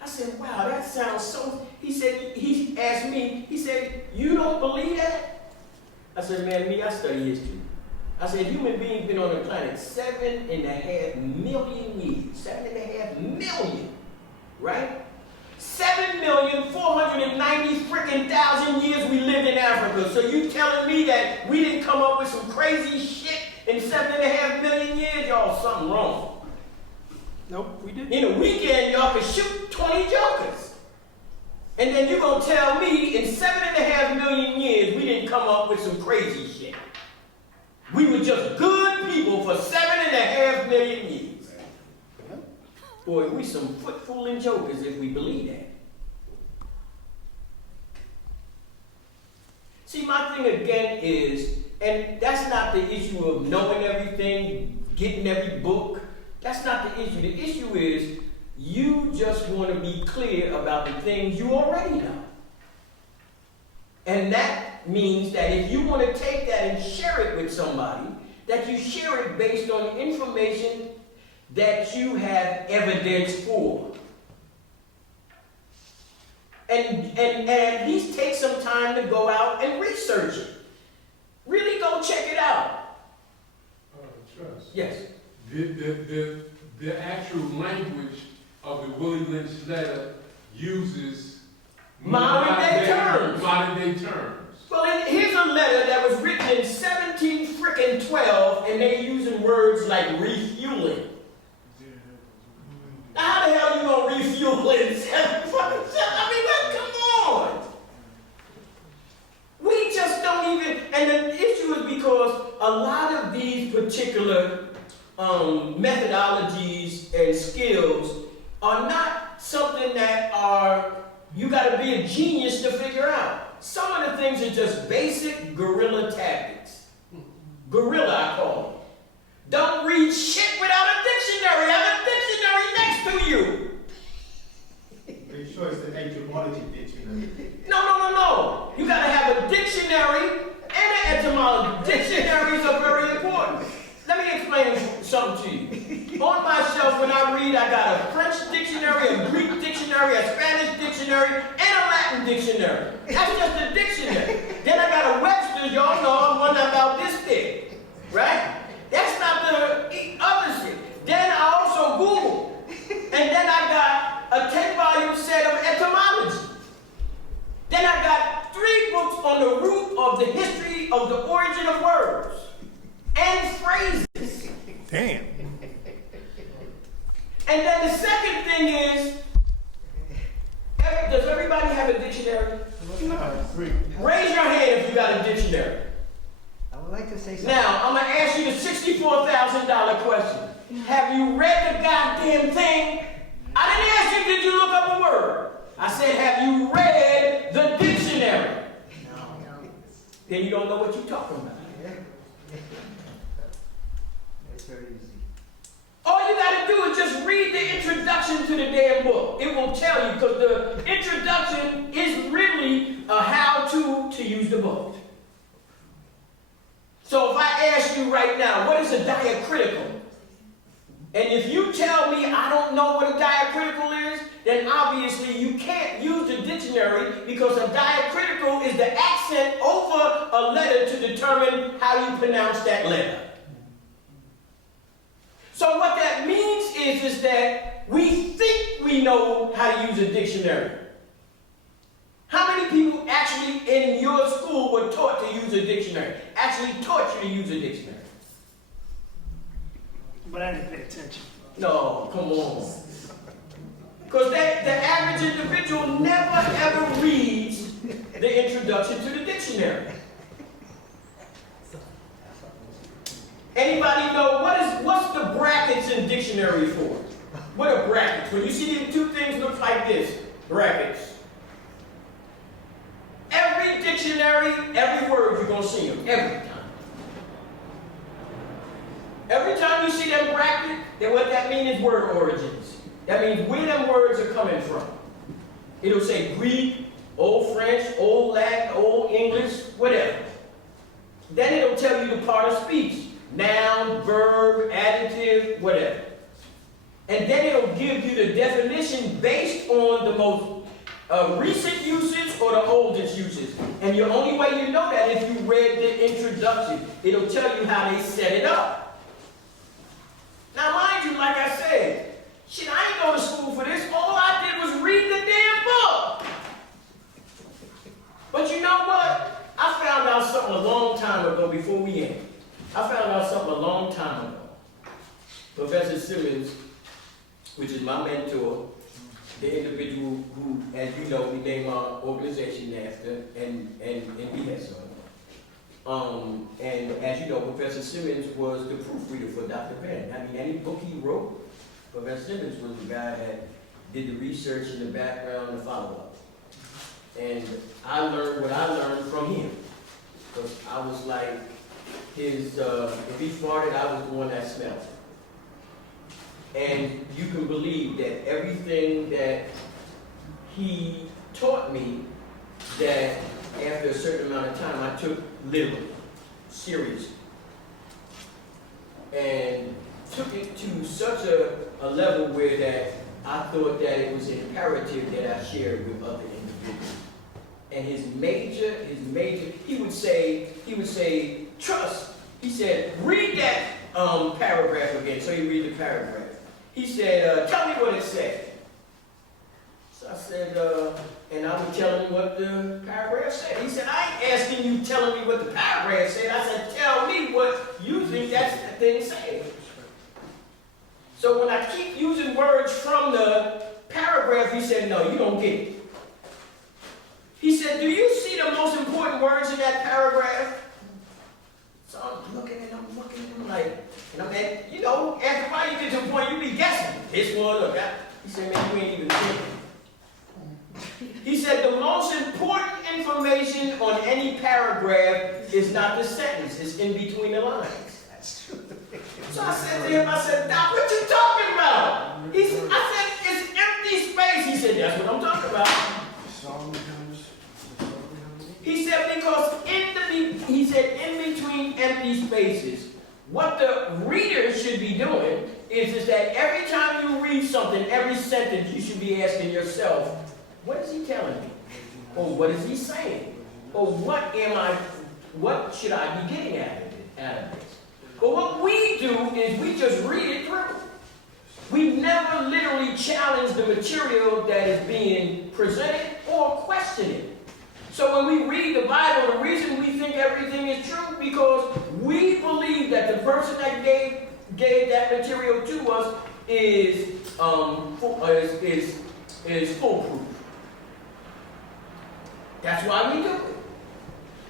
I said, wow, that sounds so. He asked me, he said, you don't believe that? I said, man, I study history. I said, human beings been on the planet 7.5 million years. 7.5 million, right? 7,490,000 freaking years we lived in Africa. So you telling me that we didn't come up with some crazy shit in 7.5 million years? Y'all, something wrong. Nope, we didn't. In a weekend, y'all could shoot 20 jokers. And then you're going to tell me in 7.5 million years we didn't come up with some crazy shit. We were just good people for 7.5 million years. Boy, we some foot-fooling jokers if we believe that. See, my thing again is, and that's not the issue of knowing everything, getting every book. That's not the issue. The issue is you just want to be clear about the things you already know. And that means that if you want to take that and share it with somebody, that you share it based on information that you have evidence for. And at least take some time to go out and research it. Really go check it out. Trust. Yes. The actual language of the Willie Lynch letter uses Modern day terms. Modern day terms. Well, here's a letter that was written in 1712, and they using words like refueling. Now, how the hell you gonna refuel in 7 fucking? I mean, come on. We just don't even. And the issue is because a lot of these particular methodologies and skills are not something that you got to be a genius to figure out. Some of the things are just basic guerrilla tactics. Guerrilla, I call it. Don't read shit without a dictionary. Have a dictionary next to you. Are you sure it's the etymology dictionary? No. You got to have a dictionary and an etymology. Dictionaries are very important. Let me explain something to you. On my shelf, when I read, I got a French dictionary, a Greek dictionary, a Spanish dictionary, and a Latin dictionary. That's just a dictionary. Then I got a Webster, y'all know, I'm one about this big, right? That's not the other shit. Then I also Google. And then I got a 10-volume set of etymology. Then I got 3 books on the root of the history of the origin of words and phrases. Damn. And then the second thing is, does everybody have a dictionary? Raise your hand if you got a dictionary. I would like to say something. Now, I'm going to ask you the $64,000 question. Have you read the goddamn thing? I didn't ask you, did you look up a word? I said, have you read the dictionary? No. Then you don't know what you're talking about. It's very easy. All you got to do is just read the introduction to the damn book. It will tell you, because the introduction is really a how-to use the book. So if I ask you right now, what is a diacritical? And if you tell me I don't know what a diacritical is, then obviously you can't use the dictionary, because a diacritical is the accent over a letter to determine how you pronounce that letter. So what that means is that we think we know how to use a dictionary. How many people actually in your school were taught to use a dictionary? Actually taught you to use a dictionary? But I didn't pay attention. No, come on. Because the average individual never ever reads the introduction to the dictionary. Anybody know what's the brackets in dictionary for? What are brackets? When you see them two things look like this, brackets. Every dictionary, every word you're going to see them, every time. Every time you see them bracket, then what that means is word origins. That means where them words are coming from. It'll say Greek, Old French, Old Latin, Old English, whatever. Then it'll tell you the part of speech. Noun, verb, adjective, whatever. And then it'll give you the definition based on the most recent usage or the oldest usage. And the only way you know that if you read the introduction, it'll tell you how they set it up. Now mind you, like I said, shit, I ain't go to school for this. All I did was read the damn book. But you know what? I found out something a long time ago before we end. I found out something a long time ago. Professor Simmons, which is my mentor, the individual who, as you know, we named our organization after, and we had some. And as you know, Professor Simmons was the proofreader for Dr. Ben. I mean, any book he wrote, Professor Simmons was the guy that did the research in the background, the follow-up. And I learned what I learned from him. Because I was like, if he farted, I was the one that smelled. And you can believe that everything that he taught me, that after a certain amount of time, I took literally, seriously. And took it to such a level where that I thought that it was imperative that I shared with other individuals. And his major, he would say, trust. He said, read that paragraph again. So you read the paragraph. He said, tell me what it said. So I said, and I would tell him what the paragraph said. He said, I ain't asking you telling me what the paragraph said. I said, tell me what you think that thing said. So when I keep using words from the paragraph, he said, no, you don't get it. He said, do you see the most important words in that paragraph? So I'm looking at him like, and I'm at, you know, after a while you get to a point you be guessing. This one or that. He said, man, you ain't even thinking. He said, the most important information on any paragraph is not the sentence, it's in between the lines. That's true. So I said to him, I said, Doc, what you talking about? I said, it's empty space. He said, that's what I'm talking about. He said, because in between empty spaces, what the reader should be doing is that every time you read something, every sentence, you should be asking yourself, what is he telling me? Or what is he saying? Or what should I be getting out of this? But what we do is we just read it through. We never literally challenge the material that is being presented or question it. So when we read the Bible, the reason we think everything is true because we believe that the person that gave that material to us is foolproof. That's why we do it.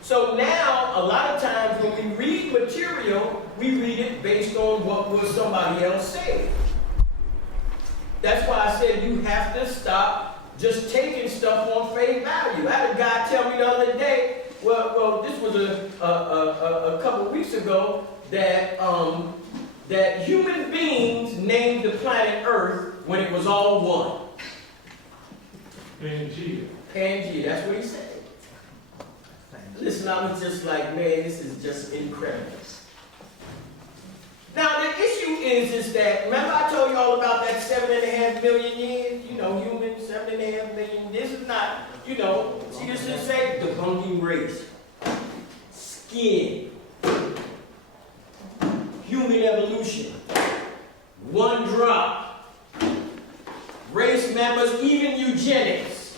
So now, a lot of times when we read material, we read it based on what was somebody else said. That's why I said you have to stop just taking stuff on face value. I had a guy tell me the other day, well, this was a couple weeks ago, that human beings named the planet Earth when it was all one. Pangea, that's what he said. Listen, I was just like, man, this is just incredible. Now, the issue is that, remember I told you all about that 7.5 million years? You know, humans, 7.5 million. This is not, you know, see this is say debunking race, skin, human evolution, one drop, race members, even eugenics.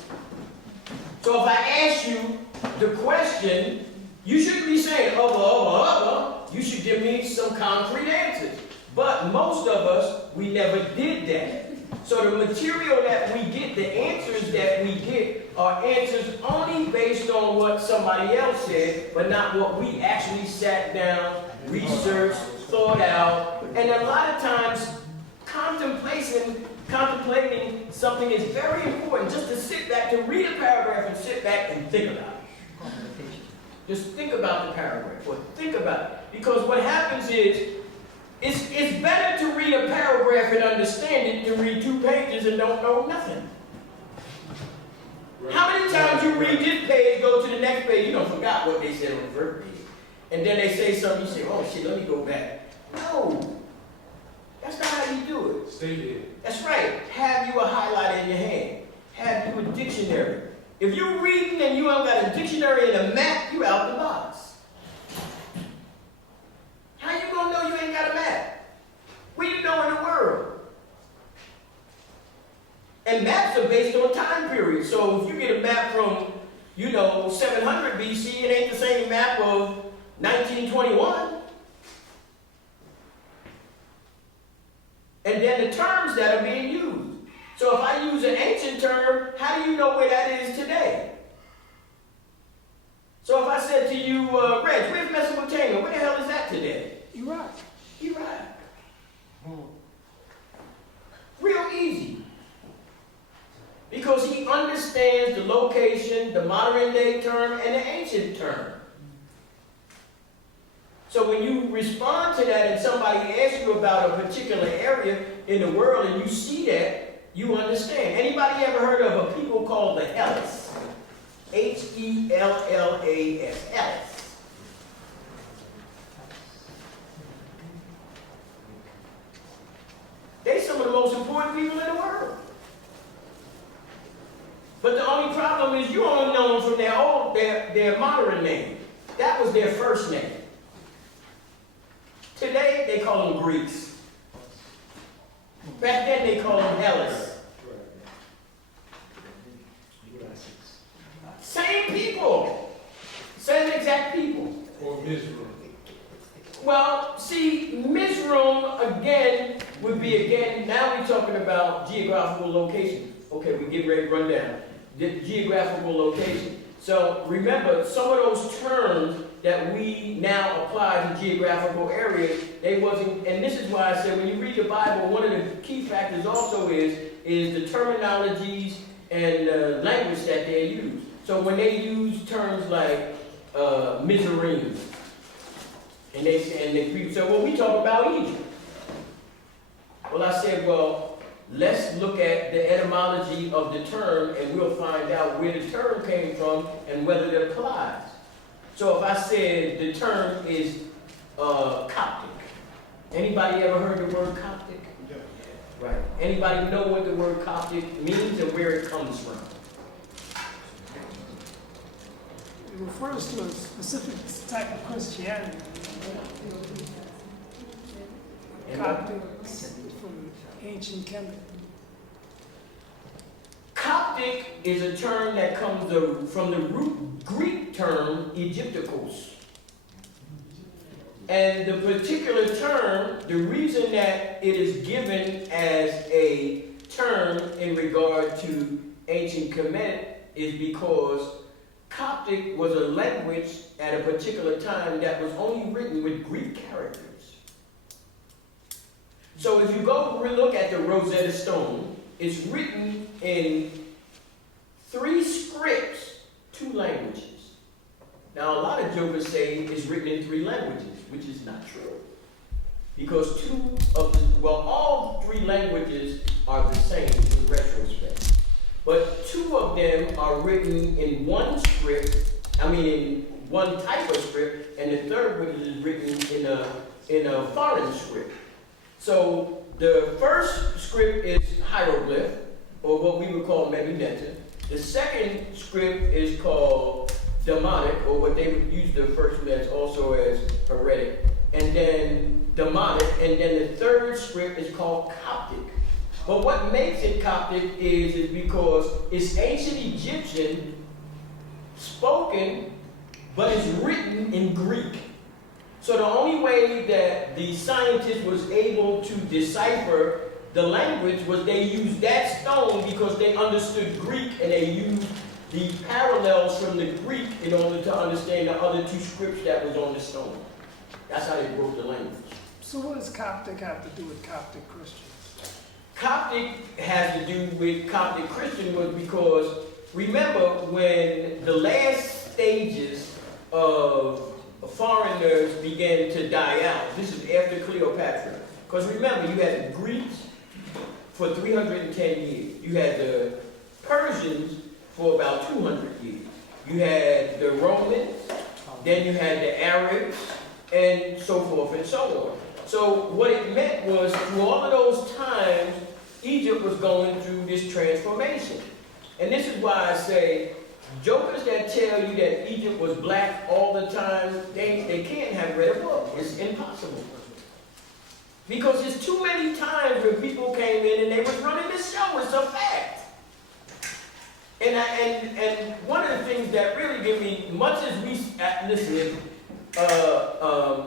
So if I ask you the question, you shouldn't be saying, you should give me some concrete answers. But most of us, we never did that. So the material that we get, the answers that we get, are answers only based on what somebody else said, but not what we actually sat down, researched, thought out. And a lot of times, contemplating something is very important. Just to sit back, to read a paragraph and sit back and think about it. Just think about the paragraph, or think about it. Because what happens is, it's better to read a paragraph and understand it than read 2 pages and don't know nothing. Right. How many times you read this page, go to the next page, you don't forgot what they said on the first page. and then they say something, you say, oh shit, let me go back. No, that's not how you do it. Stay there. That's right. Have you a highlighter in your hand. Have you a dictionary. If you're reading and you don't got a dictionary and a map, you out the box. How you gonna know you ain't got a map? Where you know in the world? And maps are based on time period. So if you get a map from, 700 BC, it ain't the same map of 1921. And then the terms that are being used. So if I use an ancient term, how do you know where that is today? So if I said to you, Reg, where's Mesopotamia? Where the hell is that today? Iraq. Iraq. Real easy. Because he understands the location, the modern day term, and the ancient term. So when you respond to that and somebody asks you about a particular area in the world and you see that, you understand. Anybody ever heard of a people called the Hellas? Hellas. Hellas. They're some of the most important people in the world. But the only problem is you only know them from their modern name. That was their first name. Today, they call them Greeks. Back then, they called them Hellas. Same people. Same exact people. Or Mizraim. Well, see, Mizraim, again, would be, now we're talking about geographical location. Okay, we get ready to run down. The geographical location. So, remember, some of those terms that we now apply to geographical areas, they wasn't, and this is why I said when you read the Bible, one of the key factors also is the terminologies and language that they use. So when they use terms like Mizraim, and the people say, well, we talk about Egypt. Well, I said, well, let's look at the etymology of the term, and we'll find out where the term came from and whether it applies. So if I said the term is Coptic, anybody ever heard the word Coptic? Yeah. Right. Anybody know what the word Coptic means and where it comes from? It refers to a specific type of Christianity. Coptics from ancient Kemet. Coptic is a term that comes from the root Greek term Egypticos. And the particular term, the reason that it is given as a term in regard to ancient Kemet is because Coptic was a language at a particular time that was only written with Greek characters. So if you go look at the Rosetta Stone, it's written in 3 scripts, 2 languages. Now, a lot of jokers say it's written in 3 languages, which is not true. Because all 3 languages are the same in retrospect. But 2 of them are written in one type of script, and the third one is written in a foreign script. So the first script is hieroglyph, or what we would call Meguneta. The second script is called Demotic, or what they would use the first one as also as Heretic, and then Demotic, and then the third script is called Coptic. But what makes it Coptic is because it's ancient Egyptian, spoken, but it's written in Greek. So the only way that the scientists was able to decipher the language was they used that stone because they understood Greek, and they used the parallels from the Greek in order to understand the other 2 scripts that was on the stone. That's how they broke the language. So what does Coptic have to do with Coptic Christians? Coptic has to do with Coptic Christian was because, remember, when the last stages of foreigners began to die out, this is after Cleopatra. Because remember, you had the Greeks for 310 years. You had the Persians for about 200 years. You had the Romans, then you had the Arabs, and so forth and so on. So what it meant was, through all of those times, Egypt was going through this transformation. And this is why I say, jokers that tell you that Egypt was black all the time, they can't have read a book. It's impossible. Because there's too many times when people came in and they was running the show. It's a fact. And one of the things that really give me, much as we, listen,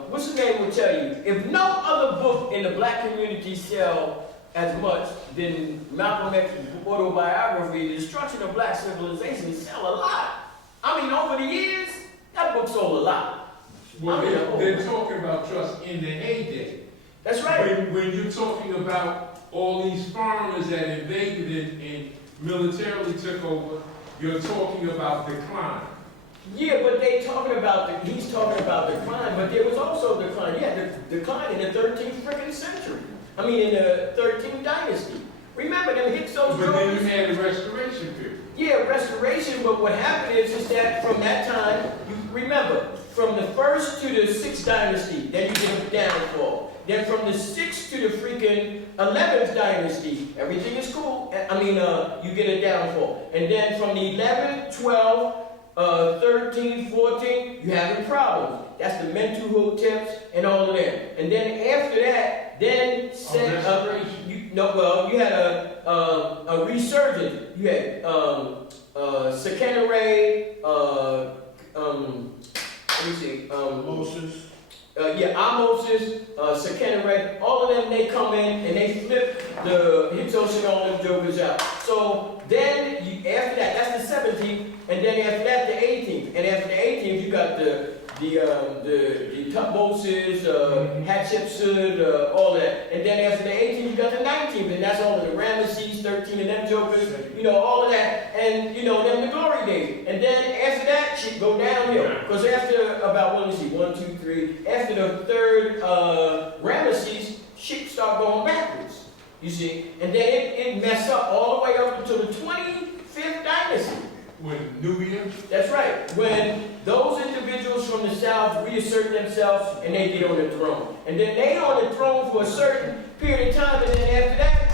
what's his name will tell you, if no other book in the black community sell as much than Malcolm X's autobiography, The Destruction of Black Civilization, sell a lot. I mean, over the years, that book sold a lot. Well, they're talking about trust in the heyday. That's right. When you're talking about all these foreigners that invaded and militarily took over, you're talking about decline. Yeah, but he's talking about decline, but there was also decline. Yeah, the decline in the 13th freaking century. I mean, in the 13th dynasty. Remember them Hyksos? But then you had a restoration period. Yeah, restoration, but what happened is that from that time, you remember, from the 1st to the 6th dynasty, then you get a downfall. Then from the 6th to the freaking 11th dynasty, everything is cool. You get a downfall. And then from the 11th, 12th, 13, 14, you're having problems. That's the Mentu Hoteps and all of that. And then after that, then you had a resurgence. You had Sekenere, Moses. Amosis, Sekenere, all of them, they come in and they flip the Hyksos and all them jokers out. So then, after that, that's the 17th, and then after that, the 18th. And after the 18th, you got the Tutmosis, Hatshepsut, all that. And then after the 18th, you got the 19th, and that's all of the Ramesses, 13 of them jokers, all of that. And, then the glory days. And then after that, shit go downhill. Because after about, 1, 2, 3, after the third Ramesses, shit start going backwards. You see? And then it messed up all the way up until the 25th dynasty. When Nubia? That's right. When those individuals from the south reassert themselves and they get on the throne. And then they on the throne for a certain period of time, and then after that,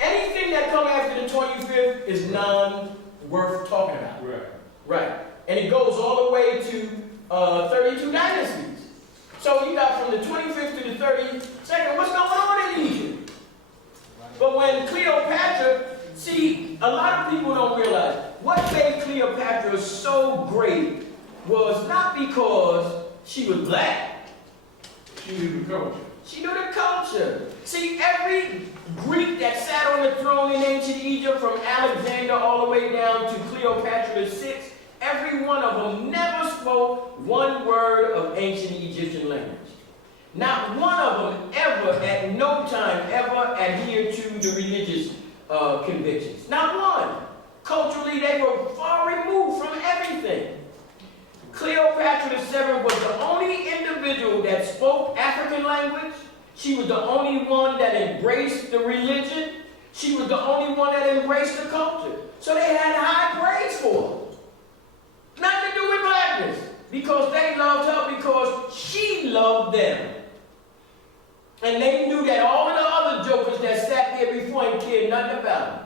anything that comes after the 25th is non-worth talking about. Right. Right. And it goes all the way to 32 dynasties. So you got from the 25th to the 32nd, what's going on in Egypt? But when Cleopatra, see, a lot of people don't realize, what made Cleopatra so great was not because she was black. She knew the culture. She knew the culture. See, every Greek that sat on the throne in ancient Egypt, from Alexander all the way down to Cleopatra VI, every one of them never spoke one word of ancient Egyptian language. Not one of them ever, at no time, ever adhered to the religious convictions. Not one. Culturally, they were far removed from everything. Cleopatra VII was the only individual that spoke African language. She was the only one that embraced the religion. She was the only one that embraced the culture. So they had high praise for her. Nothing to do with blackness. Because they loved her because she loved them. And they knew that all of the other jokers that sat there before and cared nothing about them.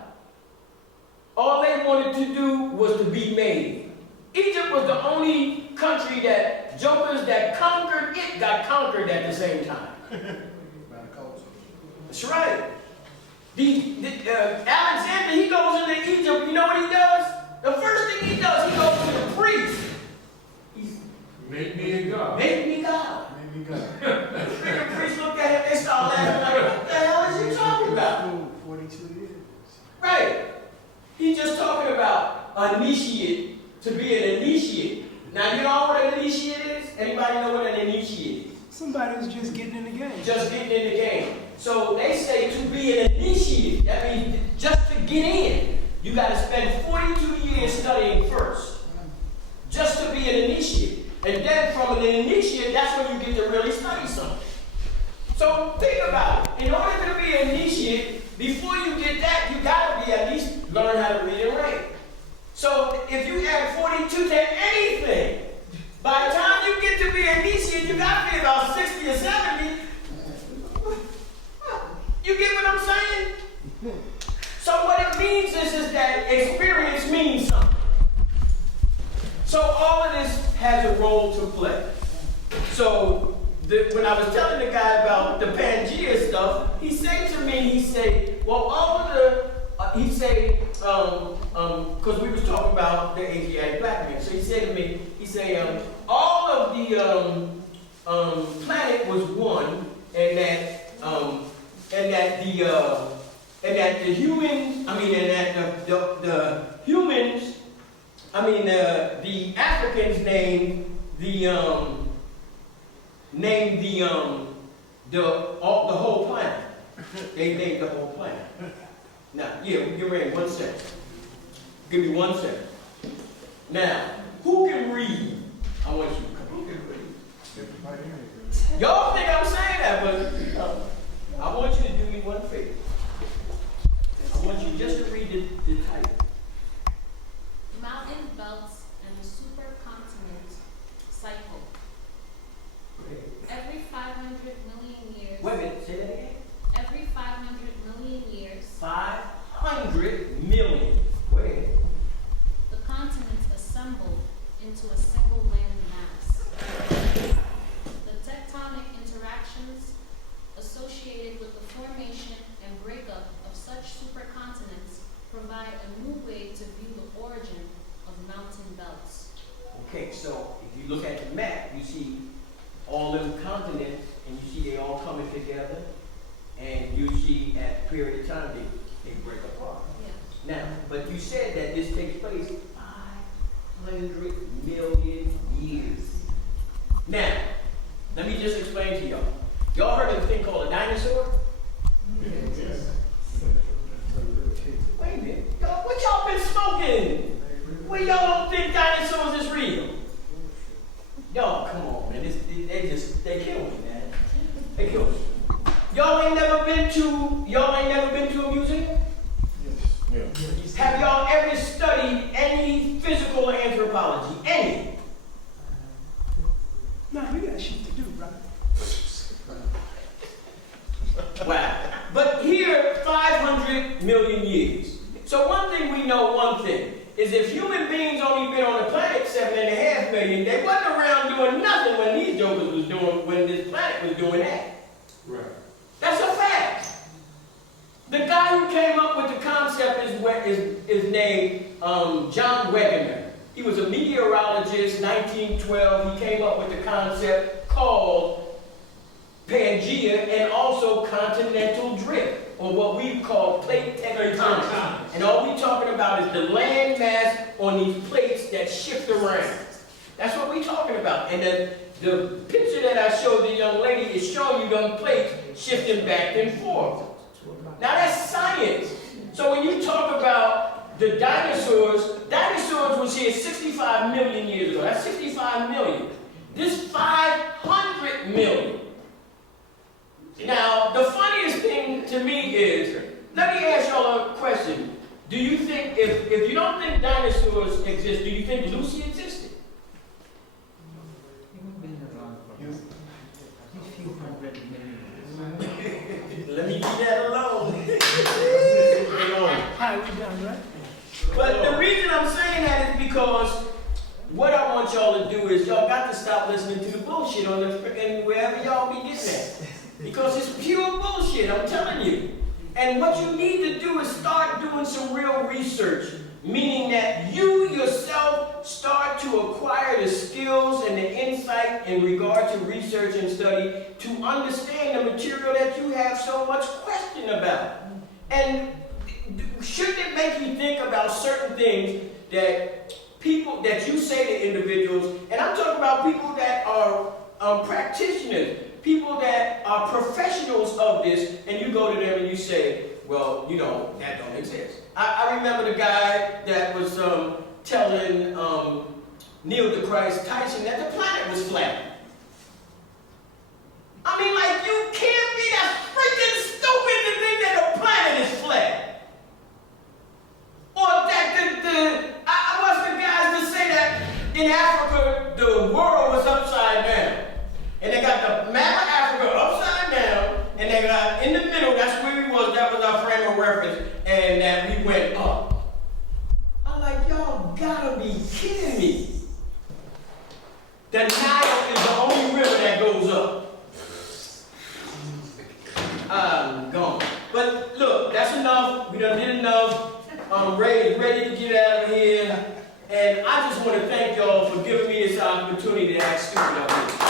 All they wanted to do was to be made. Egypt was the only country that jokers that conquered it got conquered at the same time. That's right. Alexander, he goes into Egypt, you know what he does? The first thing he does, he goes to the priest. Make me a god. Make me God. Maybe God. The freaking priest looked at him, they started laughing like, what the hell is he talking about? 42 years. Right. He's just talking about initiate, to be an initiate. Now, you know what an initiate is? Anybody know what an initiate is? Somebody who's just getting in the game. Just getting in the game. So they say to be an initiate, that means just to get in, you got to spend 42 years studying first. Just to be an initiate. And then from an initiate, that's when you get to really study something. So think about it. In order to be an initiate, before you get that, you got to be at least learn how to read and write. So if you add 42 to anything, by the time in these years, you got to be about 60 or 70. You get what I'm saying? So what it means is that experience means something. So all of this has a role to play. So when I was telling the guy about the Pangea stuff, he said to me, he said, well, all of the, he said, because we was talking about the Asiatic black man. So he said to me, he said, all of the planet was one, and that the humans, I mean, and that the humans, I mean, the Africans named the whole planet. They named the whole planet. Now, yeah, you're ready. 1 second. Give me 1 second. Now, who can read? I want you to come. Who can read? Y'all think I'm saying that, but I want you to do me one favor. I want you just to read the title. Mountain belts and the supercontinent cycle. Every 500 million years. Wait a minute, say that again. Every 500 million years. 500 million. Wait. The continents assemble into a single land mass. The tectonic interactions associated with the formation and breakup of such supercontinents provide a new way to view the origin of mountain belts. Okay, so if you look at the map, you see all them continents, and you see they all coming together, and you see at a period of time they break apart. Yeah. Now, but you said that this takes place 500 million years. Now, let me just explain to y'all. Y'all heard of a thing called a dinosaur? Yes. Wait a minute. Y'all, what y'all been smoking? Well, y'all don't think dinosaurs is real? Y'all, come on, man. They kill me, man. They kill me. Y'all ain't never been to a museum? Yes. Have y'all ever studied any physical anthropology? Any? Nah, we got shit to do, brother. Wow. But here, 500 million years. So one thing we know, is if human beings only been on the planet 7.5 million, they wasn't around doing nothing when these jokers was doing, when this planet was doing that. Right. That's a fact. The guy who came up with the concept is named John Wegener. He was a meteorologist, 1912. He came up with the concept called Pangea and also continental drift, or what we call plate tectonics. And all we're talking about is the land mass on these plates that shift around. That's what we're talking about. And then the picture that I showed the young lady is showing you them plates shifting back and forth. Now that's science. So when you talk about the dinosaurs was here 65 million years ago. That's 65 million. This 500 million. Now, the funniest thing to me is, let me ask y'all a question. Do you think, if you don't think dinosaurs exist, do you think Lucy existed? Let me leave that alone. How we done, right? But the reason I'm saying that is because what I want y'all to do is y'all got to stop listening to the bullshit on the freaking wherever y'all be getting at. Because it's pure bullshit, I'm telling you. And what you need to do is start doing some real research, meaning that you yourself start to acquire the skills and the insight in regard to research and study to understand the material that you have so much question about. And shouldn't it make you think about certain things that people, that you say to individuals, and I'm talking about people that are practitioners, people that are professionals of this, and you go to them and you say, well, you know, that don't exist. I remember the guy that was telling Neil deGrasse Tyson that the planet was flat. I mean, like, you can't be that freaking stupid to think that the planet is flat. Or that what's the guys that say that in Africa the world was upside down. I'm ready to get out of here. And I just want to thank y'all for giving me this opportunity to act stupid up here.